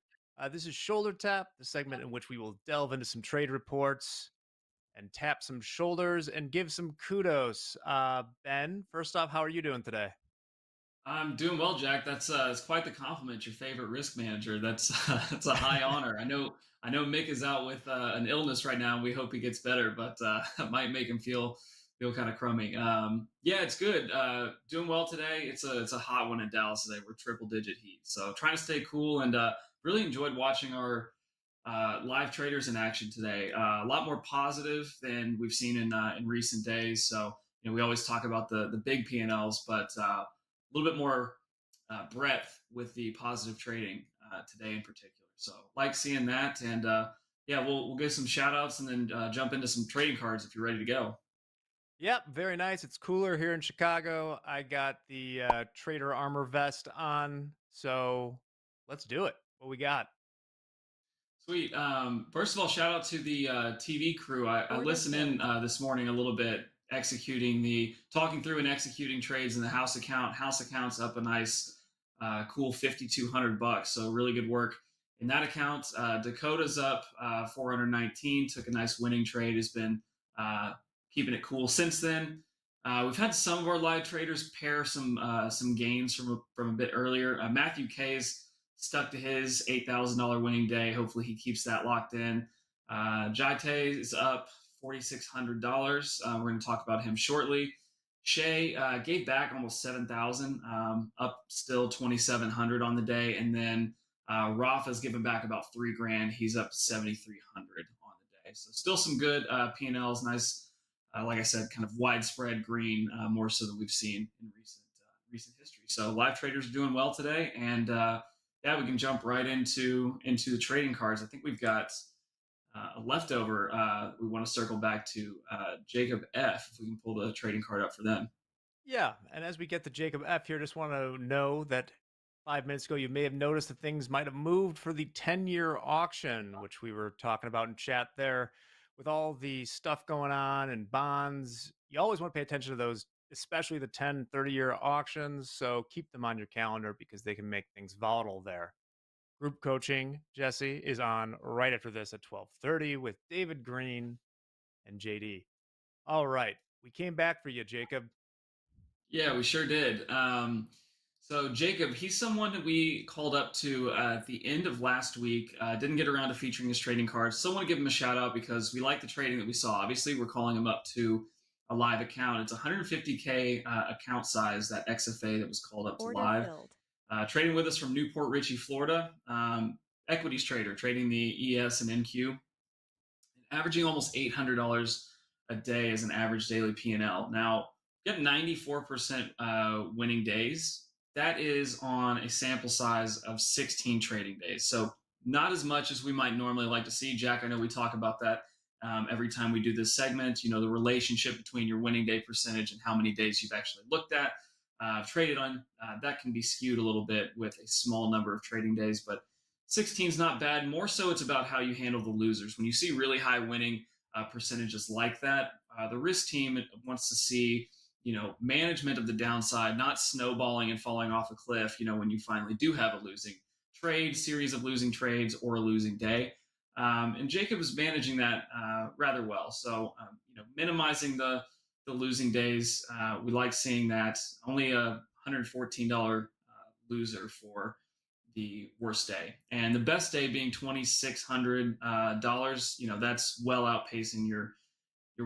This is Shoulder Tap, the segment in which we will delve into some trade reports and tap some shoulders and give some kudos. Ben, first off, how are you doing today? I'm doing well, Jack. That's it's quite the compliment. Your favorite risk manager. That's that's a high honor. I know Mick is out with an illness right now. We hope he gets better, but it might make him feel kind of crummy. Yeah, it's good. Doing well today. It's a hot one in Dallas today. We're triple digit heat, so trying to stay cool and really enjoyed watching our live traders in action today. A lot more positive than we've seen in recent days. So we always talk about the big P&Ls, but a little bit more breadth with the positive trading today in particular. So like seeing that, and yeah, we'll give some shout outs and then jump into some trading cards if you're ready to go. Yep, very nice. It's cooler here in Chicago. I got the Trader Armor vest on, so let's do it. What we got? Sweet. First of all, shout out to the TV crew. I listened in this morning a little bit, talking through and executing trades in the house account. House account's up a nice, cool $5,200. So really good work in that account. Dakota's up 419. Took a nice winning trade. Has been keeping it cool since then. We've had some of our live traders pair some gains from a bit earlier. Matthew K's stuck to his $8,000 winning day. Hopefully he keeps that locked in. Jaite is up $4,600. We're going to talk about him shortly. Shay gave back almost $7,000, up still $2,700 on the day, and then Rafa's given back about $3,000. He's up $7,300 on the day. So still some good P&Ls. Nice, like I said, kind of widespread green, more so than we've seen in recent history. So live traders are doing well today, and yeah, we can jump right into the trading cards. I think we've got a leftover. We want to circle back to Jacob F. If we can pull the trading card up for them. Yeah, and as we get to Jacob F here, just want to know that 5 minutes ago you may have noticed that things might have moved for the 10-year auction, which we were talking about in chat there. With all the stuff going on and bonds, you always want to pay attention to those, especially the 10, 30-year auctions. So keep them on your calendar because they can make things volatile there. Group coaching, Jesse, is on right after this at 12:30 with David Green and JD. All right. We came back for you, Jacob. Yeah, we sure did. So Jacob, he's someone that we called up to at the end of last week. Didn't get around to featuring his trading cards. So I want to give him a shout out because we like the trading that we saw. Obviously, we're calling him up to a live account. It's 150K account size, that XFA that was called up to live. Trading with us from Newport Richey, Florida. Equities trader, trading the ES and NQ. Averaging almost $800 a day as an average daily P&L. Now, you have 94% winning days. That is on a sample size of 16 trading days. So not as much as we might normally like to see. Jack, I know we talk about that every time we do this segment, the relationship between your winning day percentage and how many days you've actually looked at, traded on. That can be skewed a little bit with a small number of trading days, but 16 is not bad. More so it's about how you handle the losers. When you see really high winning percentages like that, the risk team wants to see management of the downside, not snowballing and falling off a cliff, when you finally do have a losing trade, series of losing trades, or a losing day. And Jacob is managing that rather well. So, minimizing the losing days. We like seeing that. Only a $114 loser for the worst day. And the best day being $2,600. That's well outpacing your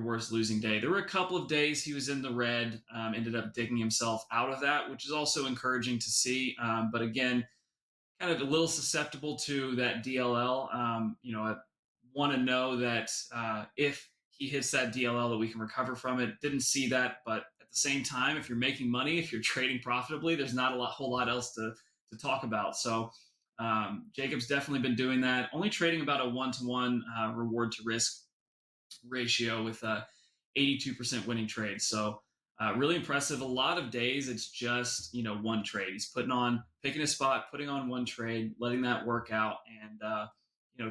worst losing day. There were a couple of days he was in the red, ended up digging himself out of that, which is also encouraging to see. But again, kind of a little susceptible to that DLL. I want to know that if he hits that DLL that we can recover from it. Didn't see that, but at the same time, if you're making money, if you're trading profitably, there's not whole lot else to talk about. So Jacob's definitely been doing that. Only trading about a 1-to-1 reward to risk ratio with 82% winning trades. So really impressive. A lot of days it's just one trade. He's picking a spot, putting on one trade, letting that work out, and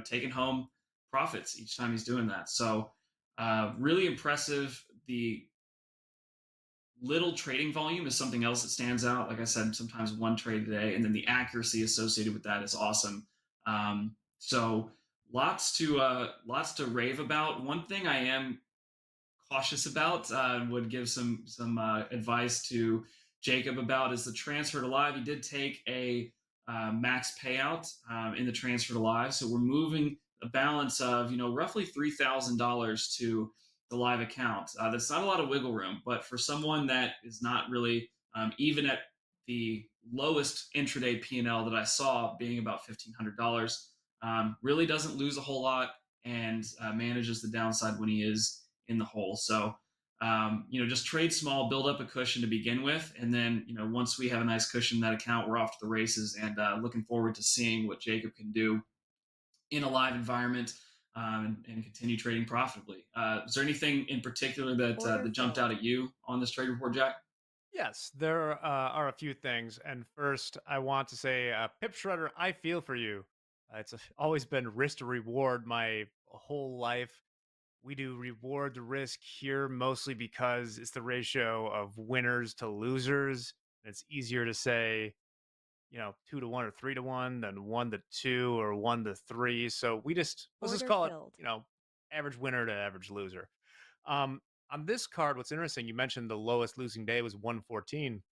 taking home profits each time he's doing that. So really impressive. The little trading volume is something else that stands out. Like I said, sometimes one trade a day, and then the accuracy associated with that is awesome. So lots to rave about. One thing I am cautious about, would give some advice to Jacob about, is the transfer to live. He did take a max payout in the transfer to live, so we're moving a balance of roughly $3,000 to the live account. That's not a lot of wiggle room, but for someone that is not really even at the lowest intraday P&L that I saw, being about $1,500, really doesn't lose a whole lot, and manages the downside when he is in the hole. So just trade small, build up a cushion to begin with, and then once we have a nice cushion in that account, we're off to the races, and looking forward to seeing what Jacob can do in a live environment, and continue trading profitably. Is there anything in particular that jumped out at you on this trade report, Jack? Yes, there are a few things. And first, I want to say, Pip Shredder, I feel for you. Always been risk to reward my whole life. We do reward to risk here mostly because it's the ratio of winners to losers. It's easier to say, 2 to 1 or 3 to 1 than 1 to 2 or 1 to 3. So let's just call it, average winner to average loser. On this card, what's interesting, you mentioned the lowest losing day was 114.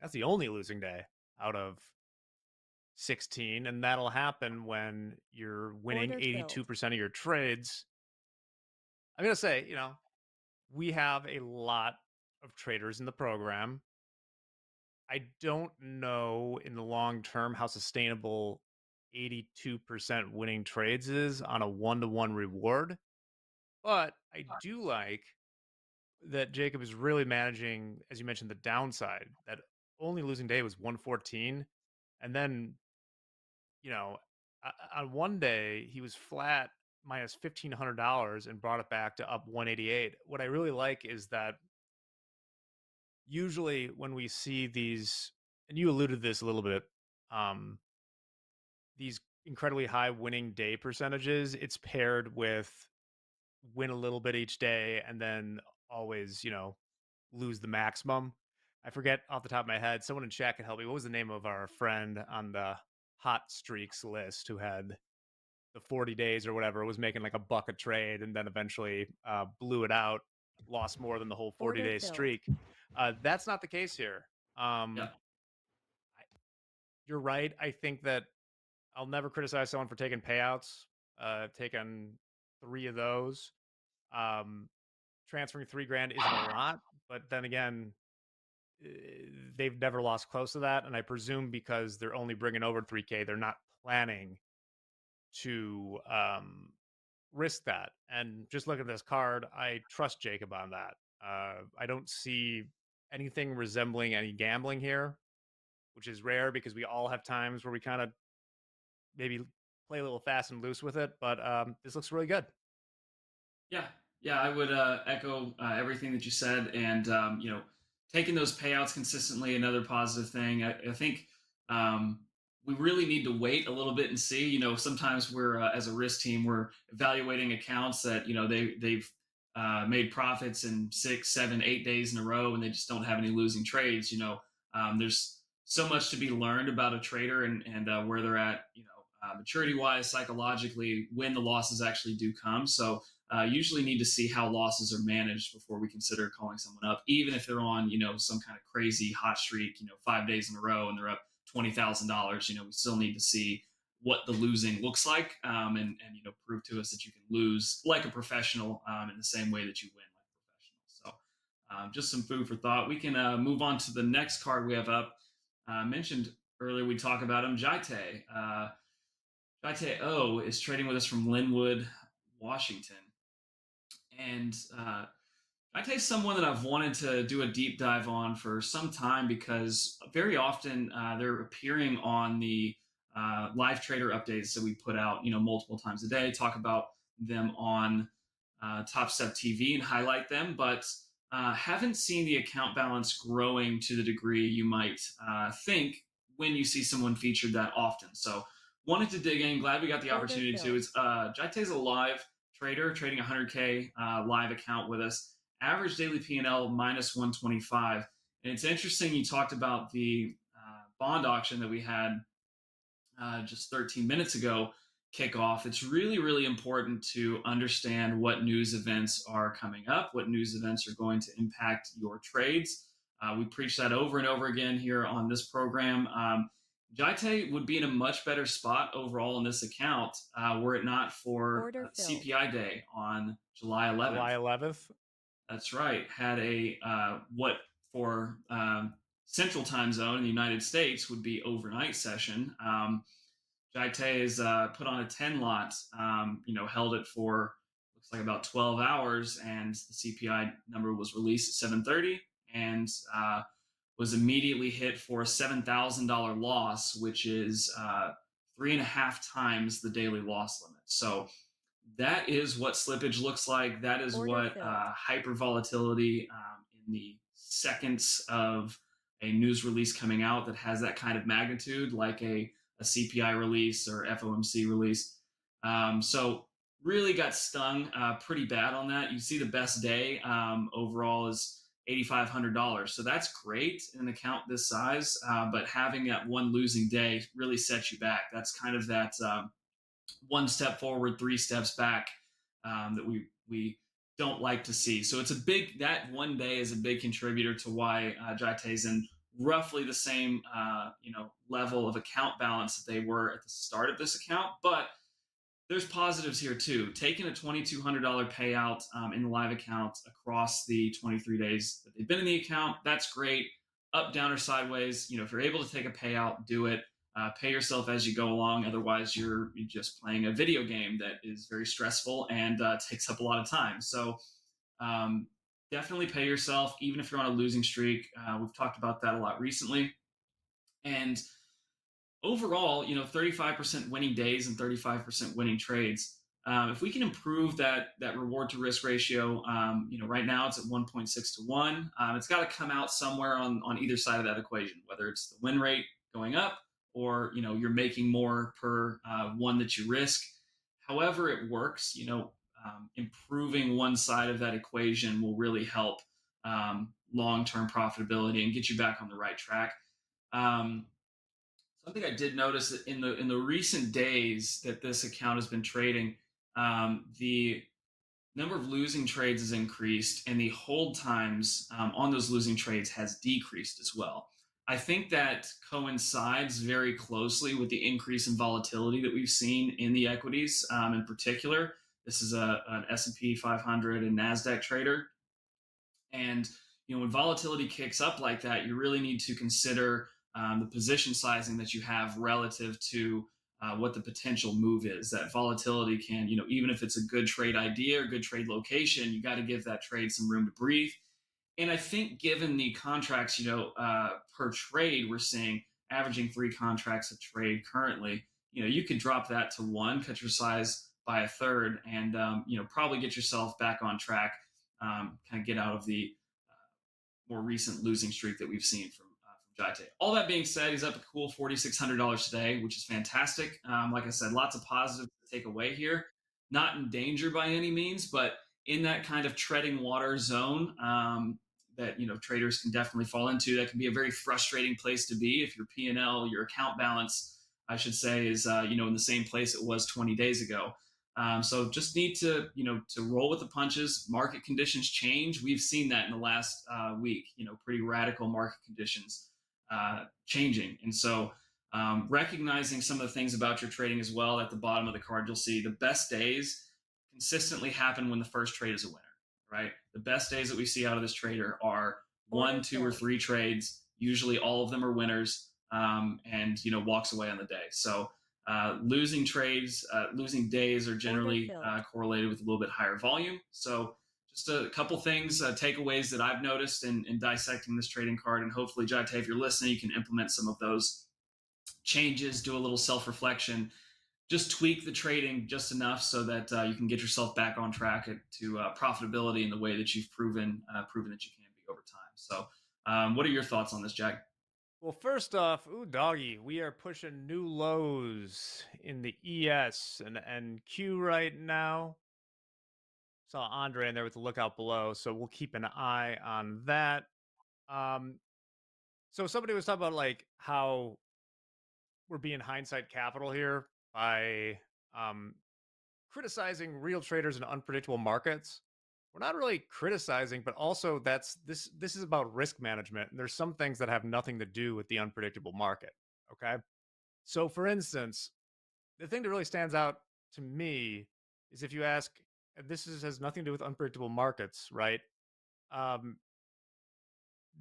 That's the only losing day out of 16, and that'll happen when you're winning 82% of your trades. I'm going to say, we have a lot of traders in the program. I don't know in the long term how sustainable 82% winning trades is on a 1-to-1 reward, but I do like that Jacob is really managing, as you mentioned, the downside. That only losing day was 114, and then on one day he was flat minus $1,500 and brought it back to up 188. What I really like is that usually when we see these, and you alluded to this a little bit, these incredibly high winning day percentages, it's paired with win a little bit each day and then always, lose the maximum. I forget off the top of my head. Someone in chat can help me. What was the name of our friend on the hot streaks list who had the 40 days or whatever, was making like $1 a trade and then eventually blew it out, lost more than the whole 40-day streak? That's not the case here. You're right. I think that I'll never criticize someone for taking payouts. Taken 3 of those. Transferring $3,000 isn't a lot, but then again, they've never lost close to that. And I presume because they're only bringing over $3,000, they're not planning to risk that. And just look at this card, I trust Jacob on that. I don't see anything resembling any gambling here, which is rare because we all have times where we kind of maybe play a little fast and loose with it. But this looks really good. Yeah, I would echo everything that you said, and taking those payouts consistently, another positive thing. I think we really need to wait a little bit and see. Sometimes we're as a risk team, we're evaluating accounts that they've made profits in 6, 7, 8 days in a row, and they just don't have any losing trades. There's so much to be learned about a trader and where they're at, maturity wise, psychologically, when the losses actually do come. So usually need to see how losses are managed before we consider calling someone up, even if they're on, some kind of crazy hot streak, 5 days in a row and they're up $20,000. We still need to see what the losing looks like, and prove to us that you can lose like a professional, in the same way that you win like a professional. So just some food for thought. We can move on to the next card we have up. Mentioned earlier, we talk about him, Jaite. Jaite O is trading with us from Linwood, Washington. And Jaite is someone that I've wanted to do a deep dive on for some time because very often they're appearing on the live trader updates that we put out, multiple times a day, talk about them on Top Step TV and highlight them, but haven't seen the account balance growing to the degree you might think when you see someone featured that often. So wanted to dig in. Glad we got the opportunity to. Jaite's a live trader trading 100K live account with us. average daily P&L minus 125. And it's interesting you talked about the bond auction that we had just 13 minutes ago kick off. It's really, really important to understand what news events are coming up, what news events are going to impact your trades. We preach that over and over again here on this program. Jaite would be in a much better spot overall in this account were it not for Order filled. CPI Day on July 11th. July 11th. That's right. Had a what for Central Time Zone in the United States would be overnight session. Jaite is put on a 10 lot, held it for looks like about 12 hours, and the CPI number was released at 7:30 and was immediately hit for a $7,000 loss, which is 3.5 times the daily loss limit. So that is what slippage looks like. That is Order what filled. hyper volatility in the seconds of a news release coming out that has that kind of magnitude, like a CPI release or FOMC release. So really got stung pretty bad on that. You see the best day overall is $8,500. So that's great in an account this size, but having that one losing day really sets you back. That's kind of that one step forward, 3 steps back that we don't like to see. So it's that one day is a big contributor to why Jaite's in roughly the same level of account balance that they were at the start of this account. But there's positives here too. Taking a $2,200 payout in the live account across the 23 days that they've been in the account, that's great. Up, down, or sideways, if you're able to take a payout, do it. Pay yourself as you go along. Otherwise, you're just playing a video game that is very stressful and takes up a lot of time. So definitely pay yourself, even if you're on a losing streak. We've talked about that a lot recently. And overall, 35% winning days and 35% winning trades. If we can improve that reward to risk ratio, right now it's at 1.6 to 1. It's got to come out somewhere on either side of that equation, whether it's the win rate going up or you're making more per one that you risk. However it works, improving one side of that equation will really help long-term profitability and get you back on the right track. Something I did notice that in the recent days that this account has been trading, the number of losing trades has increased and the hold times on those losing trades has decreased as well. I think that coincides very closely with the increase in volatility that we've seen in the equities. In particular, this is an S&P 500 and NASDAQ trader. And when volatility kicks up like that, you really need to consider the position sizing that you have relative to what the potential move is. That volatility can, even if it's a good trade idea or good trade location, you got to give that trade some room to breathe. And I think given the contracts, per trade, we're seeing averaging 3 contracts a trade currently, you could drop that to 1, cut your size by a third, and, probably get yourself back on track, kind of get out of the more recent losing streak that we've seen from Jaite. All that being said, he's up a cool $4,600 today, which is fantastic. Like I said, lots of positives to take away here. Not in danger by any means, but in that kind of treading water zone that traders can definitely fall into. That can be a very frustrating place to be if your P&L, your account balance, I should say, is in the same place it was 20 days ago. So just need to to roll with the punches. Market conditions change. We've seen that in the last week. Pretty radical market conditions changing, and so recognizing some of the things about your trading as well. At the bottom of the card, you'll see the best days consistently happen when the first trade is a winner. Right? The best days that we see out of this trader are 1, 2, or 3 trades. Usually all of them are winners, and walks away on the day. So losing trades, losing days are generally correlated with a little bit higher volume. So just a couple things, takeaways that I've noticed in dissecting this trading card, and hopefully, Jaite, if you're listening, you can implement some of those changes, do a little self-reflection, just tweak the trading just enough so that you can get yourself back on track to profitability in the way that you've proven that you can be over time. So what are your thoughts on this, Jack? Well, first off, ooh, doggy, we are pushing new lows in the ES and NQ right now. Saw Andre in there with the lookout below, so we'll keep an eye on that. Um, so somebody was talking about like how we're being hindsight capital here by um, criticizing real traders in unpredictable markets. We're not really criticizing, but also this is about risk management, and there's some things that have nothing to do with the unpredictable market. Okay, so for instance, the thing that really stands out to me is if you ask, and has nothing to do with unpredictable markets, right? Um,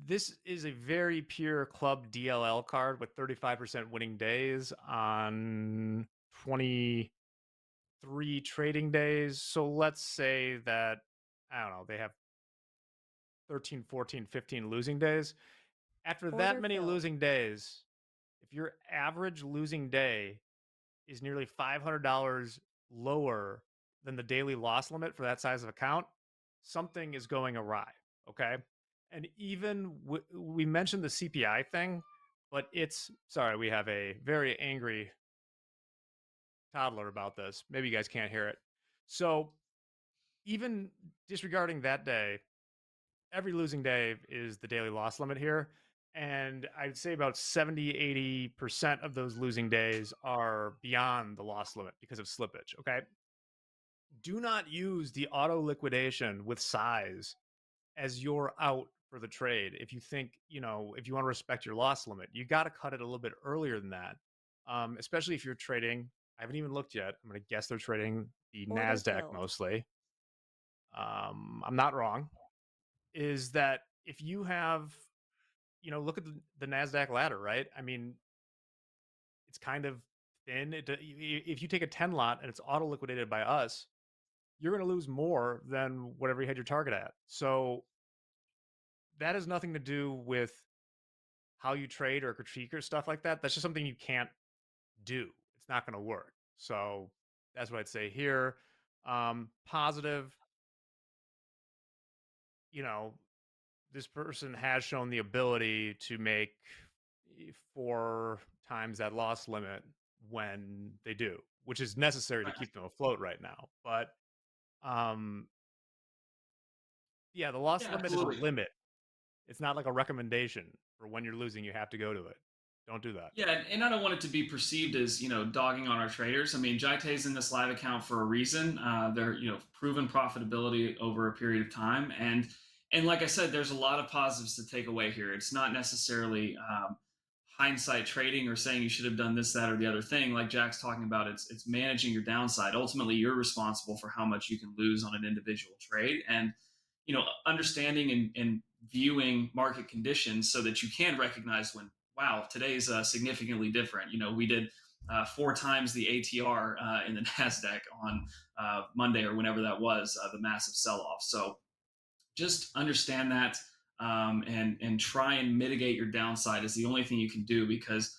this is a very pure club DLL card with 35% winning days on 23 trading days. So let's say that, I don't know, they have 13, 14, 15 losing days. After that Order many filled. losing days, if your average losing day is nearly $500 lower than the daily loss limit for that size of account, something is going awry. Okay. And even we mentioned the CPI thing, but sorry, we have a very angry toddler about this. Maybe you guys can't hear it. So even disregarding that day, every losing day is the daily loss limit here. And I'd say about 70, 80% of those losing days are beyond the loss limit because of slippage. Okay. Do not use the auto liquidation with size as your out for the trade. If you think, if you want to respect your loss limit, you got to cut it a little bit earlier than that. Especially if you're trading, I haven't even looked yet. I'm going to guess they're trading the Order NASDAQ filled. mostly. I'm not wrong. Is that if you have, look at the NASDAQ ladder, right? I mean, it's kind of thin. If you take a 10 lot and it's auto liquidated by us, you're going to lose more than whatever you had your target at. So that has nothing to do with how you trade or critique or stuff like that. That's just something you can't do. It's not going to work. So that's what I'd say here. Positive, this person has shown the ability to make 4 times that loss limit when they do, which is necessary to keep them afloat right now. But yeah, the loss Yeah, limit absolutely. is a limit. It's not like a recommendation for when you're losing, you have to go to it. Don't do that. Yeah, and I don't want it to be perceived as dogging on our traders. I mean, Jaite's in this live account for a reason. They're proven profitability over a period of time, and like I said, there's a lot of positives to take away here. It's not necessarily hindsight trading or saying you should have done this, that, or the other thing. Like Jack's talking about, it's managing your downside. Ultimately, you're responsible for how much you can lose on an individual trade, and understanding and viewing market conditions so that you can recognize when, wow, today's significantly different. We did 4 times the ATR in the NASDAQ on Monday or whenever that was, the massive sell-off. So just understand that and try and mitigate your downside is the only thing you can do, because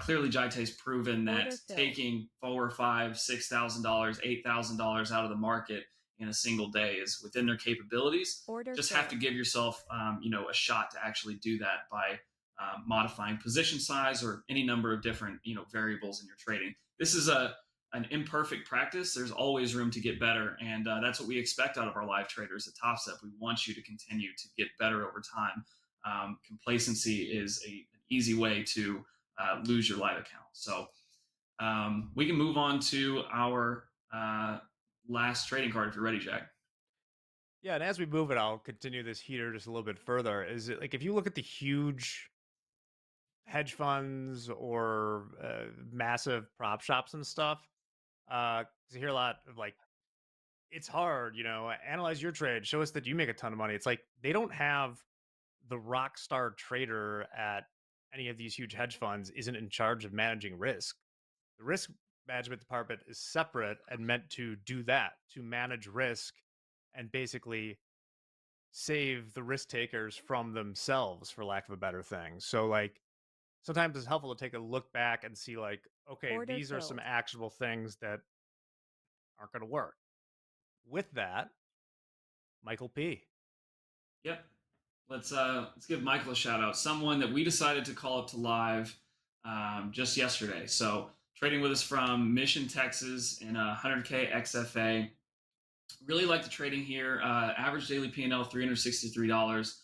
clearly Jaite's proven that Order filled. taking $4,000, $5,000, $6,000, $8,000 out of the market in a single day is within their capabilities. Order Just have to filled. give yourself, a shot to actually do that by modifying position size or any number of different, variables in your trading. This is an imperfect practice. There's always room to get better, and that's what we expect out of our live traders at TopStep. We want you to continue to get better over time. Complacency is an easy way to lose your live account. So we can move on to our last trading card if you're ready, Jack. Yeah, and as we move it, I'll continue this heater just a little bit further. Is it like if you look at the huge hedge funds or massive prop shops and stuff, because you hear a lot of like, it's hard, analyze your trade, show us that you make a ton of money. It's like they don't have the rock star trader at any of these huge hedge funds isn't in charge of managing risk. The risk management department is separate and meant to do that, to manage risk and basically save the risk takers from themselves, for lack of a better thing. So like sometimes it's helpful to take a look back and see like, okay, Order these are some filled. actionable things that aren't going to work. With that, Michael P. Yep. Let's give Michael a shout out. Someone that we decided to call up to live just yesterday. So trading with us from Mission, Texas in a 100K XFA. Really like the trading here. Average daily P&L $363.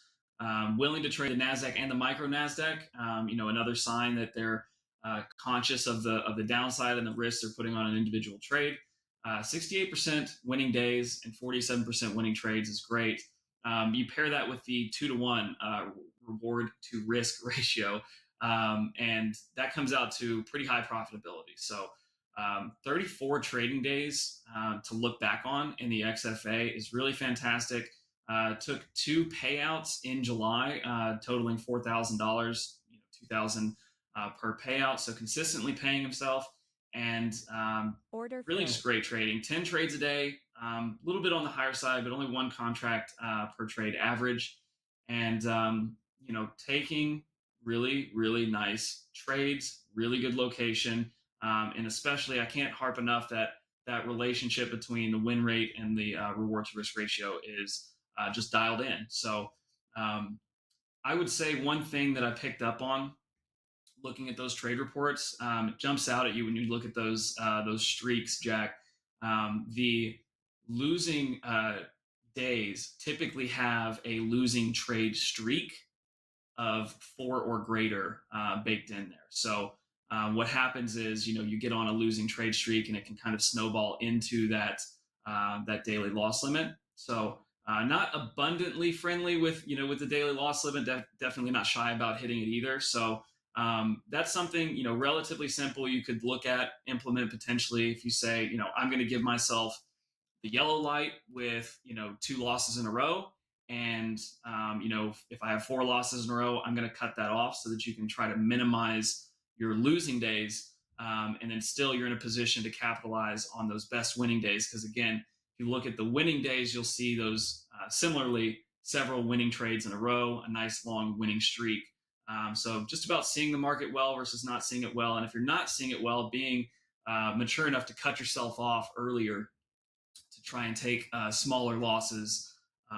Willing to trade the Nasdaq and the micro Nasdaq. Another sign that they're conscious of the downside and the risks they're putting on an individual trade. 68% winning days and 47% winning trades is great. You pair that with the 2-to-1 reward to risk ratio, and that comes out to pretty high profitability. So 34 trading days to look back on in the XFA is really fantastic. Took 2 payouts in July, totaling $4,000, $2,000 per payout. So consistently paying himself, and Order really filled. just great trading. 10 trades a day, a little bit on the higher side, but only 1 contract per trade average. And taking really, really nice trades, really good location. And especially, I can't harp enough that relationship between the win rate and the reward to risk ratio is just dialed in. So I would say one thing that I picked up on looking at those trade reports, it jumps out at you when you look at those streaks, Jack. The losing days typically have a losing trade streak of 4 or greater baked in there. So what happens is, you get on a losing trade streak, and it can kind of snowball into that daily loss limit. So not abundantly friendly with the daily loss limit. Definitely not shy about hitting it either. So that's something relatively simple you could look at, implement potentially. If you say, I'm going to give myself the yellow light with 2 losses in a row, and if I have 4 losses in a row, I'm going to cut that off so that you can try to minimize your losing days, and then still you're in a position to capitalize on those best winning days. Because again, if you look at the winning days, you'll see those similarly several winning trades in a row, a nice long winning streak. So just about seeing the market well versus not seeing it well. And if you're not seeing it well, being mature enough to cut yourself off earlier to try and take smaller losses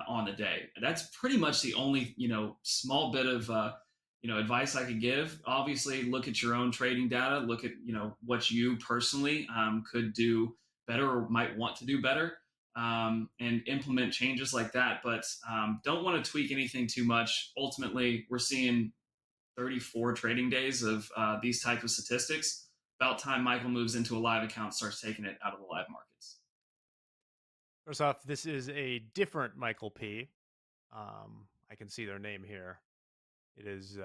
on the day. That's pretty much the only, small bit of, advice I could give. Obviously, look at your own trading data, look at, what you personally could do better or might want to do better, and implement changes like that. But don't want to tweak anything too much. Ultimately, we're seeing 34 trading days of these type of statistics. About time Michael moves into a live account, starts taking it out of the live markets. First off, this is a different Michael P. I can see their name here. It is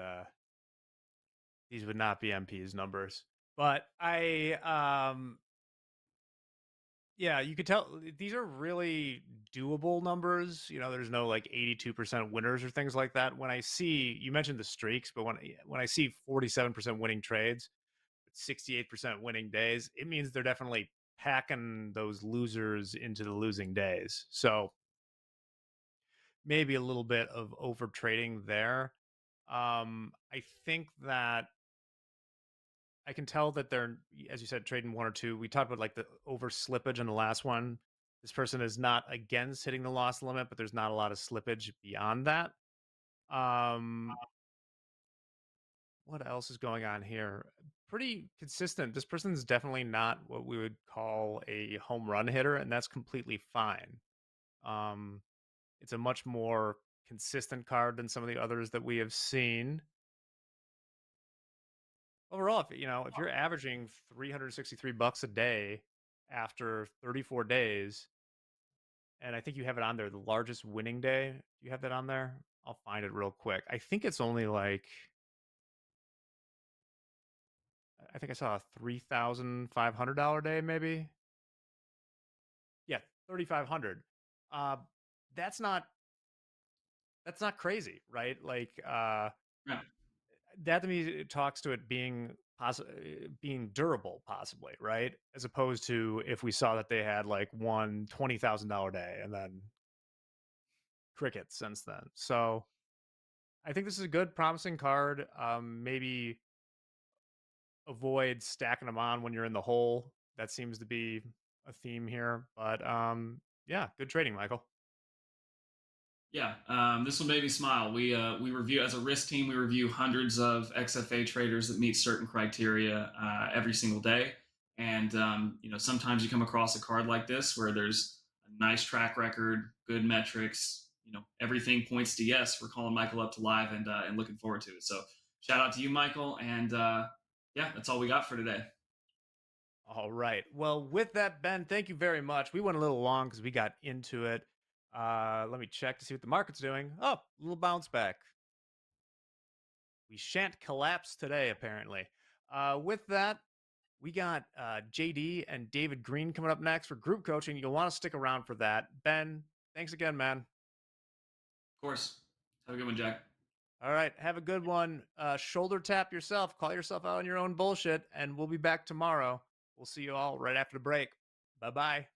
these would not be MP's numbers, but yeah, you could tell these are really doable numbers. There's no like 82% winners or things like that. When I see, you mentioned the streaks, but when I see 47% winning trades, 68% winning days, it means they're definitely packing those losers into the losing days. So maybe a little bit of over trading there. I think that I can tell that they're, as you said, trading 1 or 2. We talked about like the over slippage in the last one. This person is not against hitting the loss limit, but there's not a lot of slippage beyond that. What else is going on here? Pretty consistent. This person's definitely not what we would call a home run hitter, and that's completely fine. It's a much more consistent card than some of the others that we have seen. Overall, if you're averaging $363 a day after 34 days, and I think you have it on there, the largest winning day. Do you have that on there? I'll find it real quick. I think it's only like, I think I saw a $3,500 day, maybe. Yeah, 3,500. That's not crazy, right? Like, that to me it talks to it being being durable, possibly, right? As opposed to if we saw that they had like one $20,000 day and then crickets since then. So I think this is a good, promising card. Maybe avoid stacking them on when you're in the hole. That seems to be a theme here. But yeah, good trading, Michael. Yeah, this one made me smile. We review, as a risk team, we review hundreds of XFA traders that meet certain criteria every single day. And sometimes you come across a card like this where there's a nice track record, good metrics. Everything points to yes. We're calling Michael up to live and looking forward to it. So shout out to you, Michael. And yeah, that's all we got for today. All right. Well, with that, Ben, thank you very much. We went a little long because we got into it. Let me check to see what the market's doing. Oh, a little bounce back. We shan't collapse today, apparently. With that, we got JD and David Green coming up next for group coaching. You'll want to stick around for that. Ben, thanks again, man. Of course. Have a good one, Jack. All right. Have a good one. Shoulder tap yourself. Call yourself out on your own bullshit. And we'll be back tomorrow. We'll see you all right after the break. Bye-bye.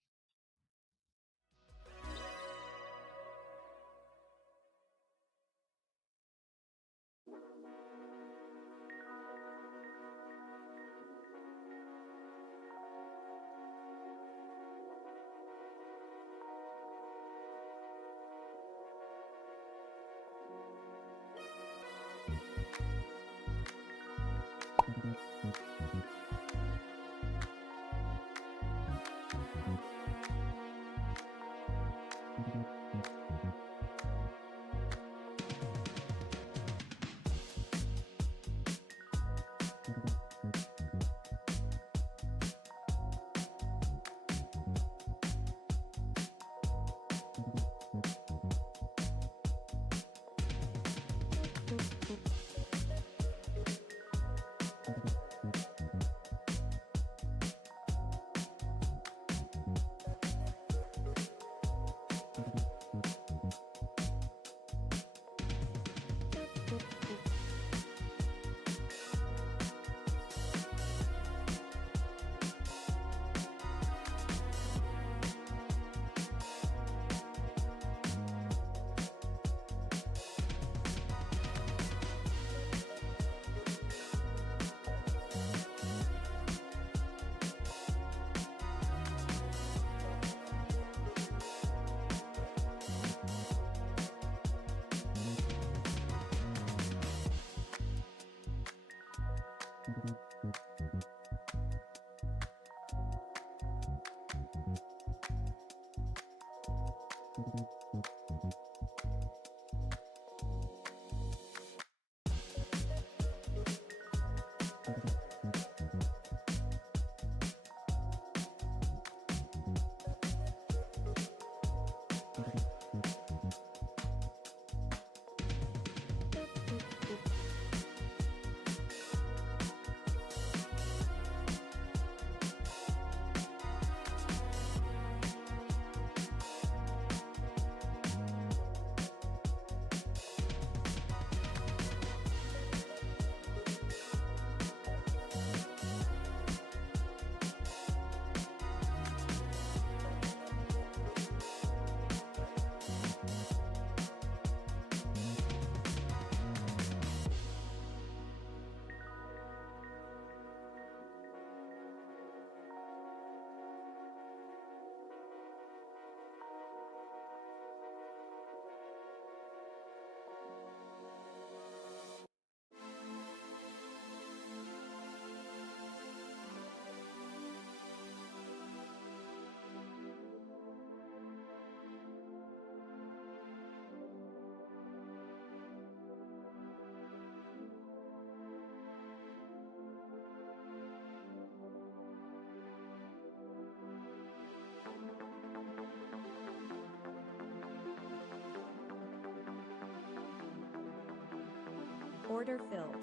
Order filled.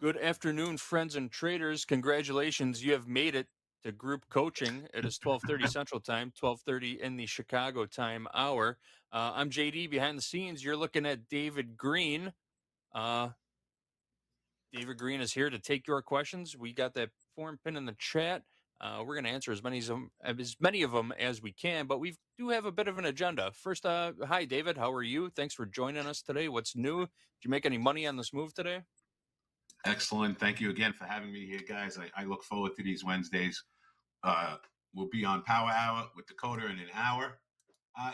Good afternoon, friends and traders. Congratulations, you have made it to group coaching. It is 12:30 Central Time, 12:30 in the Chicago time hour. I'm JD behind the scenes. You're looking at David Green. David Green is here to take your questions. We got that form pin in the chat. We're going to answer as many of them as we can, but we do have a bit of an agenda. First, hi David, how are you? Thanks for joining us today. What's new? Did you make any money on this move today? Excellent. Thank you again for having me here, guys. I look forward to these Wednesdays. We'll be on Power Hour with Dakota in an hour.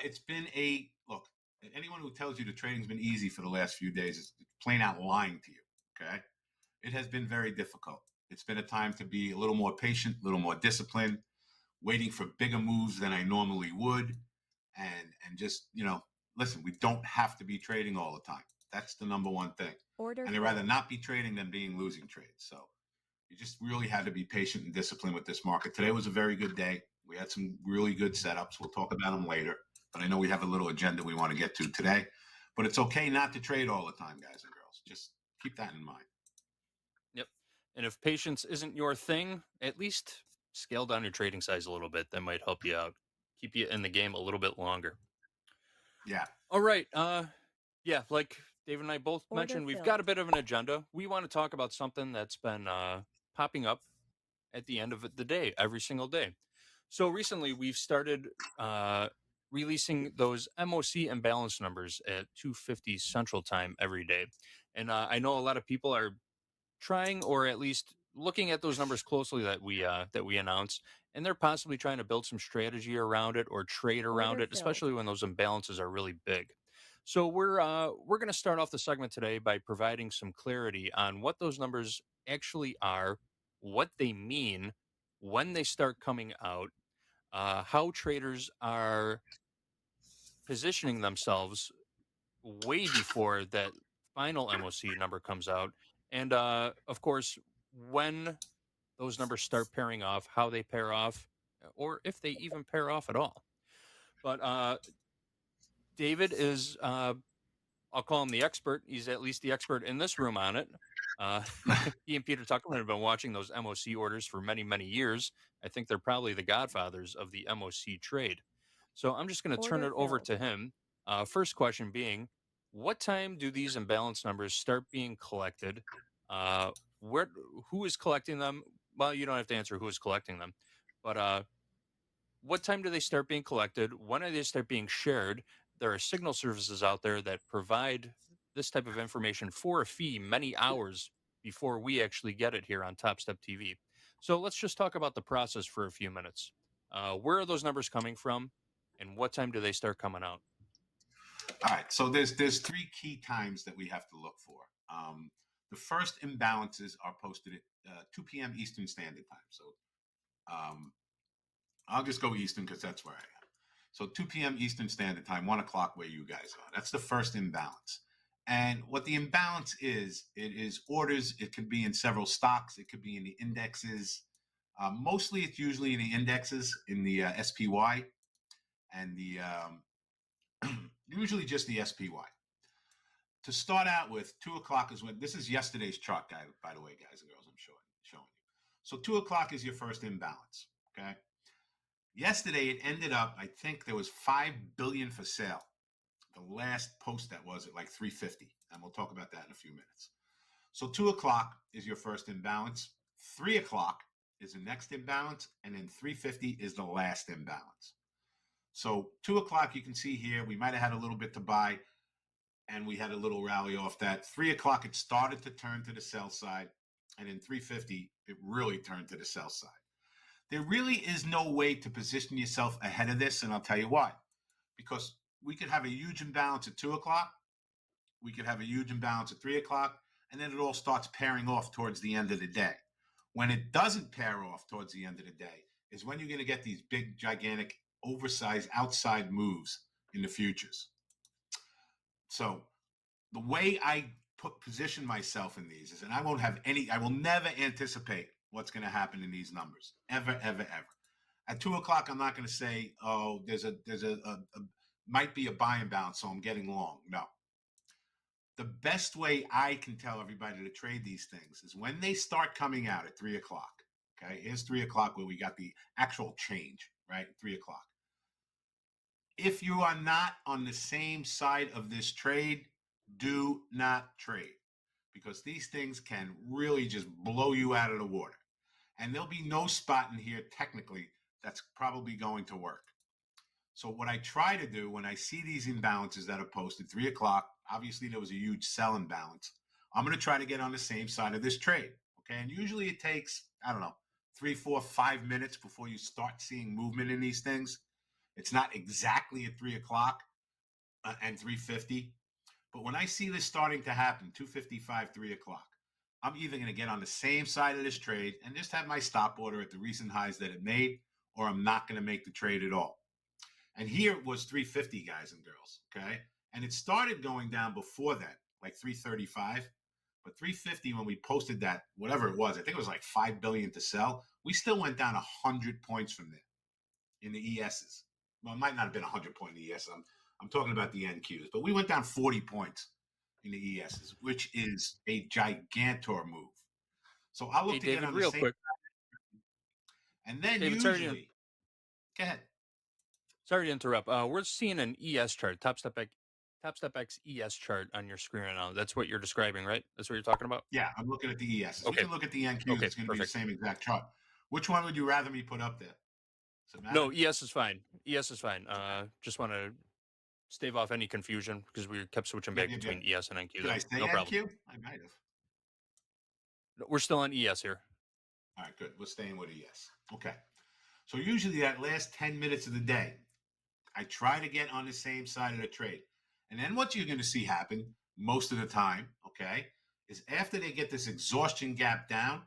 It's been a look. Anyone who tells you the trading's been easy for the last few days is plain out lying to you. Okay, it has been very difficult. It's been a time to be a little more patient, a little more disciplined, waiting for bigger moves than I normally would, and just listen. We don't have to be trading all the time. That's the number one thing. Order And I'd rather filled. not be trading than being losing trades. So you just really had to be patient and disciplined with this market. Today was a very good day. We had some really good setups. We'll talk about them later. But I know we have a little agenda we want to get to today. But it's okay not to trade all the time, guys and girls. Just keep that in mind. Yep. And if patience isn't your thing, at least scale down your trading size a little bit. That might help you out, keep you in the game a little bit longer. Yeah. All right. Yeah, like David and I both Order mentioned, we've got a filled. bit of an agenda. We want to talk about something that's been popping up at the end of the day, every single day. So recently, we've started releasing those MOC imbalance numbers at 2:50 Central Time every day, and I know a lot of people are trying, or at least looking at those numbers closely that we announce, and they're possibly trying to build some strategy around it or trade around Order it, filled. especially when those imbalances are really big. So we're going to start off the segment today by providing some clarity on what those numbers actually are, what they mean, when they start coming out, how traders are positioning themselves way before that final MOC number comes out, and of course when those numbers start pairing off, how they pair off, or if they even pair off at all. But David is I'll call him the expert. He's at least the expert in this room on it. Uh, he and Peter Tuckerman have been watching those MOC orders for many, many years. I think they're probably the godfathers of the MOC trade. So I'm just going to turn Order it over filled. to him. First question being, what time do these imbalance numbers start being collected? Uh, where, who is collecting them? Well, you don't have to answer who is collecting them, but what time do they start being collected? When do they start being shared? There are signal services out there that provide this type of information for a fee many hours before we actually get it here on Top Step TV. So let's just talk about the process for a few minutes. Where are those numbers coming from, and what time do they start coming out? All right. So there's three key times that we have to look for. The first imbalances are posted at 2 p.m. Eastern Standard Time. So I'll just go Eastern because that's where I am. So 2 p.m. Eastern Standard Time, 1 o'clock where you guys are. That's the first imbalance. And what the imbalance is, it is orders. It could be in several stocks. It could be in the indexes. Mostly it's usually in the indexes, in the SPY, and the usually just the SPY. To start out with, 2 o'clock is when, this is yesterday's chart, guy, by the way, guys and girls, I'm showing you. So 2 o'clock is your first imbalance, okay? Yesterday, it ended up, I think there was 5 billion for sale. The last post that was at like 350, and we'll talk about that in a few minutes. So 2 o'clock is your first imbalance. 3 o'clock is the next imbalance, and then 350 is the last imbalance. So 2 o'clock, you can see here, we might have had a little bit to buy, and we had a little rally off that. 3 o'clock, it started to turn to the sell side, and in 350, it really turned to the sell side. There really is no way to position yourself ahead of this, and I'll tell you why. Because we could have a huge imbalance at 2 o'clock, we could have a huge imbalance at 3 o'clock, and then it all starts pairing off towards the end of the day. When it doesn't pair off towards the end of the day is when you're going to get these big, gigantic, oversized outside moves in the futures. So the way I position myself in these is, and I will never anticipate what's going to happen in these numbers, ever, ever, ever. At 2 o'clock, I'm not going to say, oh, there's a might be a buy and bounce, so I'm getting long. No. The best way I can tell everybody to trade these things is when they start coming out at 3 o'clock. Okay, here's 3 o'clock where we got the actual change, right? 3 o'clock. If you are not on the same side of this trade, do not trade, because these things can really just blow you out of the water. And there'll be no spot in here technically that's probably going to work. So what I try to do when I see these imbalances that are posted, 3 o'clock, obviously there was a huge sell imbalance. I'm going to try to get on the same side of this trade. Okay. And usually it takes, I don't know, 3, 4, 5 minutes before you start seeing movement in these things. It's not exactly at 3 o'clock and 3:50. But when I see this starting to happen, 2:55, 3 o'clock, I'm either going to get on the same side of this trade and just have my stop order at the recent highs that it made, or I'm not going to make the trade at all. And here it was 3:50, guys and girls, okay? And it started going down before that, like 3:35. But 3:50, when we posted that, whatever it was, I think it was like $5 billion to sell, we still went down 100 points from there in the ESs. Well, it might not have been 100 point in the ES. I'm talking about the NQs, but we went down 40 points in the ESs, which is a gigantor move. So I'll look Hey, to get David, on the real same. quick. And then David, sorry to, usually, go ahead. sorry to interrupt. We're seeing an ES chart, Top Step X ES chart on your screen right now. That's what you're describing, right? That's what you're talking about? Yeah, I'm looking at the ESs. Okay. We can look at the NQs. Okay, It's going to be the perfect. same exact chart. Which one would you rather me put up there? Does it matter? No, ES is fine. ES is fine. Just want to stave off any confusion because we kept switching back between ES and NQ. Did I say No problem. NQ? I might have. No, we're still on ES here. All right, good. We're staying with ES. Okay. So usually that last 10 minutes of the day, I try to get on the same side of the trade. And then what you're going to see happen most of the time, okay, is after they get this exhaustion gap down,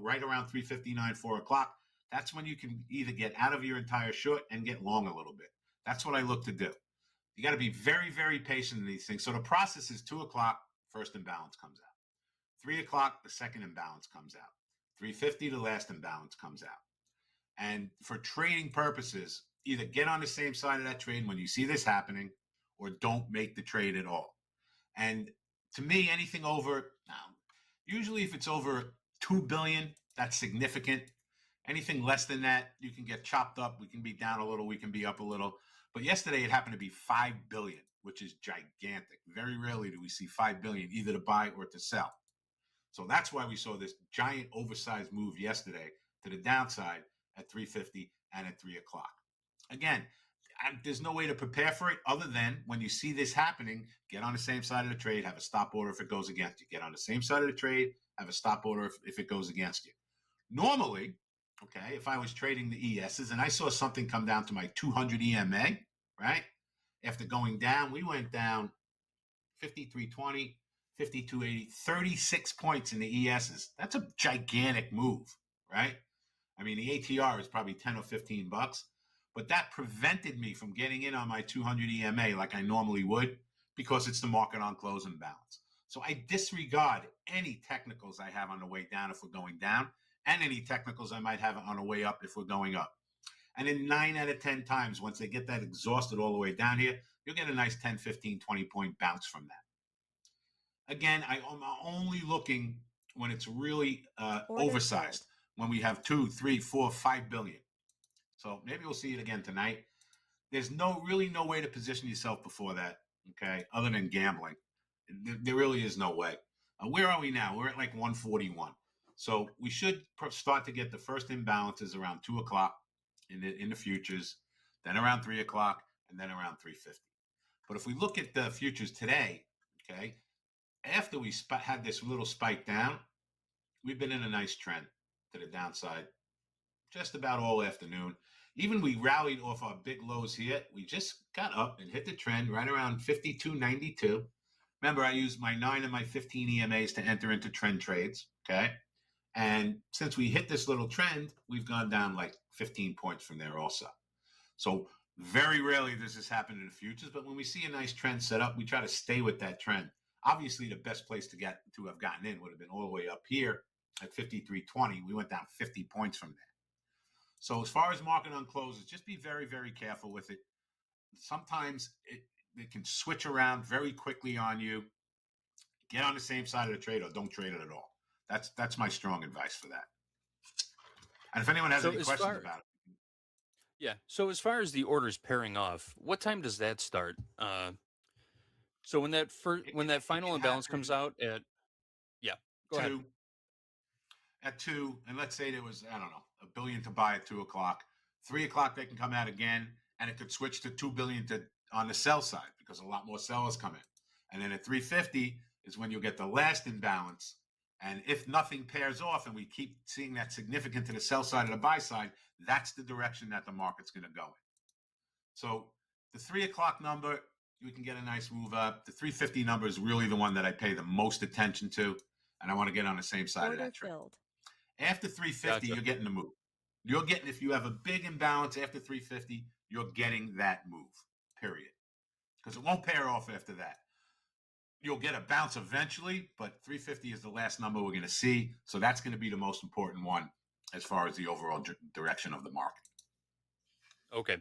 right around 3:59, 4 o'clock, that's when you can either get out of your entire short and get long a little bit. That's what I look to do. You got to be very, very patient in these things. So the process is 2 o'clock, first imbalance comes out. 3 o'clock, the second imbalance comes out. 3:50, the last imbalance comes out. And for trading purposes, either get on the same side of that trade when you see this happening, or don't make the trade at all. And to me, anything over, usually if it's over 2 billion, that's significant. Anything less than that, you can get chopped up. We can be down a little, we can be up a little. But yesterday it happened to be 5 billion, which is gigantic. Very rarely do we see 5 billion either to buy or to sell. So that's why we saw this giant oversized move yesterday to the downside at 3:50 and at 3 o'clock. Again, there's no way to prepare for it other than when you see this happening, get on the same side of the trade, have a stop order if it goes against you. Get on the same side of the trade, have a stop order if it goes against you. Normally, okay, if I was trading the ESs and I saw something come down to my 200 EMA, right? After going down, we went down 53.20, 52.80, 36 points in the ESs. That's a gigantic move, right? I mean, the ATR is probably 10 or 15 bucks, but that prevented me from getting in on my 200 EMA like I normally would because it's the market on close imbalance. So I disregard any technicals I have on the way down if we're going down and any technicals I might have on the way up if we're going up. And in 9 out of 10 times, once they get that exhausted all the way down here, you'll get a nice 10, 15, 20 point bounce from that. Again, I'm only looking when it's really oversized, when we have 2, 3, 4, 5 billion. So maybe we'll see it again tonight. There's really no way to position yourself before that, okay, other than gambling. There really is no way. Where are we now? We're at like 141. So we should start to get the first imbalances around 2 o'clock in the futures, then around 3 o'clock, and then around 3:50. But if we look at the futures today, okay, after we had this little spike down, we've been in a nice trend to the downside just about all afternoon. Even we rallied off our big lows here. We just got up and hit the trend right around 52.92. Remember, I used my 9 and my 15 EMAs to enter into trend trades, okay? And since we hit this little trend, we've gone down like 15 points from there also. So very rarely does this happen in the futures, but when we see a nice trend set up, we try to stay with that trend. Obviously, the best place to have gotten in would have been all the way up here at 53.20. We went down 50 points from there. So as far as market on closes, just be very, very careful with it. Sometimes it can switch around very quickly on you. Get on the same side of the trade or don't trade it at all. That's my strong advice for that. And if anyone has any questions about it. Yeah. So as far as the orders pairing off, what time does that start? So when that final imbalance comes out at, yeah, go ahead. at 2, and let's say there was, I don't know, $1 billion to buy at 2 o'clock. 3 o'clock they can come out again, and it could switch to $2 billion on the sell side because a lot more sellers come in. And then at 350 is when you'll get the last imbalance. And if nothing pairs off and we keep seeing that significant to the sell side or the buy side, that's the direction that the market's going to go in. So the 3 o'clock number, you can get a nice move up. The 350 number is really the one that I pay the most attention to, and I want to get on the same side of Order that trade. filled. After 350, Gotcha. you're getting the move. You're getting, if you have a big imbalance after 350, you're getting that move, period. Because it won't pair off after that. You'll get a bounce eventually, but 350 is the last number we're going to see. So that's going to be the most important one as far as the overall direction of the market. Okay.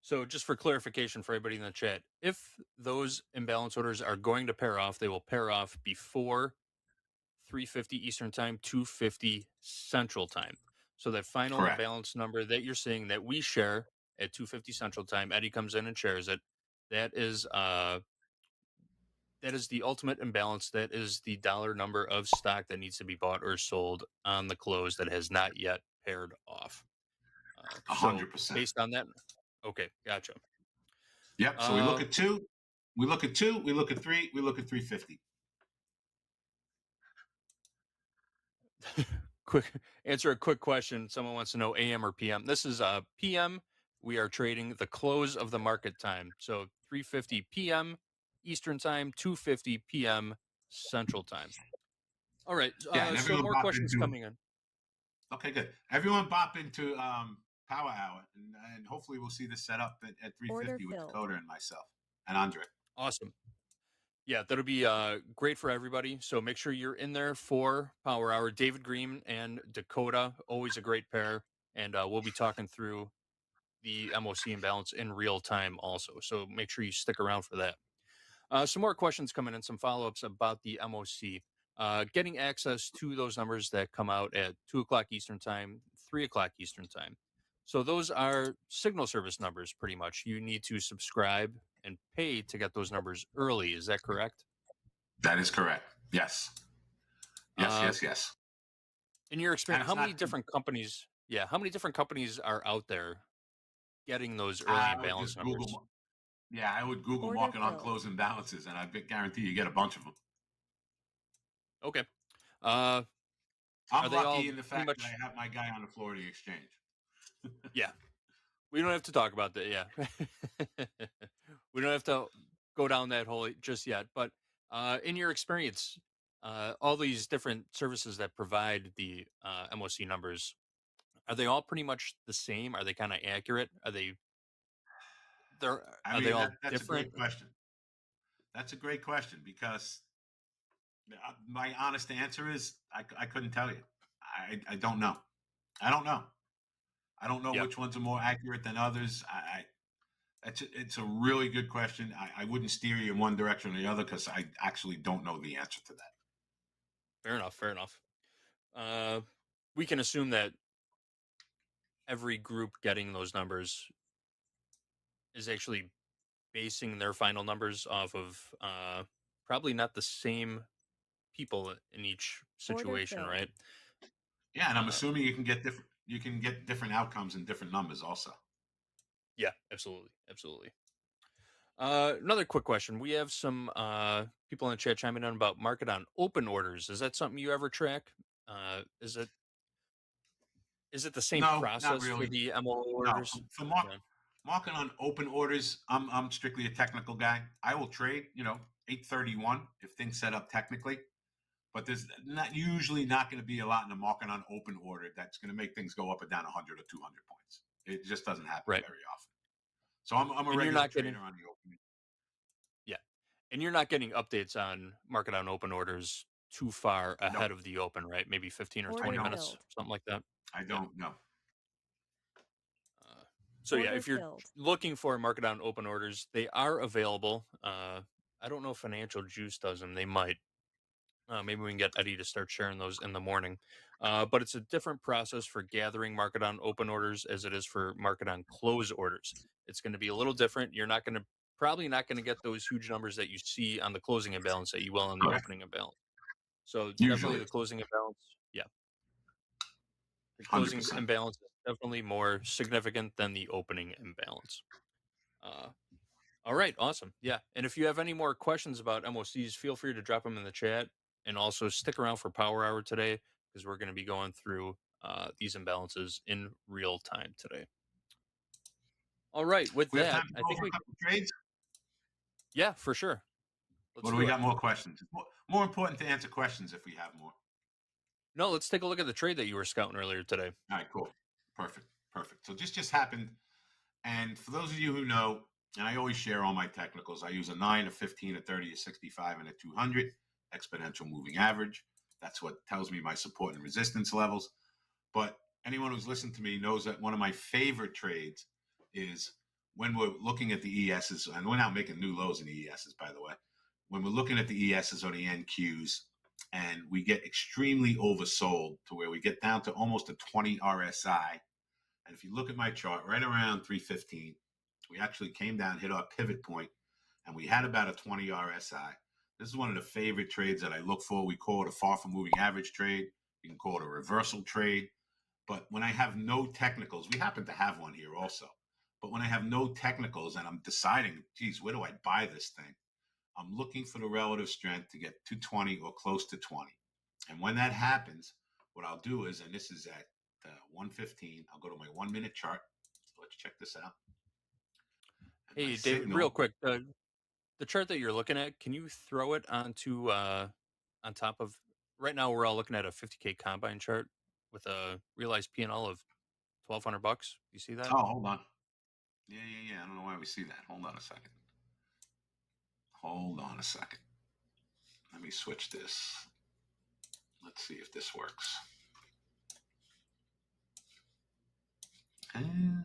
So just for clarification for everybody in the chat, if those imbalance orders are going to pair off, they will pair off before 350 Eastern Time, 250 Central Time. So that final Correct. imbalance number that you're seeing that we share at 250 Central Time, Eddie comes in and shares it. That is the ultimate imbalance. That is the dollar number of stock that needs to be bought or sold on the close that has not yet paired off. 100%. Based on that, okay, gotcha. Yep. So we look at 2, we look at 2, we look at 3, we look at 350. Answer a quick question. Someone wants to know AM or PM. This is PM. We are trading the close of the market time. So 3:50 p.m. Eastern Time, 2:50 p.m. Central Time. All right. Yeah, and So everyone more bop questions into- coming in. Okay, good. Everyone bop into Power Hour, and hopefully we'll see this set up at 350 with filled. Dakota and myself and Andre. Awesome. Yeah, that'll be great for everybody. So make sure you're in there for Power Hour. David Green and Dakota, always a great pair. And we'll be talking through the MOC imbalance in real time also. So make sure you stick around for that. Some more questions coming in, some follow-ups about the MOC. Getting access to those numbers that come out at 2 o'clock Eastern Time, 3 o'clock Eastern Time. So those are signal service numbers pretty much. You need to subscribe and pay to get those numbers early. Is that correct? That is correct. Yes. Yes. In your experience, it's how many not- different companies? Yeah, how many different companies are out there getting those early I would imbalance just numbers? Google. Yeah, I would Google Order market on filled. closing balances, and I guarantee you get a bunch of them. Okay. I'm Are they all lucky in the pretty fact much? that I have my guy on the Florida Exchange. Yeah, we don't have to talk about that. Yeah, we don't have to go down that hole just yet. But in your experience, all these different services that provide the MOC numbers, are they all pretty much the same? Are they kind of accurate? Are they? Are they all That's a different? great question. That's a great question because my honest answer is I couldn't tell you. I don't know. I don't know. I don't know Yep. which ones are more accurate than others. It's a really good question. I wouldn't steer you in one direction or the other because I actually don't know the answer to that. Fair enough. Fair enough. We can assume that every group getting those numbers is actually basing their final numbers off of probably not the same people in each situation, filled. right? Yeah, and I'm assuming you can get different outcomes and different numbers also. Yeah, absolutely. Another quick question. We have some people in the chat chiming in about market on open orders. Is that something you ever track? Is it the same No, not process for really. the MO No, orders? for market on open orders, I'm strictly a technical guy. I will trade, 831 if things set up technically, but there's usually not going to be a lot in the market on open order that's going to make things go up or down 100 or 200 points. It just doesn't happen Right. very often. So I'm a And you're regular not trader getting- on the open. Yeah. And you're not getting updates on market on open orders too far ahead of the open, right? Maybe 15 or Order 20 minutes, filled. something like that. I don't know. So yeah, Order if you're filled. looking for market on open orders, they are available. I don't know if Financial Juice does them. They might. Maybe we can get Eddie to start sharing those in the morning. But it's a different process for gathering market on open orders as it is for market on close orders. It's going to be a little different. You're probably not going to get those huge numbers that you see on the closing imbalance that you will on the Correct. opening imbalance. So Usually. definitely the closing imbalance. Yeah. The closing 100%. imbalance is definitely more significant than the opening imbalance. All right, awesome. Yeah, and if you have any more questions about MOCs, feel free to drop them in the chat, and also stick around for Power Hour today because we're going to be going through these imbalances in real time today. All right, with We have that, time to I go think over a couple trades. yeah, for sure. Let's Or do do we it. got more questions? More important to answer questions if we have more. No, let's take a look at the trade that you were scouting earlier today. All right, cool. Perfect. So this just happened. And for those of you who know, and I always share all my technicals, I use a 9, a 15, a 30, a 65, and a 200 exponential moving average. That's what tells me my support and resistance levels. But anyone who's listened to me knows that one of my favorite trades is when we're looking at the ESs, and we're now making new lows in the ESs, by the way. When we're looking at the ESs or the NQs, and we get extremely oversold to where we get down to almost a 20 RSI. And if you look at my chart, right around 315, we actually came down, hit our pivot point, and we had about a 20 RSI. This is one of the favorite trades that I look for. We call it a far from moving average trade. You can call it a reversal trade. But when I have no technicals, we happen to have one here also. But when I have no technicals and I'm deciding, geez, where do I buy this thing? I'm looking for the relative strength to get 220 or close to 20. And when that happens, what I'll do is, and this is at 115, I'll go to my 1 minute chart. So let's check this out. And Hey, David, real quick, the chart that you're looking at, can you throw it onto on top of? Right now, we're all looking at a 50K combine chart with a realized P&L of $1,200. You see that? Oh, hold on. Yeah. I don't know why we see that. Hold on a second. Let me switch this. Let's see if this works.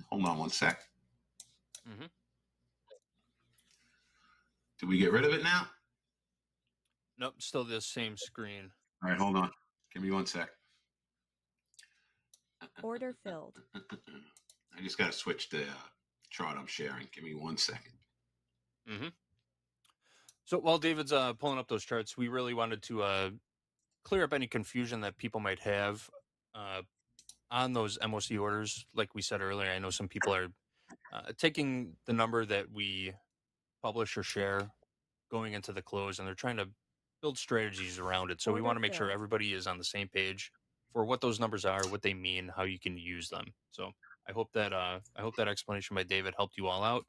Hold on one sec. Mm-hmm. Did we get rid of it now? Nope, still the same screen. All right, hold on. Give me one sec. Order filled. I just got to switch the chart I'm sharing. Give me 1 second. Mm-hmm. So while David's pulling up those charts, we really wanted to clear up any confusion that people might have on those MOC orders. Like we said earlier, I know some people are taking the number that we publish or share going into the close, and they're trying to build strategies around it. So we want to make sure everybody is on the same page for what those numbers are, what they mean, how you can use them. So I hope that explanation by David helped you all out.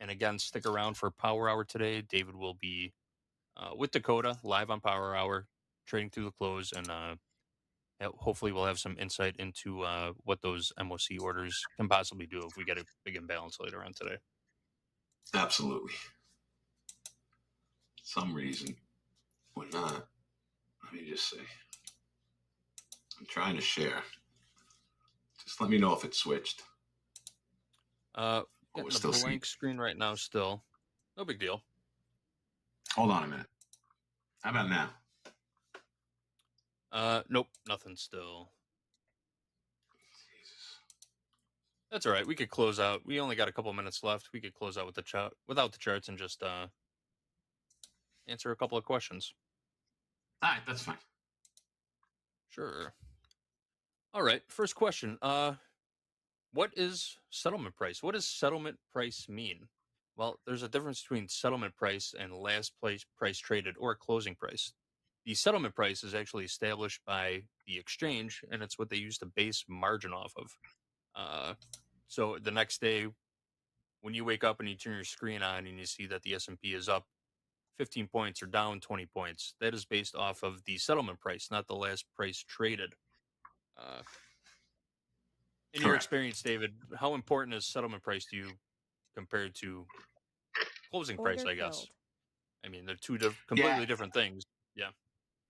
And again, stick around for Power Hour today. David will be with Dakota live on Power Hour, trading through the close, and hopefully we'll have some insight into what those MOC orders can possibly do if we get a big imbalance later on today. Absolutely. Some reason we're not. Let me just see. I'm trying to share. Just let me know if it switched. Getting a blank screen right now still. No big deal. Hold on a minute. How about now? Nope, nothing still. Jesus. That's all right. We could close out. We only got a couple minutes left. We could close out with the chart without the charts and just answer a couple of questions. All right, that's fine. Sure. All right. First question. What is settlement price? What does settlement price mean? Well, there's a difference between settlement price and last price traded or closing price. The settlement price is actually established by the exchange, and it's what they use to base margin off of. So the next day, when you wake up and you turn your screen on and you see that the S&P is up 15 points or down 20 points, that is based off of the settlement price, not the last price traded. In your experience, David, how important is settlement price to you compared to closing price, I guess? I mean, they're two completely different things. Yeah.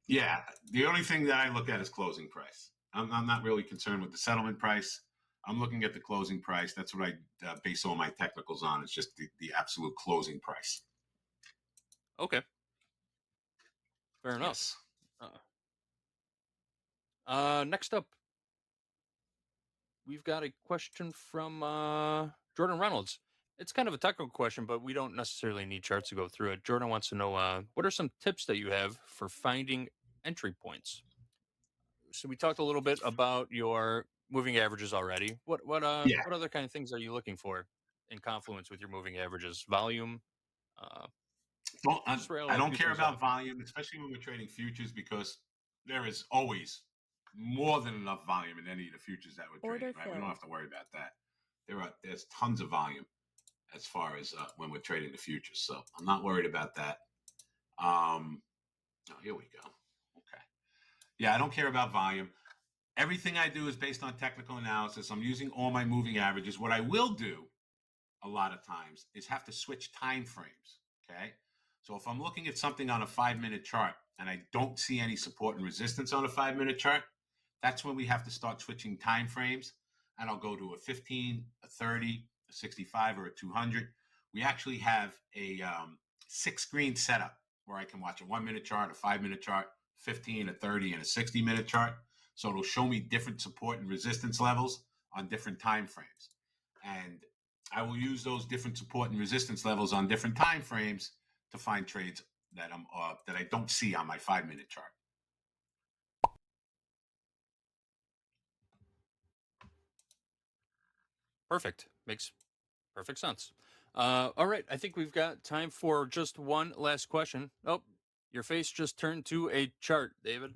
Yeah. The only thing that I look at is closing price. I'm not really concerned with the settlement price. I'm looking at the closing price. That's what I base all my technicals on. It's just the absolute closing price. Okay. Fair enough. Next up, we've got a question from Jordan Reynolds. It's kind of a technical question, but we don't necessarily need charts to go through it. Jordan wants to know, what are some tips that you have for finding entry points? So we talked a little bit about your moving averages already. Yeah. What other kind of things are you looking for in Confluence with your moving averages? Volume. Just rail I a don't few care things about off. volume, especially when we're trading futures, because there is always more than enough volume in any of the futures that we're Order trading. Right? We don't filled. have to worry about that. There's tons of volume as far as when we're trading the futures, so I'm not worried about that. Oh, here we go. Okay. Yeah, I don't care about volume. Everything I do is based on technical analysis. I'm using all my moving averages. What I will do a lot of times is have to switch time frames. Okay. So if I'm looking at something on a 5-minute chart and I don't see any support and resistance on a 5-minute chart, that's when we have to start switching time frames. And I'll go to a 15, a 30, a 65, or a 200. We actually have a 6-screen setup where I can watch a 1-minute chart, a 5-minute chart, 15, a 30, and a 60-minute chart. So it'll show me different support and resistance levels on different time frames. And I will use those different support and resistance levels on different time frames to find trades that I don't see on my 5-minute chart. Perfect. Makes perfect sense. All right. I think we've got time for just one last question. Oh, your face just turned to a chart, David.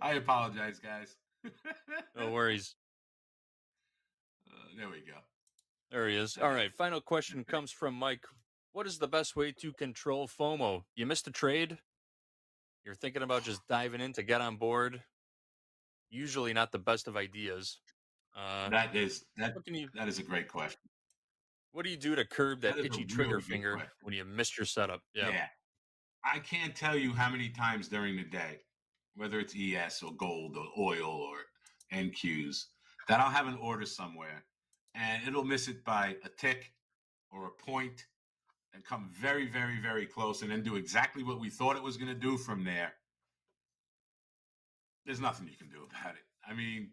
I apologize, guys. No worries. There we go. There he is. All right. Final question comes from Mike. What is the best way to control FOMO? You missed a trade. You're thinking about just diving in to get on board. Usually not the best of ideas. That is a great question. What do you do to curb that That is a itchy really trigger good finger question. when you missed your setup? Yeah. I can't tell you how many times during the day, whether it's ES or gold or oil or NQs, that I'll have an order somewhere and it'll miss it by a tick or a point and come very, very, very close and then do exactly what we thought it was going to do from there. There's nothing you can do about it. I mean,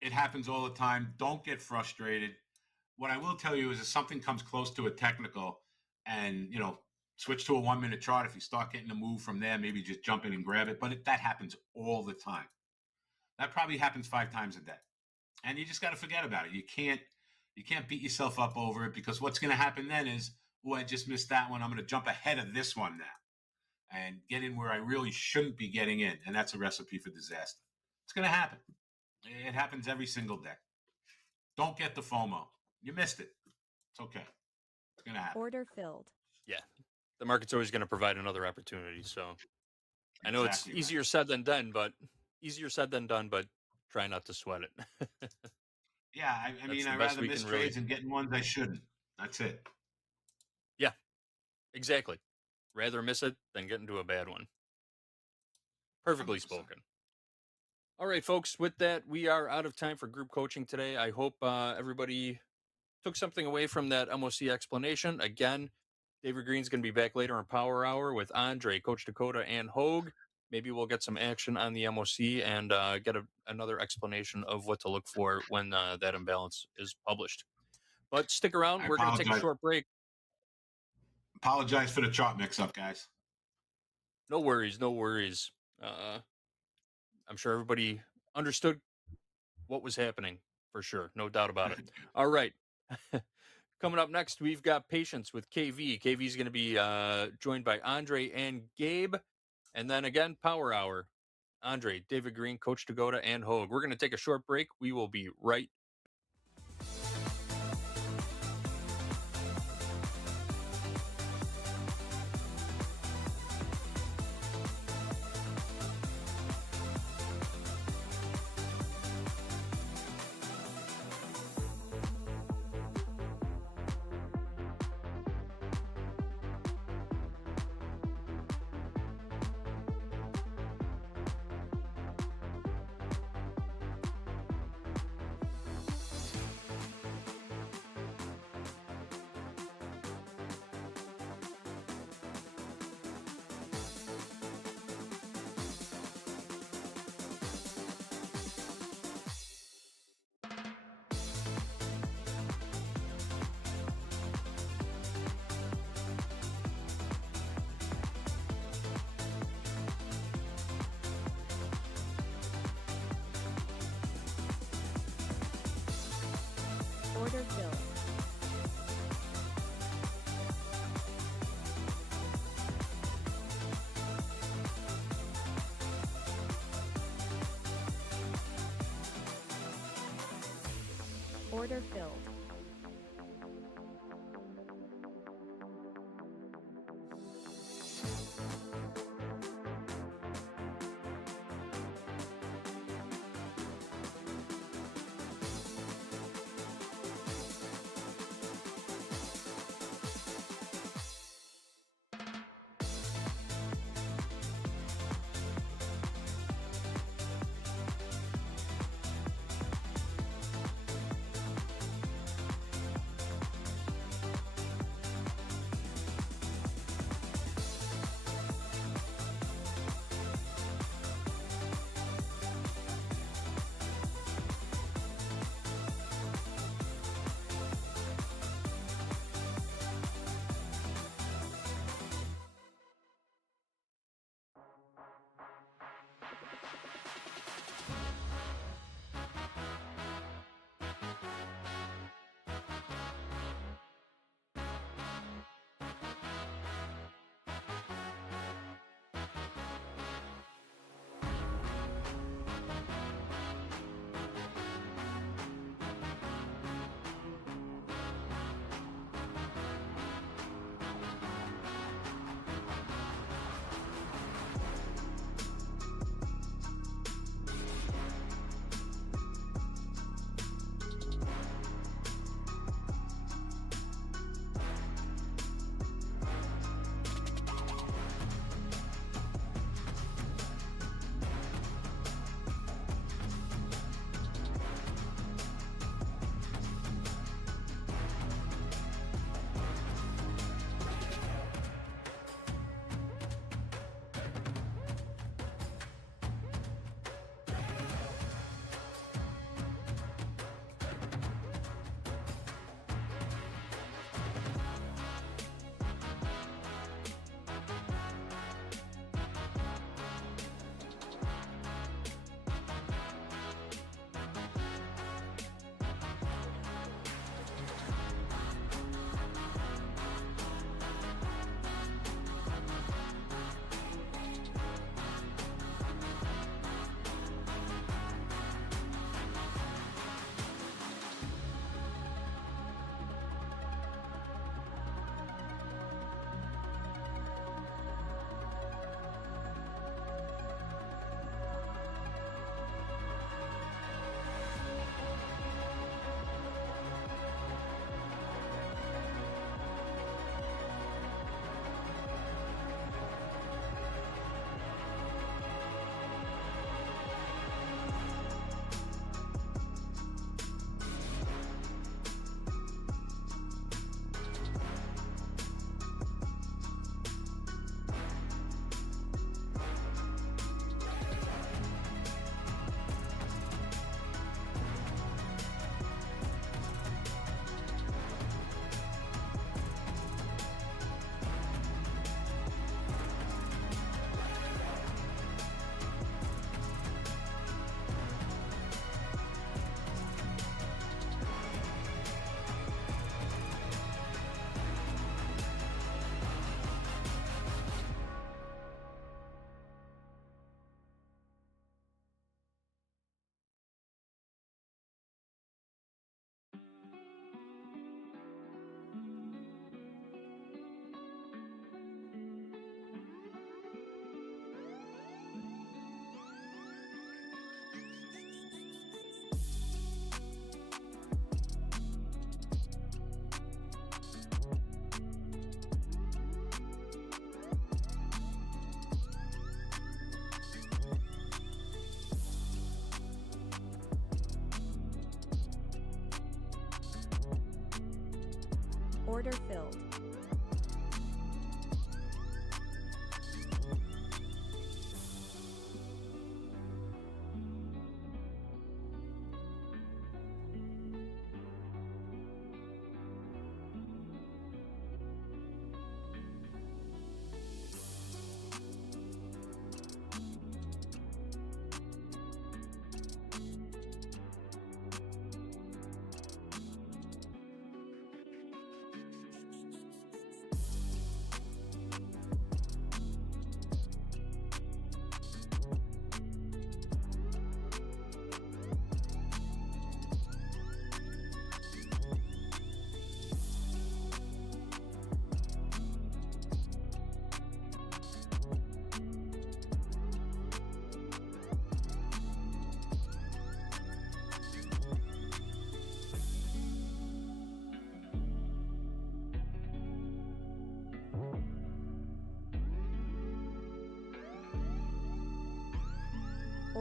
it happens all the time. Don't get frustrated. What I will tell you is if something comes close to a technical and, switch to a 1-minute chart. If you start getting a move from there, maybe just jump in and grab it. But that happens all the time. That probably happens 5 times a day. And you just got to forget about it. You can't beat yourself up over it, because what's going to happen then is, I just missed that one. I'm going to jump ahead of this one now and get in where I really shouldn't be getting in. And that's a recipe for disaster. It's going to happen. It happens every single day. Don't get the FOMO. You missed it. It's okay. It's going to happen. Order filled. Yeah. The market's always going to provide another opportunity. So I know Exactly it's easier said than done, but try not to sweat it. Yeah, I mean, I'd rather miss trades than getting ones I shouldn't. That's it. Yeah, exactly. Rather miss it than get into a bad one. Perfectly 100%. spoken. All right, folks, with that, we are out of time for group coaching today. I hope everybody took something away from that MOC explanation. Again, David Green's going to be back later in Power Hour with Andre, Coach Dakota, and Hogue. Maybe we'll get some action on the MOC and get another explanation of what to look for when that imbalance is published. But stick around. We're going to take a short break. Apologize for the chart mix-up, guys. No worries. No worries. I'm sure everybody understood what was happening for sure. No doubt about it. All right. Coming up next, we've got Patience with KV. KV is going to be joined by Andre and Gabe. And then again, Power Hour. Andre, David Green, Coach Dakota, and Hogue. We're going to take a short break. We will be right Order filled. Order filled. Order filled.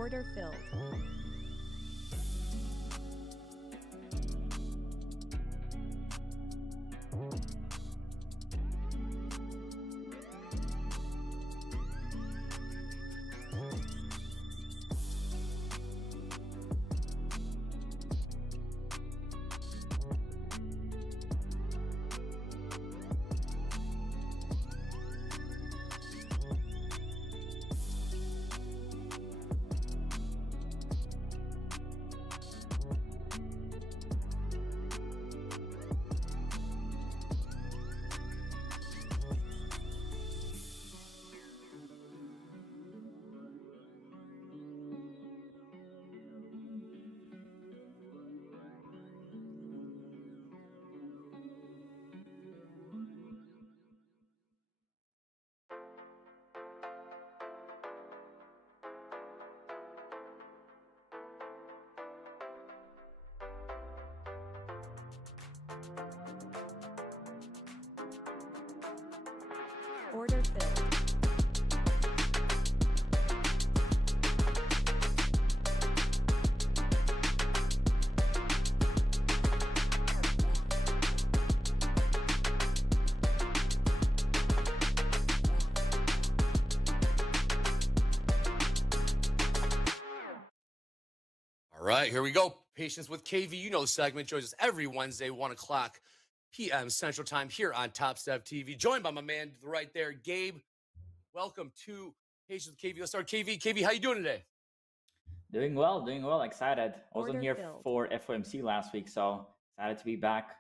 Order filled. Order filled. All right, here we go. Patience with KV. You know the segment joins us every Wednesday, 1 o'clock p.m. Central Time here on Top Step TV. Joined by my man right there, Gabe. Welcome to Patience with KV. Let's start KV. KV, how you doing today? Doing well, excited. I wasn't Order here filled. for FOMC last week, so excited to be back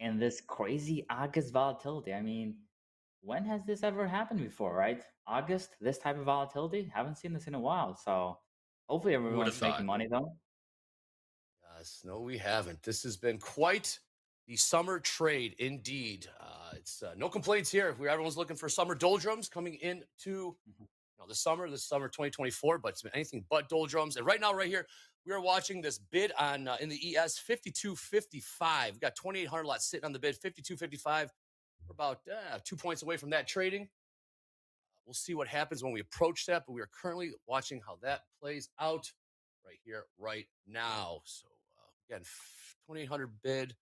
in this crazy August volatility. I mean, when has this ever happened before, right? August, this type of volatility? Haven't seen this in a while, so hopefully Who would have everyone's thought? making money though. Yes, no, we haven't. This has been quite the summer trade indeed. It's no complaints here. Everyone's looking for summer doldrums coming into this summer 2024, but it's been anything but doldrums. And right now, right here, we are watching this bid on in the ES 52.55. We got 2,800 lots sitting on the bid 52.55. We're about 2 points away from that trading. We'll see what happens when we approach that, but we are currently watching how that plays out right here, right now. So again, 2,800 bid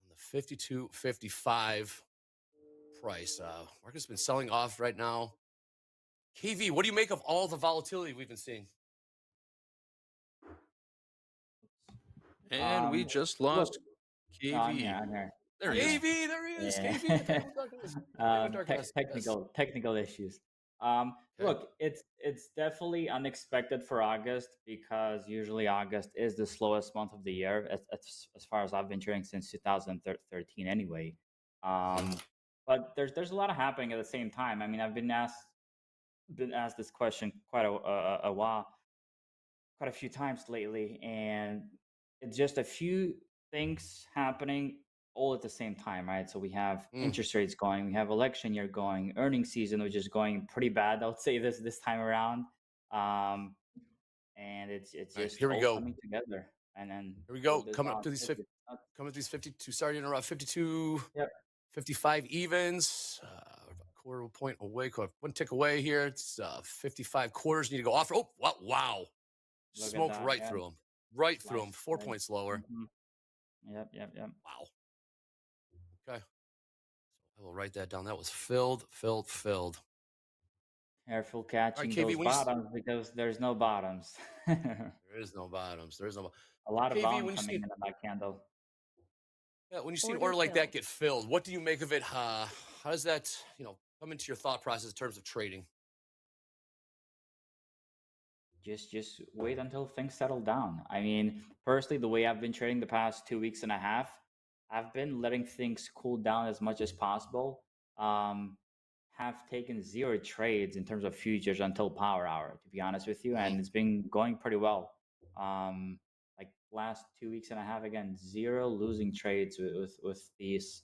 on the 52.55 price. Market's been selling off right now. KV, what do you make of all the volatility we've been seeing? And we just lost KV. I'm here. There he is. KV, there he is. Yeah. KV. Technical issues. Look, it's definitely unexpected for August because usually August is the slowest month of the year, as far as I've been trading since 2013 anyway. But there's a lot of happening at the same time. I mean, I've been asked this question quite a few times lately, and it's just a few things happening all at the same time, right? So we have interest rates going, we have election year going, earnings season, which is going pretty bad, I would say this time around. And it's just here we all go. coming together. And then here we go. Coming up to these 52. Sorry to interrupt. 52. Yep. 55 evens. Quarter of a point away. One tick away here. It's 55 quarters need to go off. Oh wow! Smoked right through them. Right through them. 4 points lower. Yep. Wow. Okay. So I will write that down. That was filled. Careful catching KV, those bottoms because there's no bottoms. There is no bottoms. A lot of KV, volume when you coming see- in that candle. Yeah, when you see an Order order like that filled. get filled, what do you make of it? How does that, come into your thought process in terms of trading? Just wait until things settle down. I mean, personally, the way I've been trading the past 2 weeks and a half, I've been letting things cool down as much as possible. Have taken 0 trades in terms of futures until power hour, to be honest with you, and it's been going pretty well. Like last 2 weeks and a half, again, 0 losing trades with these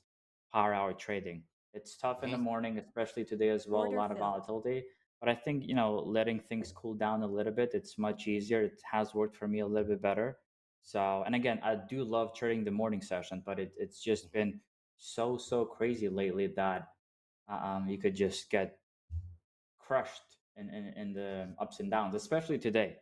power hour trading. It's tough in the morning, especially today as well. Order A lot of filled. volatility. But I think, letting things cool down a little bit, it's much easier. It has worked for me a little bit better. So, and again, I do love trading the morning session, but it's just been so crazy lately that you could just get crushed in the ups and downs, especially today.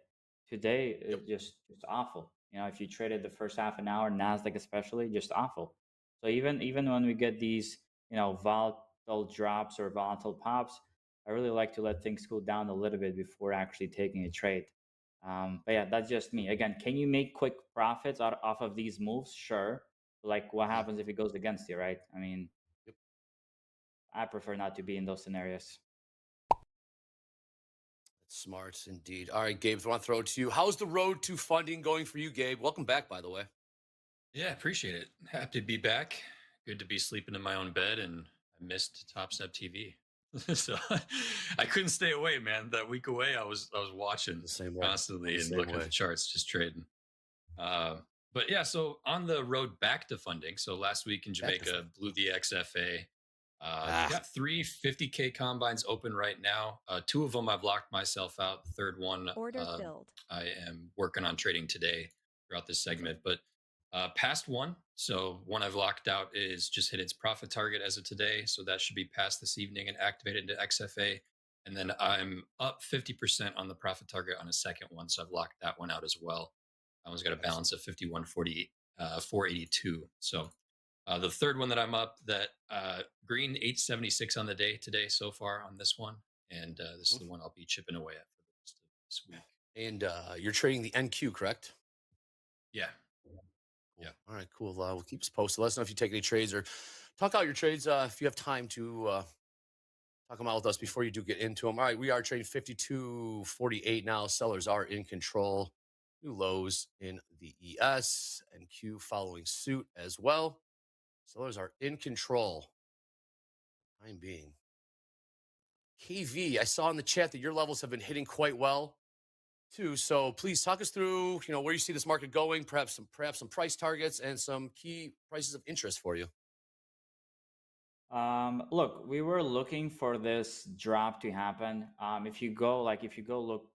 Today is just awful. You know, if you traded the first half an hour, Nasdaq especially, just awful. So even when we get these, you know, volatile drops or volatile pops, I really like to let things cool down a little bit before actually taking a trade. But yeah, that's just me. Again, can you make quick profits off of these moves? Sure. Like, what happens if it goes against you, right? I mean, I prefer not to be in those scenarios. That's smart indeed. All right, Gabe, I want to throw it to you. How's the road to funding going for you, Gabe? Welcome back, by the way. Yeah, appreciate it. Happy to be back. Good to be sleeping in my own bed, and I missed Top Step TV. So I couldn't stay away, man. That week away, I was watching The same way. constantly The and same looking at way. the charts, just trading. But yeah, so on the road back to funding. So last week in Back to Jamaica, blew the XFA. Ah. Got 3 50K combines open right now. 2 of them I've locked myself out. The third one Order filled. I am working on trading today throughout this segment. But past one, so one I've locked out is just hit its profit target as of today. So that should be passed this evening and activated into XFA. And then I'm up 50% on the profit target on a second one. So I've locked that one out as well. I was got a balance of 51.40, 482. So the third one that I'm up, that green 876 on the day today so far on this one. And this is the one I'll be chipping away at for the rest of this week. And you're trading the NQ, correct? Yeah. Yeah. All right, cool. We'll keep us posted. Let us know if you take any trades or talk out your trades if you have time to talk them out with us before you do get into them. All right, we are trading 52.48 now. Sellers are in control. New lows in the ES and Q following suit as well. Sellers are in control. Time being. KV, I saw in the chat that your levels have been hitting quite well too. So please talk us through, you know, where you see this market going, perhaps some price targets and some key prices of interest for you. Look, we were looking for this drop to happen. If you go look,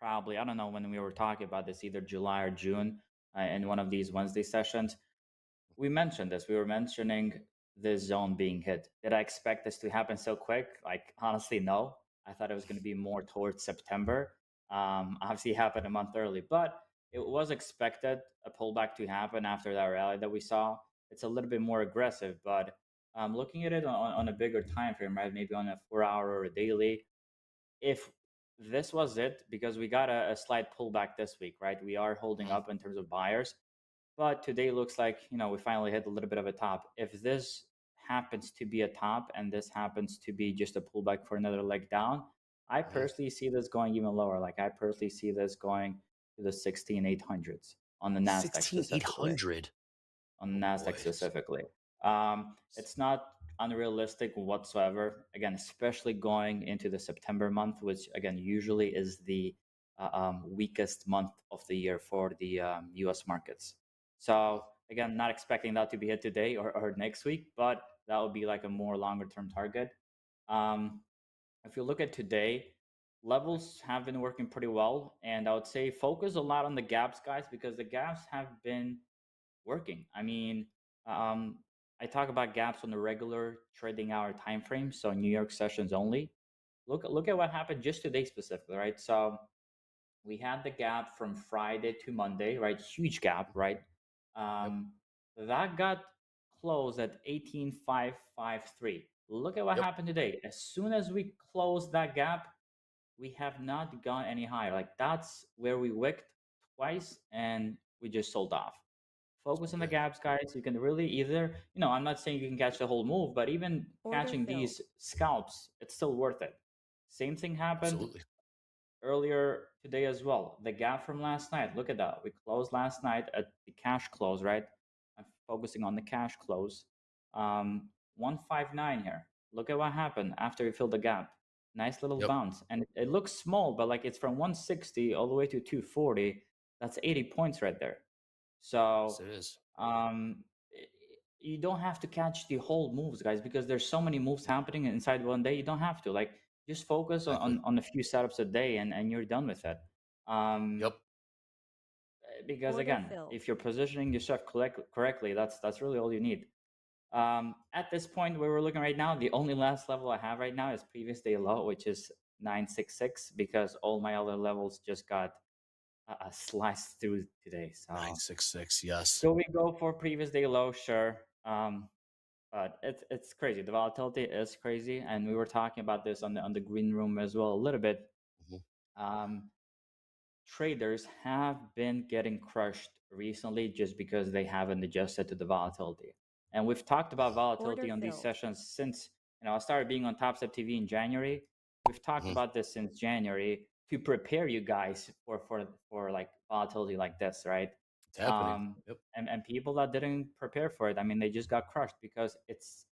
probably, I don't know when we were talking about this, either July or June, in one of these Wednesday sessions, we mentioned this. We were mentioning this zone being hit. Did I expect this to happen so quick? Like, honestly, no. I thought it was going to be more towards September. Obviously, it happened a month early, but it was expected a pullback to happen after that rally that we saw. It's a little bit more aggressive, but looking at it on a bigger time frame, right? Maybe on a 4-hour or a daily. If this was it, because we got a slight pullback this week, right? We are holding up in terms of buyers, but today looks like, you know, we finally hit a little bit of a top. If this happens to be a top and this happens to be just a pullback for another leg down, I personally see this going even lower. Like, I personally see this going to the 16,800s on the Nasdaq. 16,800 on the Nasdaq specifically. It's not unrealistic whatsoever. Again, especially going into the September month, which again usually is the weakest month of the year for the U.S. markets. So again, not expecting that to be hit today or next week, but that would be like a more longer term target. If you look at today, levels have been working pretty well, and I would say focus a lot on the gaps, guys, because the gaps have been working. I mean, I talk about gaps on the regular trading hour time frame, so New York sessions only. Look at what happened just today specifically, right? So we had the gap from Friday to Monday, right? Huge gap, right? That got closed at 18,553. Look at what happened today. As soon as we closed that gap, we have not gone any higher. Like, that's where we wicked twice and we just sold off. Focus on the gaps, guys. You can really either, you know, I'm not saying you can catch the whole move, but even catching these scalps, it's still worth it. Same thing happened earlier today as well. The gap from last night, look at that. We closed last night at the cash close, right? I'm focusing on the cash close. 159 here. Look at what happened after we filled the gap. Nice little bounce. And it looks small, but like it's from 160 all the way to 240. That's 80 points right there. So yes, it is. You don't have to catch the whole moves, guys, because there's so many moves happening inside one day. You don't have to. Like, just focus on a few setups a day and you're done with it. Because again, if you're positioning yourself correctly, that's really all you need. At this point where we're looking right now, the only last level I have right now is previous day low, which is 966 because all my other levels just got sliced through today. So 966, yes. do we go for previous day low? Sure. But it's crazy. The volatility is crazy, and we were talking about this on the green room as well a little bit. Traders have been getting crushed recently just because they haven't adjusted to the volatility. And we've talked about volatility Order on these filled. sessions since I started being on Top Step TV in January. We've talked about this since January to prepare you guys for like volatility like this, right? It's happening. Yep. And people that didn't prepare for it, I mean, they just got crushed because it's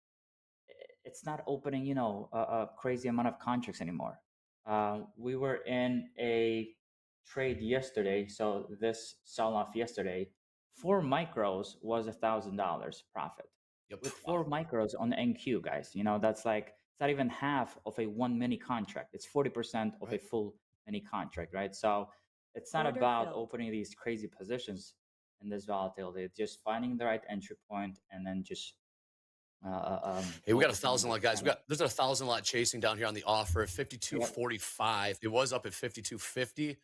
not opening, a crazy amount of contracts anymore. We were in a trade yesterday, so this sell off yesterday, 4 micros was $1,000 profit. Yep. With 4 micros on the NQ, guys, that's like it's not even half of a 1 mini contract. It's 40% of a full mini contract, right? So it's not Order about filled. opening these crazy positions in this volatility. It's just finding the right entry point and then just Hey, we got a focusing on 1,000 lot, that guys. There's a 1,000 lot chasing down here on the offer at 52.45. It was up at 52.50.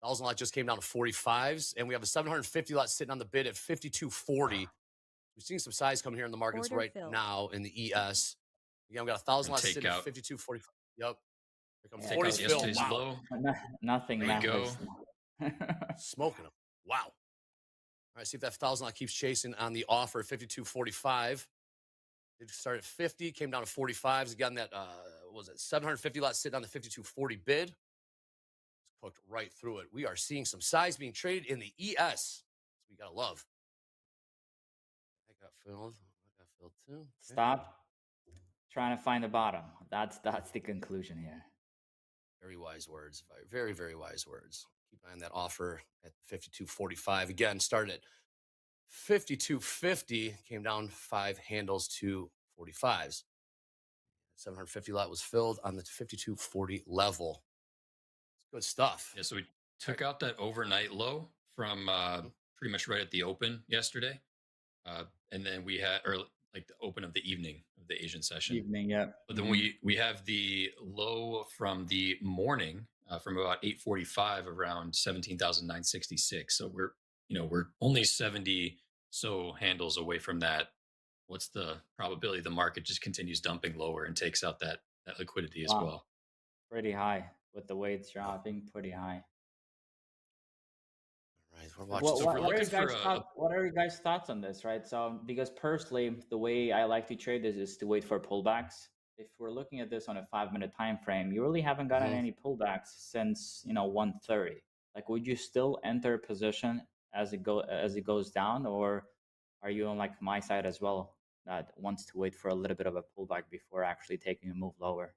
1,000 lot just came down to 45s, and we have a 750 lot sitting on the bid at 52.40. We're seeing some size coming here in the markets Order right filled. now in the ES. Again, we got a 1,000 lot Take sitting at out. 52.45. Yep. Here comes Take 40 out fill. yesterday's Wow. low. Nothing There you matters. go. Smoking them. Wow. All right, see if that 1,000 lot keeps chasing on the offer at 52.45. It started at 50, came down to 45s. Again, that what was it 750 lot sitting on the 52.40 bid. It's cooked right through it. We are seeing some size being traded in the ES. We gotta love. I got filled. Too. Okay. Stop trying to find the bottom. That's the conclusion here. Very wise words. Very, very wise words. Keep an eye on that offer at 52.45. Again, started at 52.50, came down 5 handles to 45s. 750 lot was filled on the 52.40 level. It's good stuff. Yeah, so we took out that overnight low from pretty much right at the open yesterday. And then we had, or like the open of the evening of the Asian session. Evening, yeah. But then we have the low from the morning from about 8:45 around 17,966. So we're only 70 so handles away from that. What's the probability the market just continues dumping lower and takes out that liquidity as Wow. well? Pretty high with the weights dropping. Pretty high. Right, we're watching. What are you guys' thoughts on this, right? So, because personally, the way I like to trade this is to wait for pullbacks. If we're looking at this on a 5-minute time frame, you really haven't gotten any pullbacks since 1:30. Like, would you still enter a position as it goes down, or are you on like my side as well that wants to wait for a little bit of a pullback before actually taking a move lower?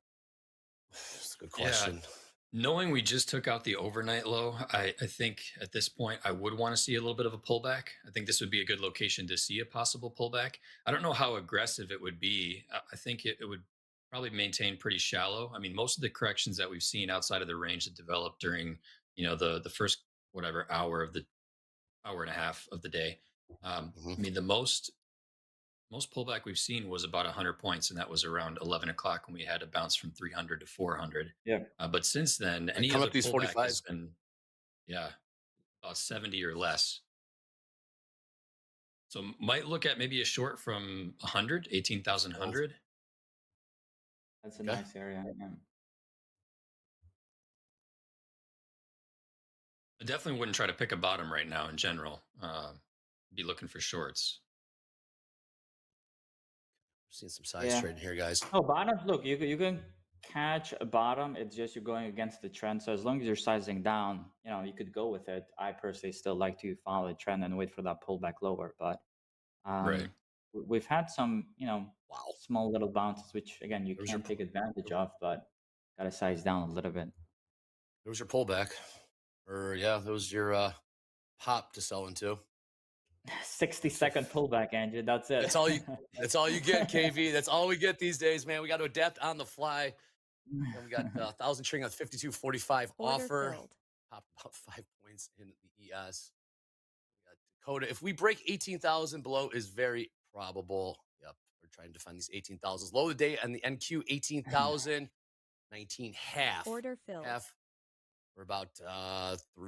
That's a good question. Yeah. Knowing we just took out the overnight low, I think at this point I would want to see a little bit of a pullback. I think this would be a good location to see a possible pullback. I don't know how aggressive it would be. I think it would probably maintain pretty shallow. I mean, most of the corrections that we've seen outside of the range that developed during, the first hour and a half of the day. I mean, the most pullback we've seen was about 100 points, and that was around 11 o'clock when we had a bounce from 300 to 400. Yeah. But since then, any come other up these pullback 45s. has been, about 70 or less. So might look at maybe a short from 100, 18,100. That's a nice area. Yeah. I definitely wouldn't try to pick a bottom right now in general. Be looking for shorts. Seeing some size trading here, guys. Oh, bottoms. Look, you can catch a bottom. It's just you're going against the trend. So as long as you're sizing down, you could go with it. I personally still like to follow the trend and wait for that pullback lower. But we've had some, small little bounces, which again you can't take advantage of, but gotta size down a little bit. There was your pullback, or there was your pop to sell into. 60-second pullback, Andrew. That's it. That's all you. That's all you get, KV. That's all we get these days, man. We got to adapt on the fly. And we got 1,000 trading on 52.45 offer. Pop about 5 points in the ES. We got Dakota. If we break 18,000 below, is very probable. Yep, we're trying to find these 18,000s. Low of the day and the NQ 18,000. 19 half. Order filled. Half. We're about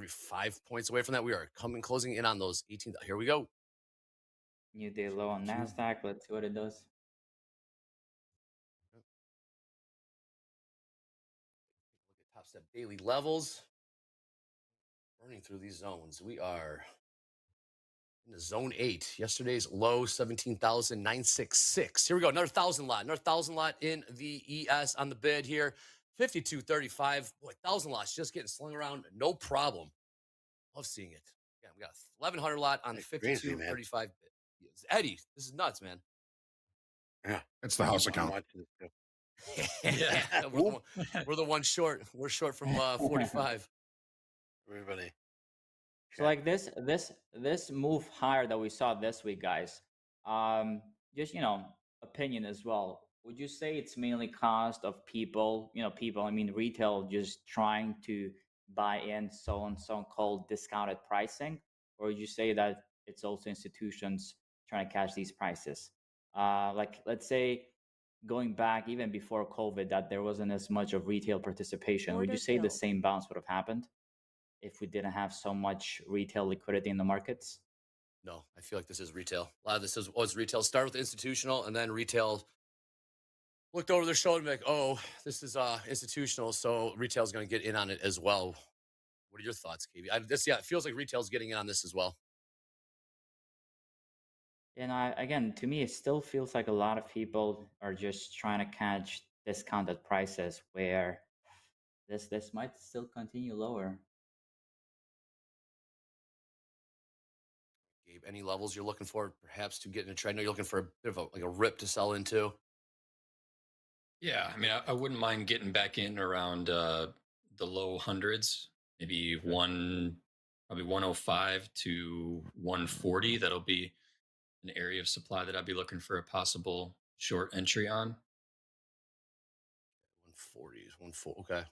5 points away from that. We are closing in on those 18. Here we go. New day low on NASDAQ. Let's see what it does. Look at Top Step daily levels. Burning through these zones. We are in the zone 8. Yesterday's low 17,966. Here we go. Another 1,000 lot. Another 1,000 lot in the ES on the bid here. 52.35. Boy, 1,000 lots just getting slung around. No problem. Love seeing it. Yeah, we got 1,100 lot on the 52.35 bid. Eddie, this is nuts, man. Yeah, it's the house account. Yeah, we're the one short. We're short from 45. Everybody. So like this move higher that we saw this week, guys. Just opinion as well. Would you say it's mainly caused of people, I mean retail, just trying to buy in so-called discounted pricing, or would you say that it's also institutions trying to catch these prices? Like let's say going back even before COVID, that there wasn't as much of retail participation. Would you say the same bounce would have happened if we didn't have so much retail liquidity in the markets? No, I feel like this is retail. A lot of this was retail. Start with institutional, and then retail looked over their shoulder and be like, oh, this is institutional, so retail's going to get in on it as well. What are your thoughts, KB? It feels like retail's getting in on this as well. And again, to me, it still feels like a lot of people are just trying to catch discounted prices where this might still continue lower. Gabe, any levels you're looking for, perhaps to get in a trend? I know you're looking for a bit of a rip to sell into. Yeah, I mean, I wouldn't mind getting back in around the low hundreds, maybe probably 105 to 140. That'll be an area of supply that I'd be looking for a possible short entry on. 140 is 140. Okay.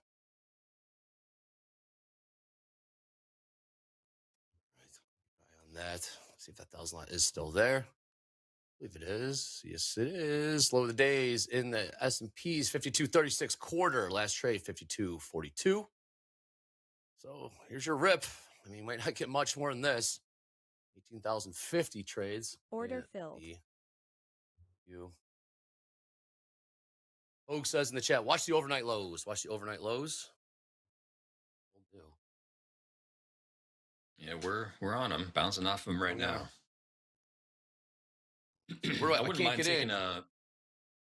Right. Eye on that. See if that 1,000 lot is still there. I believe it is. Yes, it is. Low of the days in the S&P's 52.36 quarter. Last trade 52.42. So here's your rip. I mean, you might not get much more than this. 18,050 trades. Order filled. Hogue says in the chat, watch the overnight lows. Watch the overnight lows. We'll do. Yeah, we're on them, bouncing off them right now. I wouldn't mind taking a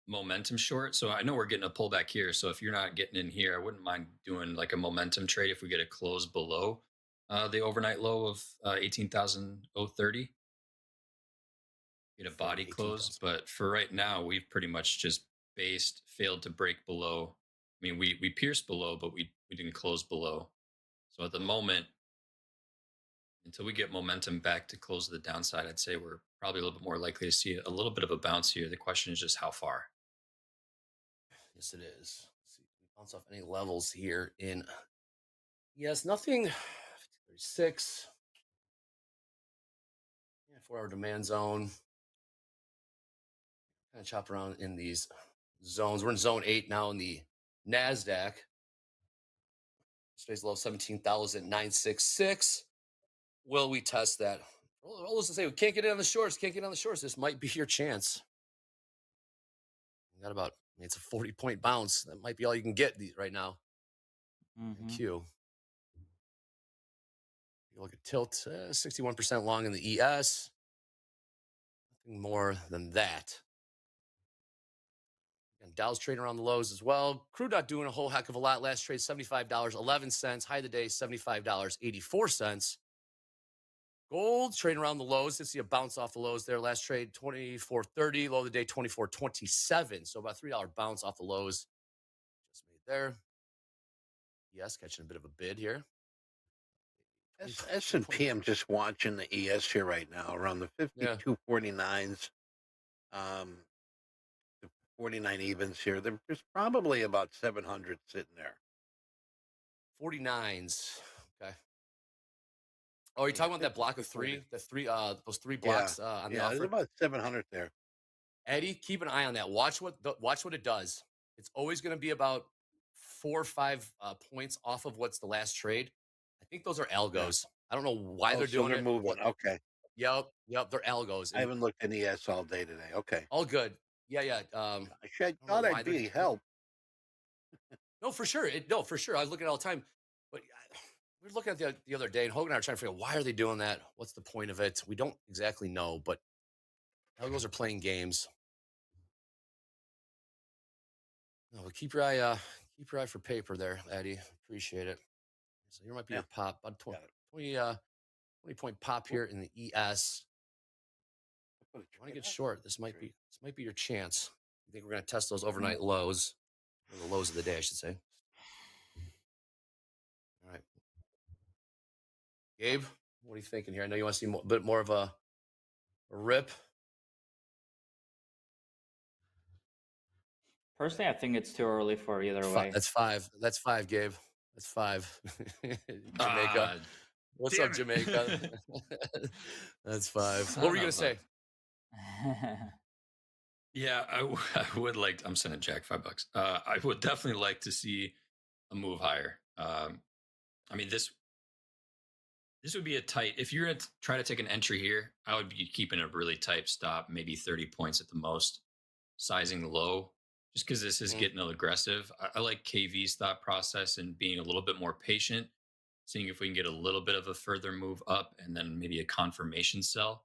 momentum short. So I know we're getting a pullback here. So if you're not getting in here, I wouldn't mind doing like a momentum trade if we get a close below the overnight low of 18,030. Get a body close. But for right now, we've pretty much just failed to break below. I mean, we pierced below, but we didn't close below. So at the moment, until we get momentum back to close the downside, I'd say we're probably a little bit more likely to see a little bit of a bounce here. The question is just how far. Yes, it is. Let's see, we bounce off any levels here in. Yes, nothing. 36. Yeah, 4-hour demand zone. Kind of chop around in these zones. We're in zone 8 now in the NASDAQ. Today's low 17,966. Will we test that? All those to say we can't get in on the shorts. Can't get on the shorts. This might be your chance. You got about, it's a 40-point bounce. That might be all you can get right now. Q. You look at tilt, 61% long in the ES. Nothing more than that. And Dow's trading around the lows as well. Crude not doing a whole heck of a lot. Last trade, $75.11. High of the day, $75.84. Gold trading around the lows. Let's see a bounce off the lows there. Last trade, $24.30. Low of the day, $24.27. So about $3 bounce off the lows. Just made there. Yes, catching a bit of a bid here. S&P, I'm just watching the ES here right now, around the 52.49s, the 49 evens here. There's probably about 700 sitting there. 49s. Okay. Oh, are you talking about that block of three? Those three blocks on the offer? There's about 700 there. Eddie, keep an eye on that. Watch what it does. It's always going to be about 4 or 5 points off of what's the last trade. I think those are algos. I don't know why Oh, they're so doing they're it. moving. Okay. Yep, they're algos. I haven't looked in ES all day today. Okay. All good. Yeah. I thought I'd be help. No, for sure. For sure. I look at it all the time. But we were looking at the other day, and Hogan and I are trying to figure out why are they doing that? What's the point of it? We don't exactly know, but algos are playing games. No, but keep your eye for paper there, Eddie. Appreciate it. So here might be your pop. About 20 point pop here in the ES. You want to get short? This might be your chance. You think we're going to test those overnight lows, or the lows of the day, I should say. All right, Gabe, what are you thinking here? I know you want to see a bit more of a rip. Personally, I think it's too early for either way. That's 5. That's 5, Gabe. That's 5. Jamaica. What's up, Jamaica? That's 5. What were you going to say? Yeah, I would like. I'm sending Jack $5. I would definitely like to see a move higher. I mean, this would be a tight. If you're going to try to take an entry here, I would be keeping a really tight stop, maybe 30 points at the most, sizing low, just because this is getting aggressive. I like KV's thought process and being a little bit more patient, seeing if we can get a little bit of a further move up and then maybe a confirmation sell.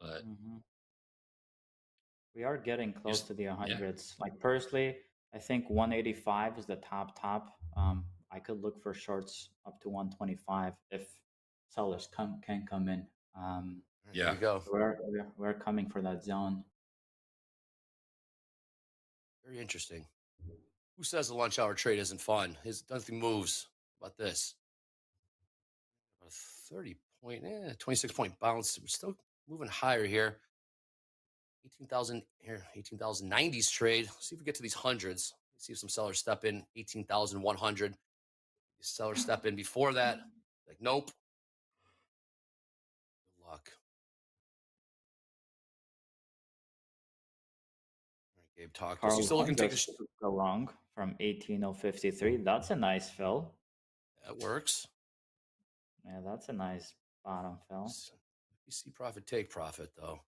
But we are getting close to the 100s. Like personally, I think 185 is the top. I could look for shorts up to 125 if sellers can come in. There you go. We're coming for that zone. Very interesting. Who says the lunch hour trade isn't fun? Nothing moves. How about this? About a 30 point, 26 point bounce. We're still moving higher here. 18,000 here, 18,090s trade. Let's see if we get to these hundreds. Let's see if some sellers step in. 18,100. Sellers step in before that. Like, nope. Good luck. All right, Gabe, talk. Carl You still looking to take just took a long from 18053. That's a nice fill. That works. Yeah, that's a nice bottom fill. You see profit, take profit, though.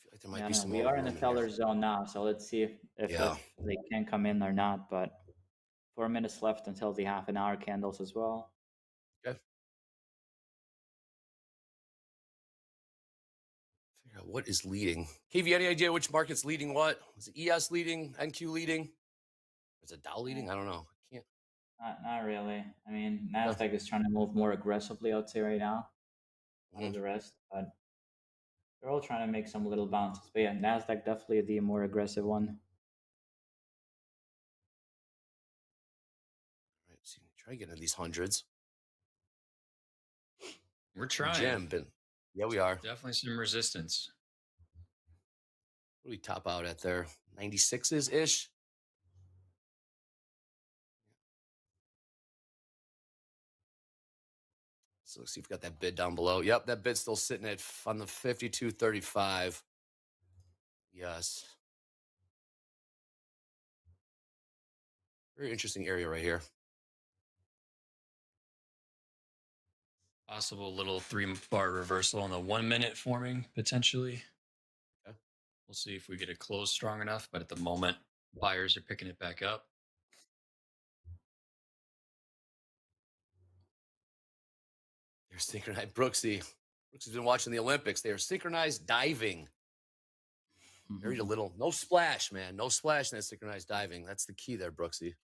I feel like there might Yeah, be no, some we more are in the room here. seller zone now, so let's see if they can come in or not. But 4 minutes left until the half-an-hour candles as well. Okay. Figure out what is leading. KV, any idea which market's leading what? Is it ES leading? NQ leading? Is it Dow leading? I don't know. I can't. Not really. I mean, Nasdaq is trying to move more aggressively, I would say, right now. Than the rest, but they're all trying to make some little bounces. But yeah, Nasdaq definitely the more aggressive one. All right, see, try to get into these hundreds. we're trying. Jim, yeah, we are. Definitely some resistance. What do we top out at there? 96s ish. So let's see if we got that bid down below. Yep, that bid's still sitting at on the 52.35. Yes. Very interesting area right here. Possible little 3-bar reversal on the 1 minute forming potentially. Okay. We'll see if we get it closed strong enough, but at the moment, buyers are picking it back up. They're synchronized. Brooksy's been watching the Olympics. They are synchronized diving. Very little. No splash, man. No splash in that synchronized diving. That's the key there, Brooksy.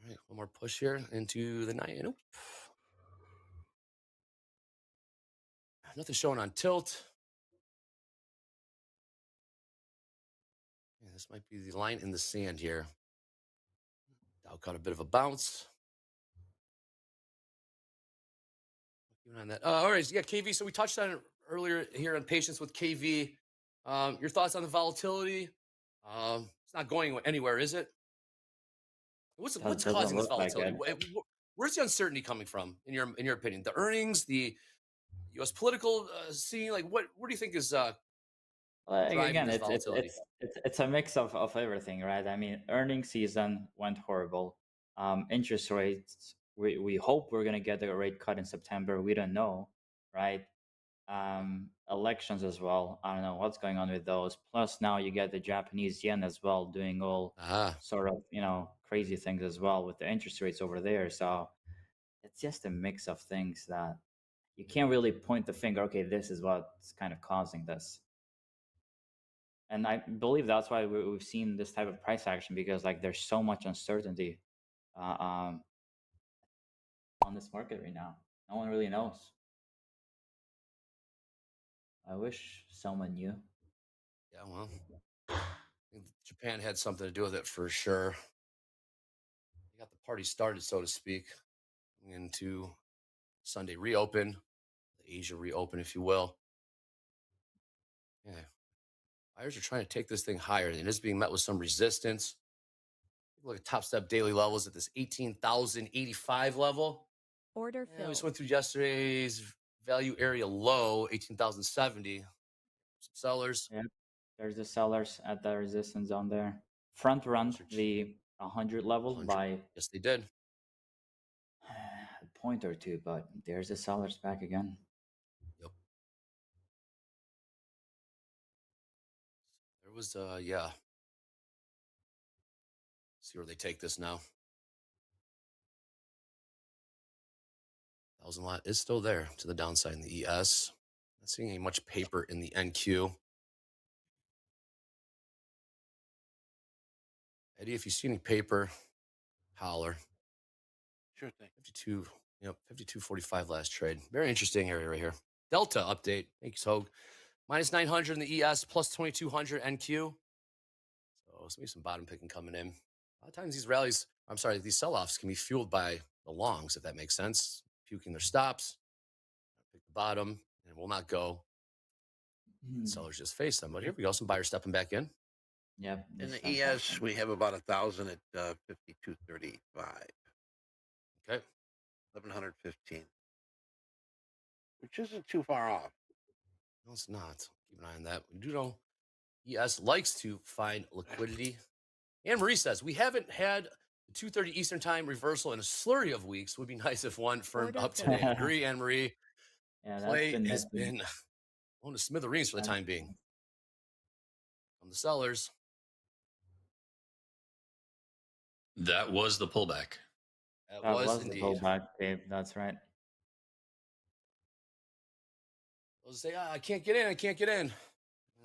All right, one more push here into the 9. Nope. Nothing showing on tilt. Yeah, this might be the line in the sand here. Dow caught a bit of a bounce. Even on that. All right, yeah, KV. So we touched on it earlier here on patience with KV. Your thoughts on the volatility? It's not going anywhere, is it? What's causing this volatility? Where's the uncertainty coming from, in your opinion? The earnings, the U.S. political scene. Like, what do you think is Like driving again, this it's volatility. it's a mix of everything, right? I mean, earnings season went horrible. Interest rates, we hope we're gonna get a rate cut in September. We don't know, right? Elections as well. I don't know what's going on with those. Plus now you get the Japanese yen as well doing all sort of, crazy things as well with the interest rates over there. So it's just a mix of things that you can't really point the finger, okay, this is what's kind of causing this. And I believe that's why we've seen this type of price action, because like there's so much uncertainty on this market right now. No one really knows. I wish someone knew. Yeah, well, I think Japan had something to do with it for sure. They got the party started, so to speak, into Sunday reopen, the Asia reopen, if you will. Yeah, buyers are trying to take this thing higher, and it's being met with some resistance. Look at Top Step daily levels at this 18,085 level. Order Yeah, we just filled. went through yesterday's value area low, 18,070. Some sellers. Yeah, there's the sellers at the resistance zone there. Front run the 100 level 100. by Yes, they did. a point or two, but there's the sellers back again. Yep. There was, yeah. See where they take this now. 1,000 lot is still there to the downside in the ES. Not seeing any much paper in the NQ. Eddie, if you see any paper, holler. Sure thing. 52, 52.45 last trade. Very interesting area right here. Delta update. Thanks, Hogue. Minus 900 in the ES, plus 2,200 NQ. So maybe some bottom picking coming in. A lot of times these sell-offs can be fueled by the longs, if that makes sense. Puking their stops, pick the bottom, and it will not go. Sellers just face them. But here we go. Some buyers stepping back in. Yep. In the ES, we have about 1,000 at 52.35. Okay. 1,115, which isn't too far off. No, it's not. Keep an eye on that. We do know ES likes to find liquidity. Anne Marie says, we haven't had the 2:30 Eastern time reversal in a slurry of weeks. Would be nice if one firmed up today. Agree, Anne Marie. Yeah, Play has been on the smithereens for the time being. From the sellers. That was the pullback. That That was was the indeed. pullback, Dave. That's right. Those say, I can't get in. I can't get in.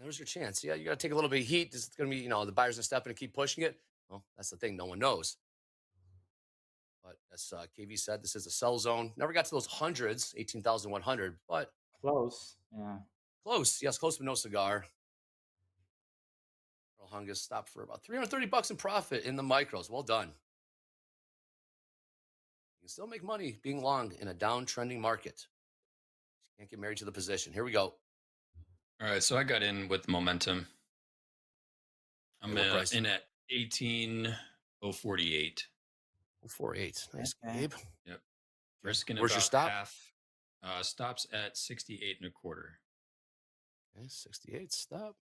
There's your chance. Yeah, you got to take a little bit of heat. This is going to be, the buyers going to step in and keep pushing it. Well, that's the thing. No one knows. But as KV said, this is a sell zone. Never got to those hundreds, 18,100, but close. Yeah. Close. Yes, close, but no cigar. Earl Hungus stopped for about $330 in profit in the micros. Well done. You can still make money being long in a downtrending market. Just can't get married to the position. Here we go. All right, so I got in with momentum. I'm What price? in at 18,048. 048. Nice, Okay. Gabe. Yep. Risking Where's your about stop? half. Stops at 68 1/4. Okay, 68. Stop.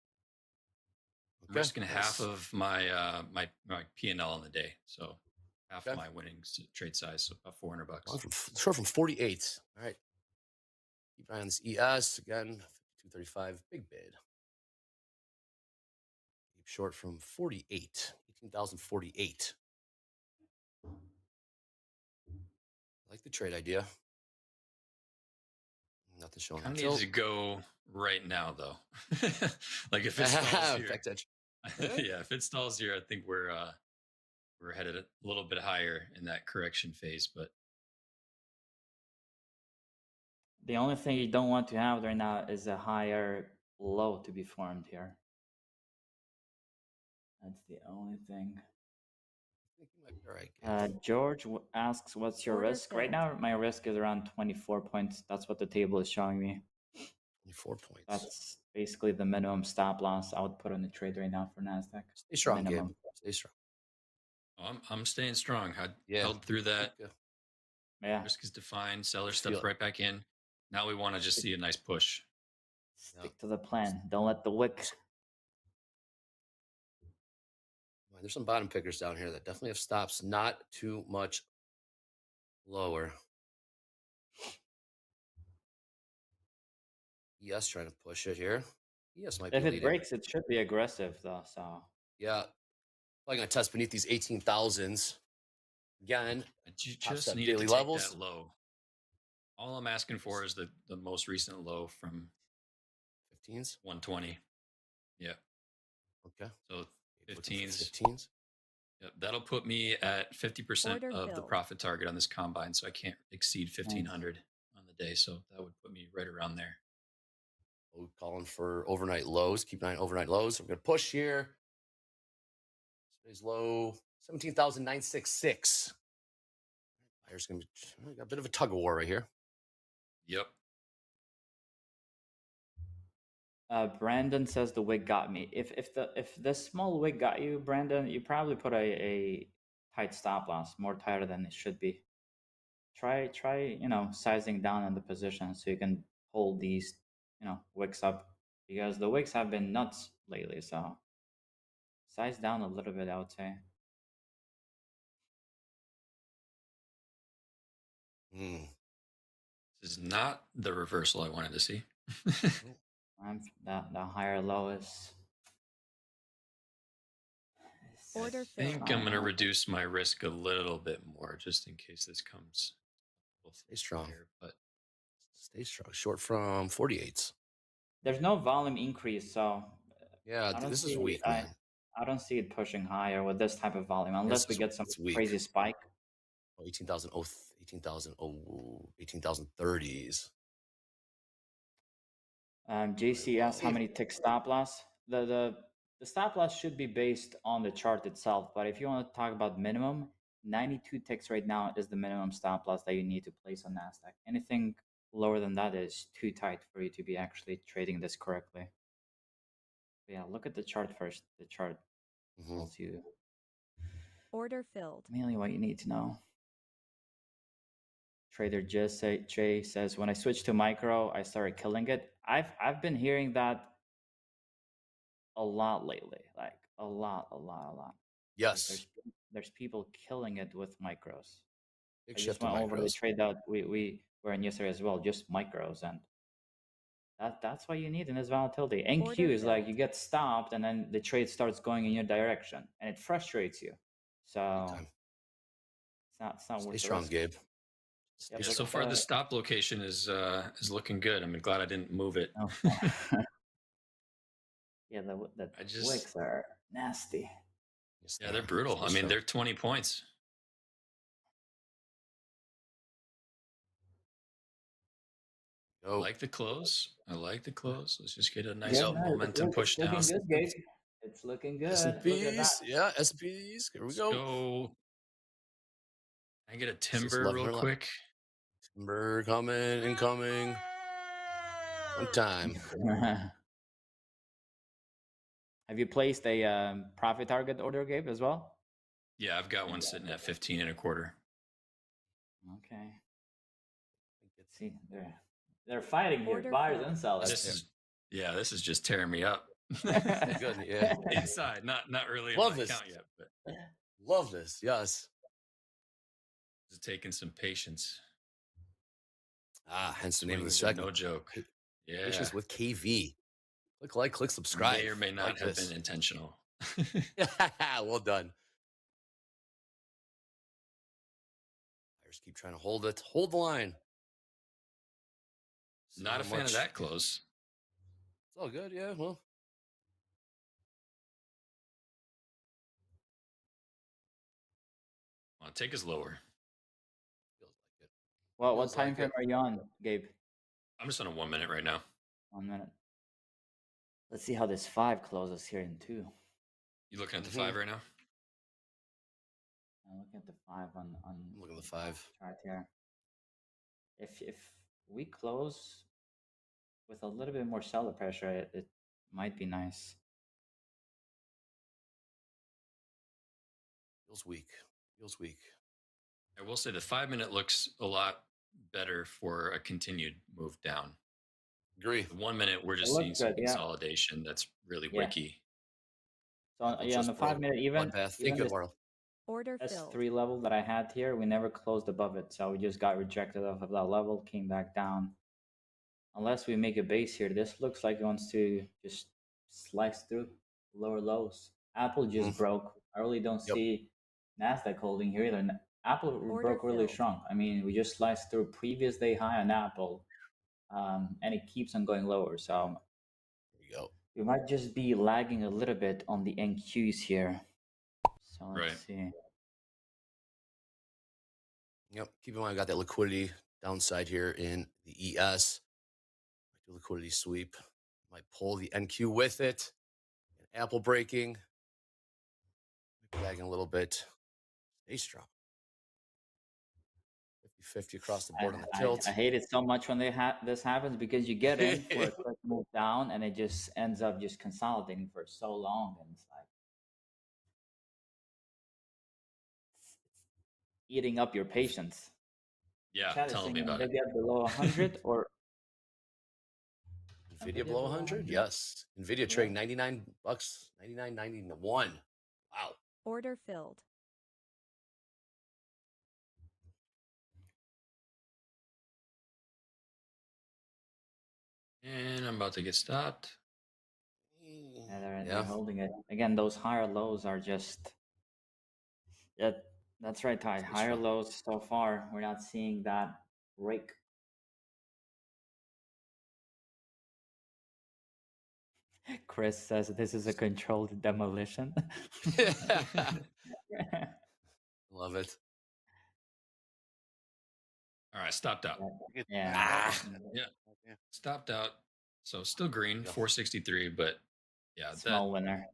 I'm risking half of my my P&L on the day, so half of my winnings trade size, so about $400. Short from 48. All right. Keep an eye on this ES again. 235. Big bid. Keep short from 48. 18,048. I like the trade idea. Nothing showing. Kind of needs to go right now, though. Like if it stalls here, Back edge. yeah, if it stalls here, I think we're headed a little bit higher in that correction phase. But The only thing you don't want to have right now is a higher low to be formed here. That's the only thing. All right. George asks, what's your Order risk? Right filled. now, my risk is around 24 points. That's what the table is showing me. 24 points. That's basically the minimum stop loss I would put on the trade right now for NASDAQ. Stay strong, Gabe. Minimum. Stay strong. I'm staying strong. I Yeah. held through that. Yeah. Risk is defined. Seller Feel steps it. right back in. Now we want to just see a nice push. Stick to the plan. Don't let the wick There's some bottom pickers down here that definitely have stops not too much lower. ES trying to push it here. ES might be If it leading. breaks, it should be aggressive though. So Yeah. Probably going to test beneath these 18,000s. Again, But you top just step needed to daily take levels. that low. All I'm asking for is the most recent low from 15s. 120. Yeah. Okay. So Looking for 15s. 15s. Yep, that'll put me at 50% Order of the filled. profit target on this combine, so I can't exceed 1500 on the day. So that would put me right around there. We're calling for overnight lows. Keep an eye on overnight lows. I'm going to push here. Today's low 17,966. Buyer's going to be got a bit of a tug of war right here. Yep. Brandon says the wig got me. If the small wig got you, Brandon, you probably put a tight stop loss, more tighter than it should be. Try sizing down on the position so you can hold these wicks up, because the wicks have been nuts lately. So size down a little bit, I would say. This is not the reversal I wanted to see. The higher low is. Order I think filled. I'm going to reduce my risk a little bit more just in case this comes. Stay strong. Here, but stay strong. Short from 48s. There's no volume increase, so yeah, this is weak, man. I don't see it pushing higher with this type of volume unless we get some crazy spike. 18,000, 18,030s. JCS, how many tick stop loss? The stop loss should be based on the chart itself, but if you want to talk about minimum, 92 ticks right now is the minimum stop loss that you need to place on NASDAQ. Anything lower than that is too tight for you to be actually trading this correctly. But yeah, look at the chart first. The chart tells you Order filled. mainly what you need to know. Trader Jay says, when I switched to micro, I started killing it. I've been hearing that a lot lately, like a lot. Yes. There's people killing it with micros. Big I shift just went to over the micros. trade that we were in yesterday as well, just micros, and that's what you need in this volatility. NQ Order is like filled. you get stopped and then the trade starts going in your direction, and it frustrates you. So it's not worth Stay the strong, risk. Gabe. Yep, yeah, look so at far the stop location is looking good. I'm glad I didn't move it. Yeah, the I just- wicks are nasty. Yeah, they're brutal. I mean, they're 20 points. I like the close. Let's just get a nice momentum push down. It's looking good, Gabe. It's looking good. Look at that. S&Ps, yeah, S&Ps. Here we Let's go. go. Can I get a Just timber 11 real or quick? Timber coming, incoming. One time. Have you placed a profit target order, Gabe, as well? Yeah, I've got one sitting at 15 and a quarter. Okay. Let's see, they're fighting here, Order buyers filled. and sellers. This is just tearing me up. Good, yeah. Inside, not really in Love my this. account yet, but Love this. Yes. it's taking some patience. Hence the name of the Swings are segment. No joke. Yeah. Patience with KV. Click like, click subscribe. May or may not Like have this. been intentional. Well done. Buyers keep trying to hold it. Hold the line. See Not how a fan much- of that close. It's all good, yeah. Well, Well, take us lower. Well, what Feels time like frame it. are you on, Gabe? I'm just on a 1 minute right now. 1 minute. Let's see how this 5 closes here in 2. You looking at the Mhm. 5 right now? I'm looking at the 5 on look at the 5. chart here. If we close with a little bit more seller pressure, it might be nice. Feels weak. Feels weak. I will say the 5 minute looks a lot better for a continued move down. Agree. The 1 minute, we're It just looks seeing some good, yeah. consolidation that's really Yeah. wicky. So Apple yeah, on just the broke 5 minute, even bloodbath. Thank even you, this Laurel. Order filled. S3 level that I had here, we never closed above it, so we just got rejected off of that level, came back down. Unless we make a base here, this looks like it wants to just slice through lower lows. Apple just broke. I really don't Yep. see Nasdaq holding here either. Apple Order broke really filled. strong. I mean, we just sliced through previous day high on Apple, and it keeps on going lower. So There you go. we might just be lagging a little bit on the NQs here. So let's Right. see. Yep. Keep in mind, I got that liquidity downside here in the ES. Might do a liquidity sweep. Might pull the NQ with it. And Apple breaking. Might be lagging a little bit. Stay strong. 50-50 across the board on the tilt. I hate it so much when this happens because you get in for a quick move down and it just ends up just consolidating for so long, and it's like it's eating up your patience. Yeah, Chat is tell saying me about it. Nvidia below 100 or Nvidia below 100? Yes. Nvidia trading $99, 99.91. Wow. Order filled. And I'm about to get stopped. Yeah, they're holding it. Again, those higher lows are just that's right, Ty. Higher lows so far. We're not seeing that break. Chris says this is a controlled demolition. Love it. All right, stopped out. Yeah. Yeah. Stopped out. So still green, 463, but yeah, Small winner.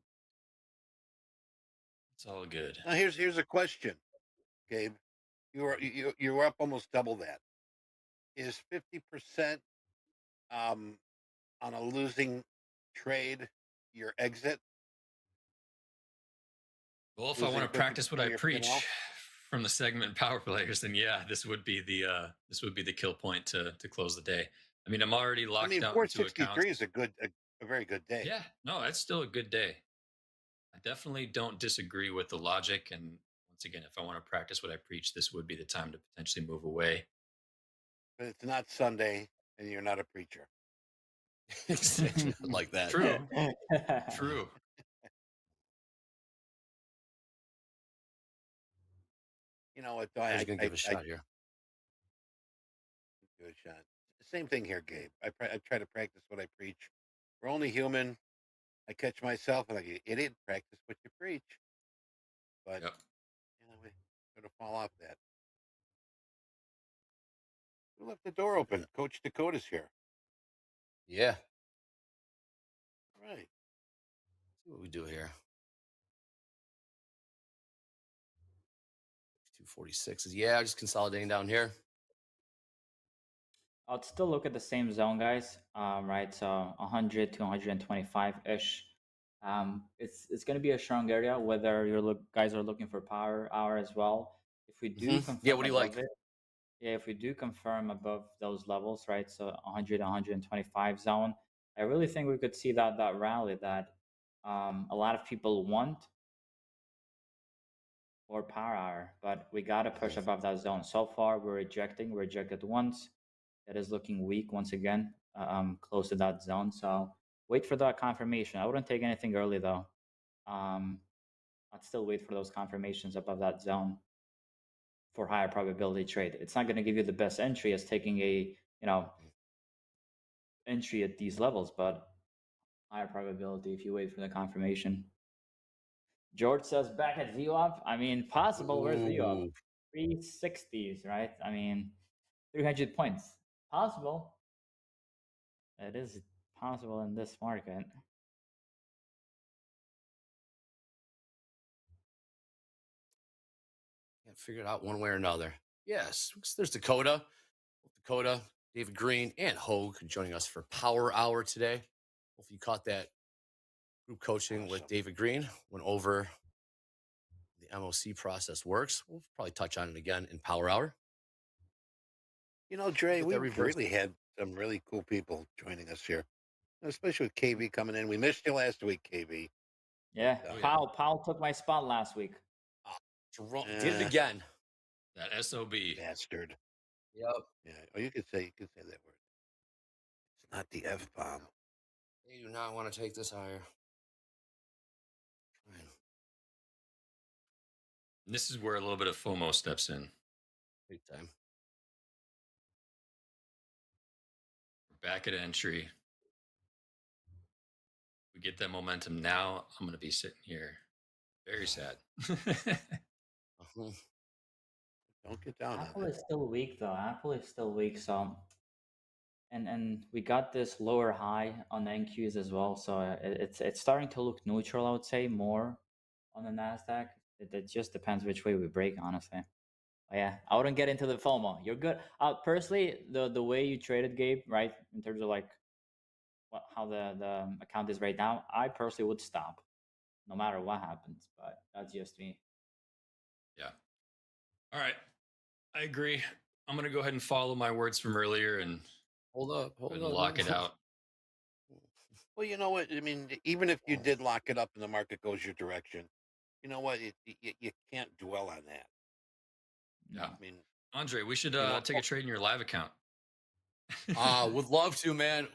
It's all good. Now here's a question, Gabe. You were up almost double that. Is 50% on a losing trade your exit? Well, if I Losing want to practice 50% what I of your preach P&L? from the segment Power Players, then yeah, this would be the kill point to close the day. I mean, I'm already locked out into accounts. 463 is a very good day. Yeah, no, that's still a good day. I definitely don't disagree with the logic. And once again, if I want to practice what I preach, this would be the time to potentially move away. But it's not Sunday, and you're not a preacher. Like that. True. True. You know what? I was going to give a shot here. Good shot. Same thing here, Gabe. I try to practice what I preach. We're only human. I catch myself and I go, idiot, practice what you preach. But Yep. we're going to fall off that. Who left the door open? Coach Dakota's here. Yeah. All right. See what we do here. 246 is just consolidating down here. I'd still look at the same zone, guys. Right, so 100 to 125 ish. It's going to be a strong area. Whether guys are looking for power hour as well. If we do, confirm what do you like? above it, if we do confirm above those levels, right? So 100 to 125 zone. I really think we could see that rally that a lot of people want for power hour, but we got to push above that zone. So far, we're rejected once. It is looking weak once again, close to that zone. So wait for that confirmation. I wouldn't take anything early though. I'd still wait for those confirmations above that zone for higher probability trade. It's not going to give you the best entry as taking a entry at these levels, but higher probability if you wait for the confirmation. George says back at VWAP. I mean, possible. Where's VWAP? 360s, right? I mean, 300 points. Possible. It is possible in this market. Can't figure it out one way or another. Yes, there's Dakota, David Green, and Hogue joining us for Power Hour today. Hopefully you caught that group coaching with David Green. Went over the MOC process works. We'll probably touch on it again in Power Hour. You know, Dre, we really had some really cool people joining us here, especially with KB coming in. We missed you last week, KB. Yeah, Oh, yeah. Powell took my spot last week. Jerome did it again. That SOB. Bastard. Yep. Yeah. Oh, you could say that word. It's not the F bomb. They do not want to take this higher. Fine. And this is where a little bit of FOMO steps in. Big time. We're back at entry. We get that momentum now. I'm going to be sitting here very sad. Don't get down on Apple it. is still weak though. Apple is still weak, so and we got this lower high on the NQs as well, so it's starting to look neutral. I would say more on the Nasdaq. It just depends which way we break, honestly. But yeah, I wouldn't get into the FOMO. You're good. Personally, the way you traded, Gabe, right, in terms of like how the account is right now, I personally would stop, no matter what happens. But that's just me. Yeah. All right. I agree. I'm going to go ahead and follow my words from earlier and hold up, lock it out. Well, you know what? I mean, even if you did lock it up and the market goes your direction, you know what? You can't dwell on that. Yeah. I mean, Andre, we should know, take a trade in your live account. Would love to, man.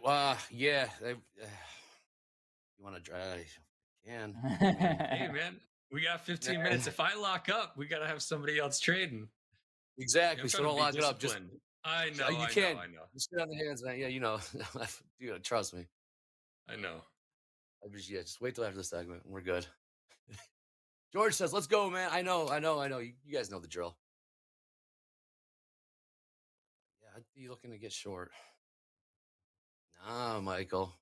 Yeah. You want to drive? Can. Hey, man, we got 15 minutes. If I lock up, we got to have somebody else trading. Exactly. So don't lock it up. Just I know. You I can't. know. I know. Just sit on the hands. Yeah, you know. You know, trust me. I know. Just wait till after the segment. We're good. George says, "Let's go, man." I know. You guys know the drill. Yeah, I'd be looking to get short. Nah, Michael.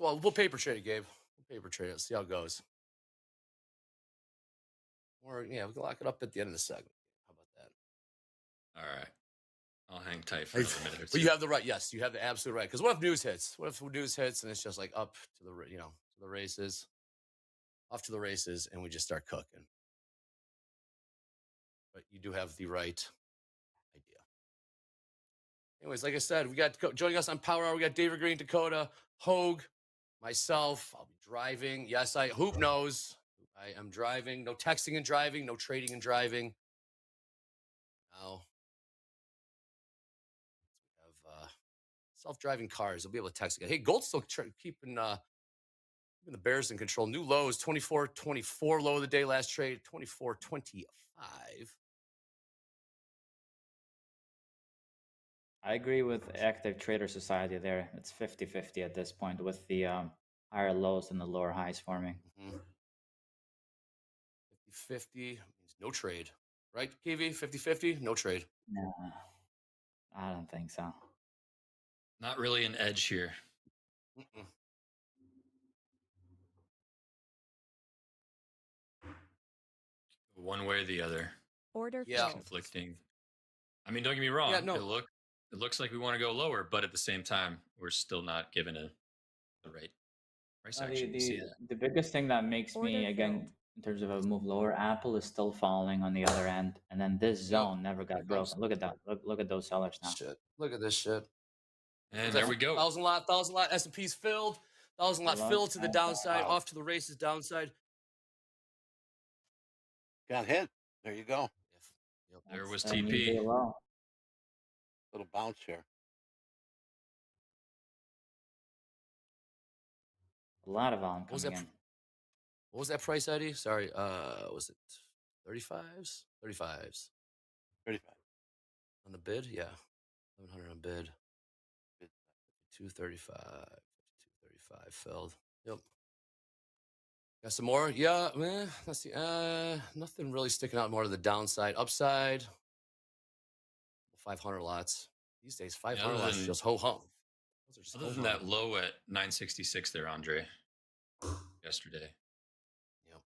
We'll paper trade it, Gabe. We'll paper trade it. See how it goes. Or yeah, we can lock it up at the end of the segment. How about that? All right. I'll hang tight for another minute or two. But you have the right. Yes, you have the absolute right. Because what if news hits? What if news hits and it's just like up to the to the races, off to the races, and we just start cooking? But you do have the right idea. Anyways, like I said, we got joining us on Power Hour. We got David Green, Dakota, Hogue, myself. I'll be driving. Yes, Hoop knows. I am driving. No texting and driving. No trading and driving. Now we have self-driving cars. They'll be able to text again. Hey, Gold's still keeping the Bears in control. New lows, 24.24 low of the day last trade, 24.25. I agree with Active Trader Society there. It's 50-50 at this point with the higher lows and the lower highs forming. 50-50 means no trade. Right, KV? 50-50, no trade. No, I don't think so. Not really an edge here. One way or the other. Order It's filled. conflicting. I mean, don't get me wrong. Yeah, no. It looks like we want to go lower, but at the same time, we're still not given the right price action. You see that? The biggest thing that makes me, Order again, filled. in terms of a move lower, Apple is still falling on the other end. And then this zone never got broken. Look at that. Look at those sellers now. Shit. Look at this shit. And there we go. 1,000 lot. S&P's filled. 1,000 lot Wow. filled to the downside. Wow. Off to the races downside. got hit. There you go. Yep. There was That's a new TP. day low. Little bounce here. A lot of volume What was coming that? in. What was that price, Eddie? Sorry. Was it 35s? 35s 35. on the bid? Yeah. 700 on bid. 235. 235 filled. Yep. Got some more? Yeah, man. Let's see. Nothing really sticking out more to the downside. Upside. 500 lots. These days, 500 other lots than- just ho hum. Those are just Other ho than that low at 966 there, Andre, yesterday. Yep.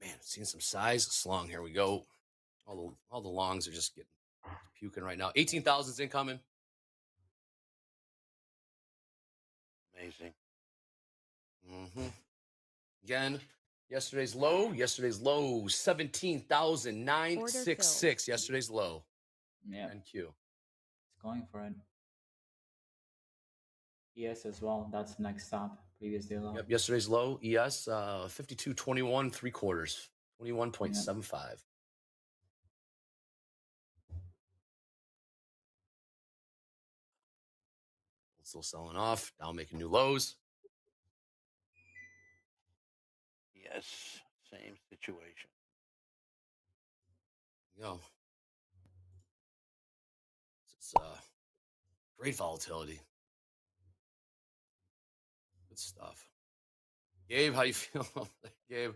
Man, seeing some size slung. Here we go. All the longs are just getting puking right now. 18,000's incoming. Amazing. Again, Yesterday's low 17,966. Yesterday's low. Yeah, NQ. it's going for it. ES as well. That's the next stop. Previous day low. Yep, yesterday's low, ES, 52.21, 3/4, 21.75. Still selling off, now making new lows. Yes, same situation. Yo, it's great volatility. Good stuff. Gabe, how you feel? Gabe.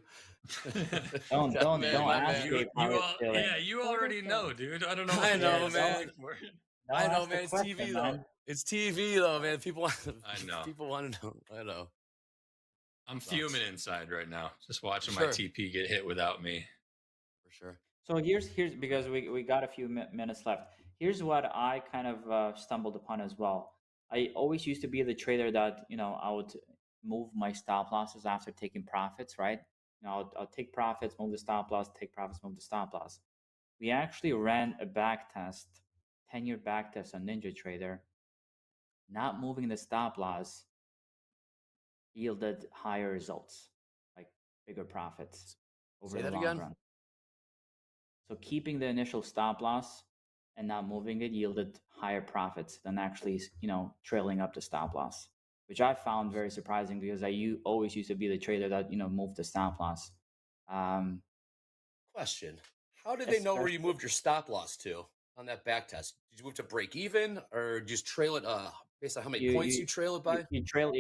Don't Man, don't my ask man. me how it's feeling. Yeah, you already know, dude. I don't know. I what know, to man. ask for. Don't I know, ask the man. It's question, TV though. man. It's TV though, man. People want. I know. People want to know. I know. I'm Sucks. fuming inside right now, just watching my Sure. TP get hit without me. For sure. So here's because we got a few minutes left. Here's what I kind of stumbled upon as well. I always used to be the trader that I would move my stop losses after taking profits, right? I'll take profits, move the stop loss, take profits, move the stop loss. We actually ran a back test, 10-year back test on NinjaTrader. Not moving the stop loss yielded higher results, like bigger profits over Say the that long again. run. So keeping the initial stop loss and not moving it yielded higher profits than actually, trailing up the stop loss, which I found very surprising because always used to be the trader that, moved the stop loss. Question: how did they know where you moved your stop loss to on that back test? Did you move to break even, or just trail it based on how many points you trail it by? You trail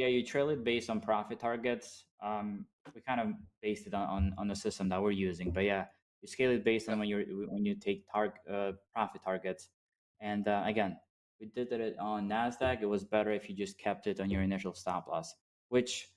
it based on profit targets. We kind of based it on the system that we're using, but yeah, you scale it based on when you take profit targets. And again, we did it on Nasdaq. It was better if you just kept it on your initial stop loss, which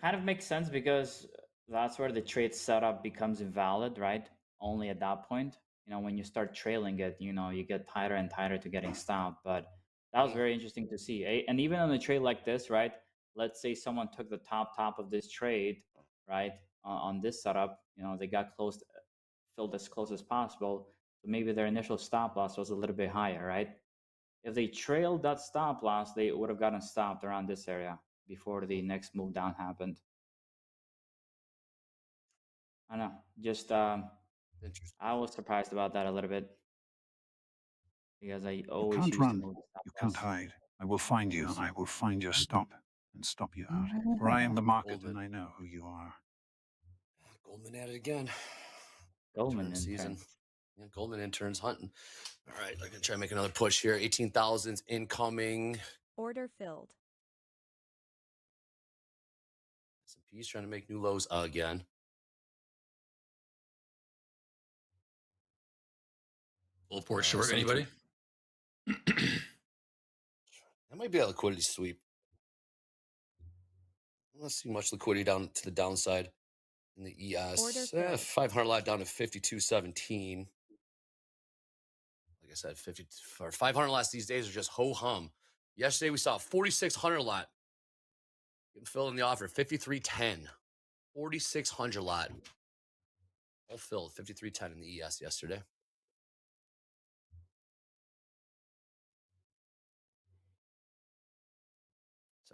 kind of makes sense because that's where the trade setup becomes invalid, right? Only at that point, when you start trailing it, you get tighter and tighter to getting stopped. But that was very interesting to see. And even on a trade like this, right? Let's say someone took the top of this trade, right? On this setup, they got filled as close as possible. So maybe their initial stop loss was a little bit higher, right? If they trailed that stop loss, they would have gotten stopped around this area before the next move down happened. I don't know. Just Interesting. I was surprised about that a little bit because I You always can't used run. to move the stop You can't loss. hide. I will find you. I will find your stop and stop you out. For I am the market and I know who you are. Goldman at it again. Goldman Intern season. intern. Yeah, Goldman interns hunting. All right, I'm gonna try to make another push here. 18,000's incoming. Order filled. S&P's trying to make new lows again. Full port short, S&P. anybody? That might be a liquidity sweep. I don't see much liquidity down to the downside in the ES. 500 lot down to 52.17. Like I said, 50 or 500 lots these days are just ho hum. Yesterday we saw a 4,600 lot getting filled in the offer, 53.10. 4,600 lot. All filled, 53.10 in the ES yesterday.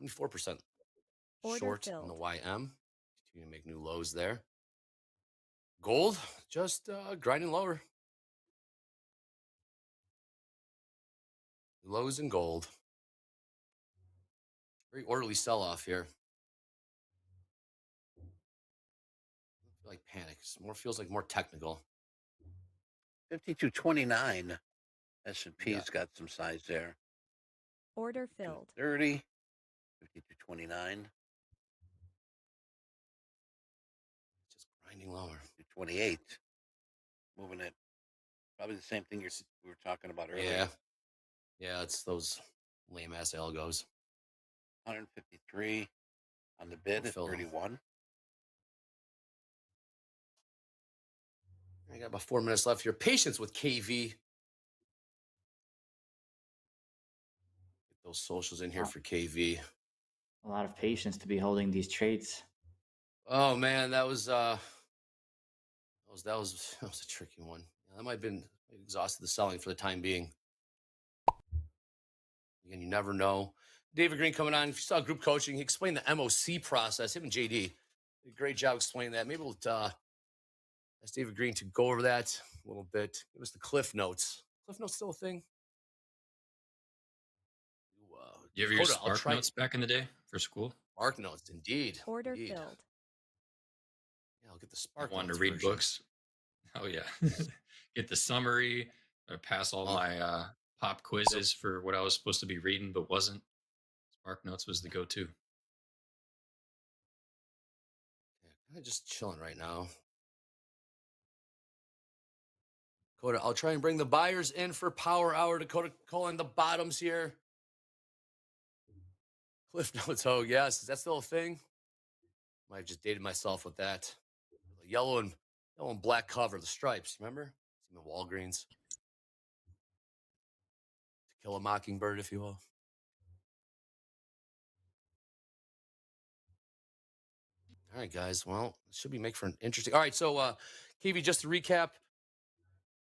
%74% short on the YM. Continue to make new lows there. Gold just grinding lower. Lows in gold. Very orderly sell-off here. I feel like panic. Feels like more technical. 52.29. S&P's got some size there. Order filled. 30. 52.29. Just grinding lower. 28. Moving it. Probably the same thing we were talking about earlier. Yeah. Yeah, it's those lame ass algos. 153 on the bid at 31. I got about 4 minutes left here. Patience with KV. Get those socials in here for KV. A lot of patience to be holding these trades. Oh man, that was a tricky one. Yeah, that might have been exhausted the selling for the time being. Again, you never know. David Green coming on. If you saw group coaching, he explained the MOC process. Him and JD did a great job explaining that. Maybe we'll ask David Green to go over that a little bit. Give us the Cliff Notes. Cliff Notes still a thing? You have your Dakota, I'll Spark try- Notes back in the day for school? Spark Notes, indeed. Order Indeed. filled. Yeah, I'll get the Spark I wanted Notes to read version. books. Oh yeah. Get the summary or pass all my pop quizzes for what I was supposed to be reading but wasn't. Spark Notes was the go-to. Kind of just chilling right now. Dakota, I'll try and bring the buyers in for Power Hour. Dakota calling the bottoms here. Cliff Notes. Oh, yes. Is that still a thing? Might have just dated myself with that. Yellow and black cover, the stripes. Remember? It's in the Walgreens. To Kill a Mockingbird, if you will. All right, guys. Well, it should be make for an interesting. All right, so KV, just to recap,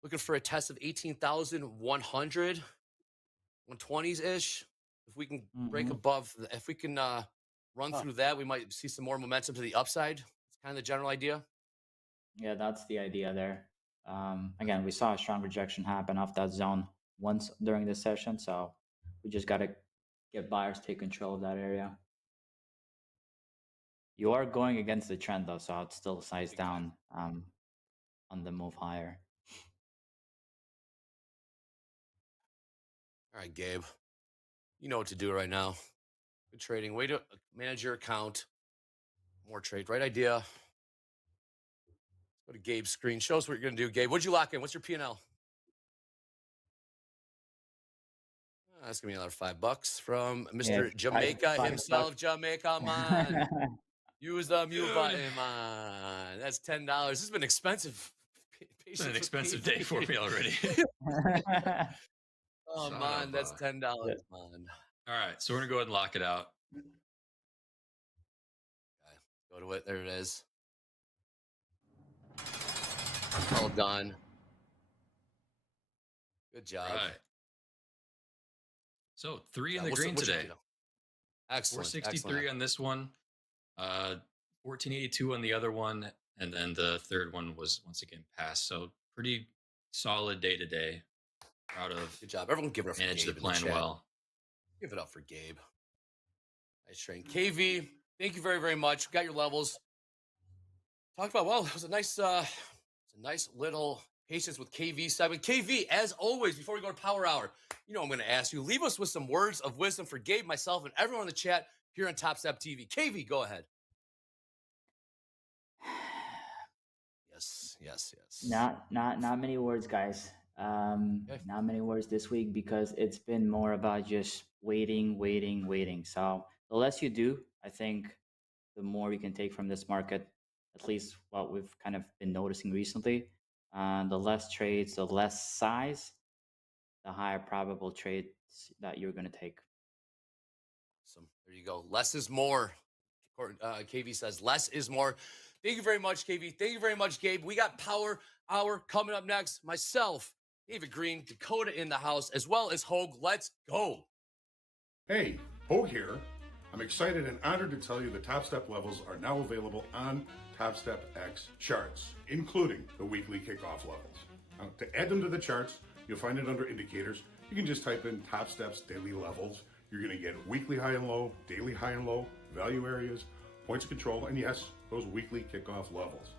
looking for a test of 18,100, 120s ish. If we can break above, if we can run through that, we might see some more momentum to the upside. It's kind of the general idea. Yeah, that's the idea there. Again, we saw a strong rejection happen off that zone once during this session, so we just got to get buyers take control of that area. You are going against the trend though, so I'd still size down on the move higher. All right, Gabe. You know what to do right now. Good trading. Way to manage your account. More trade. Right idea. Let's go to Gabe's screen. Show us what you're going to do, Gabe. What'd you lock in? What's your P&L? That's going to be another $5 from Mr. Yeah, Jamaica $5. himself. Jamaica, man. Use the mute button, man. That's $10. This has been expensive. It's been an expensive day for me already. Oh, Son man. of That's a- $10, man. All right, so we're gonna go ahead and lock it out. Go to it. There it is. All done. Good job. All right. So 3 in Yeah, the what's green what's your today. P&L? Excellent. 463 excellent. on this one, 1482 on the other one, and then the third one was once again passed. So pretty solid day today. Proud of. Good job. Everyone give it up for managed Gabe the in the plan chat. well. Give it up for Gabe. Nice train. KV, thank you very, very much. Got your levels. Talk about, well, it was a nice little patience with KV segment. KV, as always, before we go to Power Hour, you know I'm going to ask you, leave us with some words of wisdom for Gabe, myself, and everyone in the chat here on Top Step TV. KV, go ahead. Yes. Not many words, guys. Not many words this week because it's been more about just waiting. So the less you do, I think the more you can take from this market, at least what we've kind of been noticing recently. The less trades, the less size, the higher probable trades that you're going to take. Awesome. There you go. Less is more. KV says less is more. Thank you very much, KV. Thank you very much, Gabe. We got Power Hour coming up next. Myself, David Green, Dakota in the house, as well as Hogue. Let's go. Hey, Hogue here. I'm excited and honored to tell you the Top Step levels are now available on Top Step X charts, including the weekly kickoff levels. Now, to add them to the charts, you'll find it under indicators. You can just type in Top Steps daily levels. You're going to get weekly high and low, daily high and low, value areas, points of control, and yes, those weekly kickoff levels.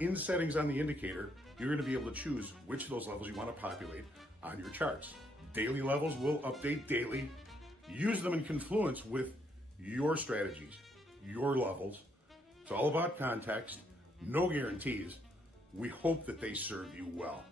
In settings on the indicator, you're going to be able to choose which of those levels you want to populate on your charts. Daily levels will update daily. Use them in confluence with your strategies, your levels. It's all about context, no guarantees. We hope that they serve you well.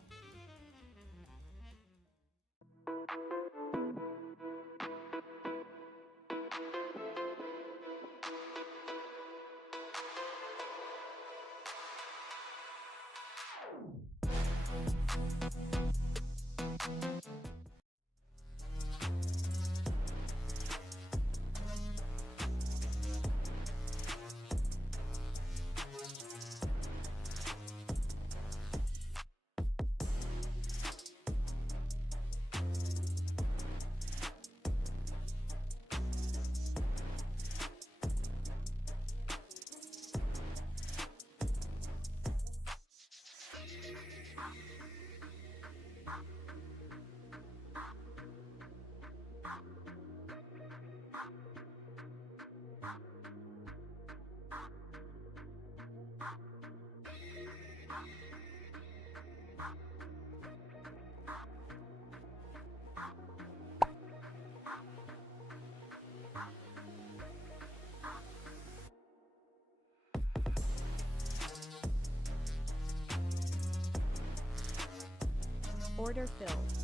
Order filled.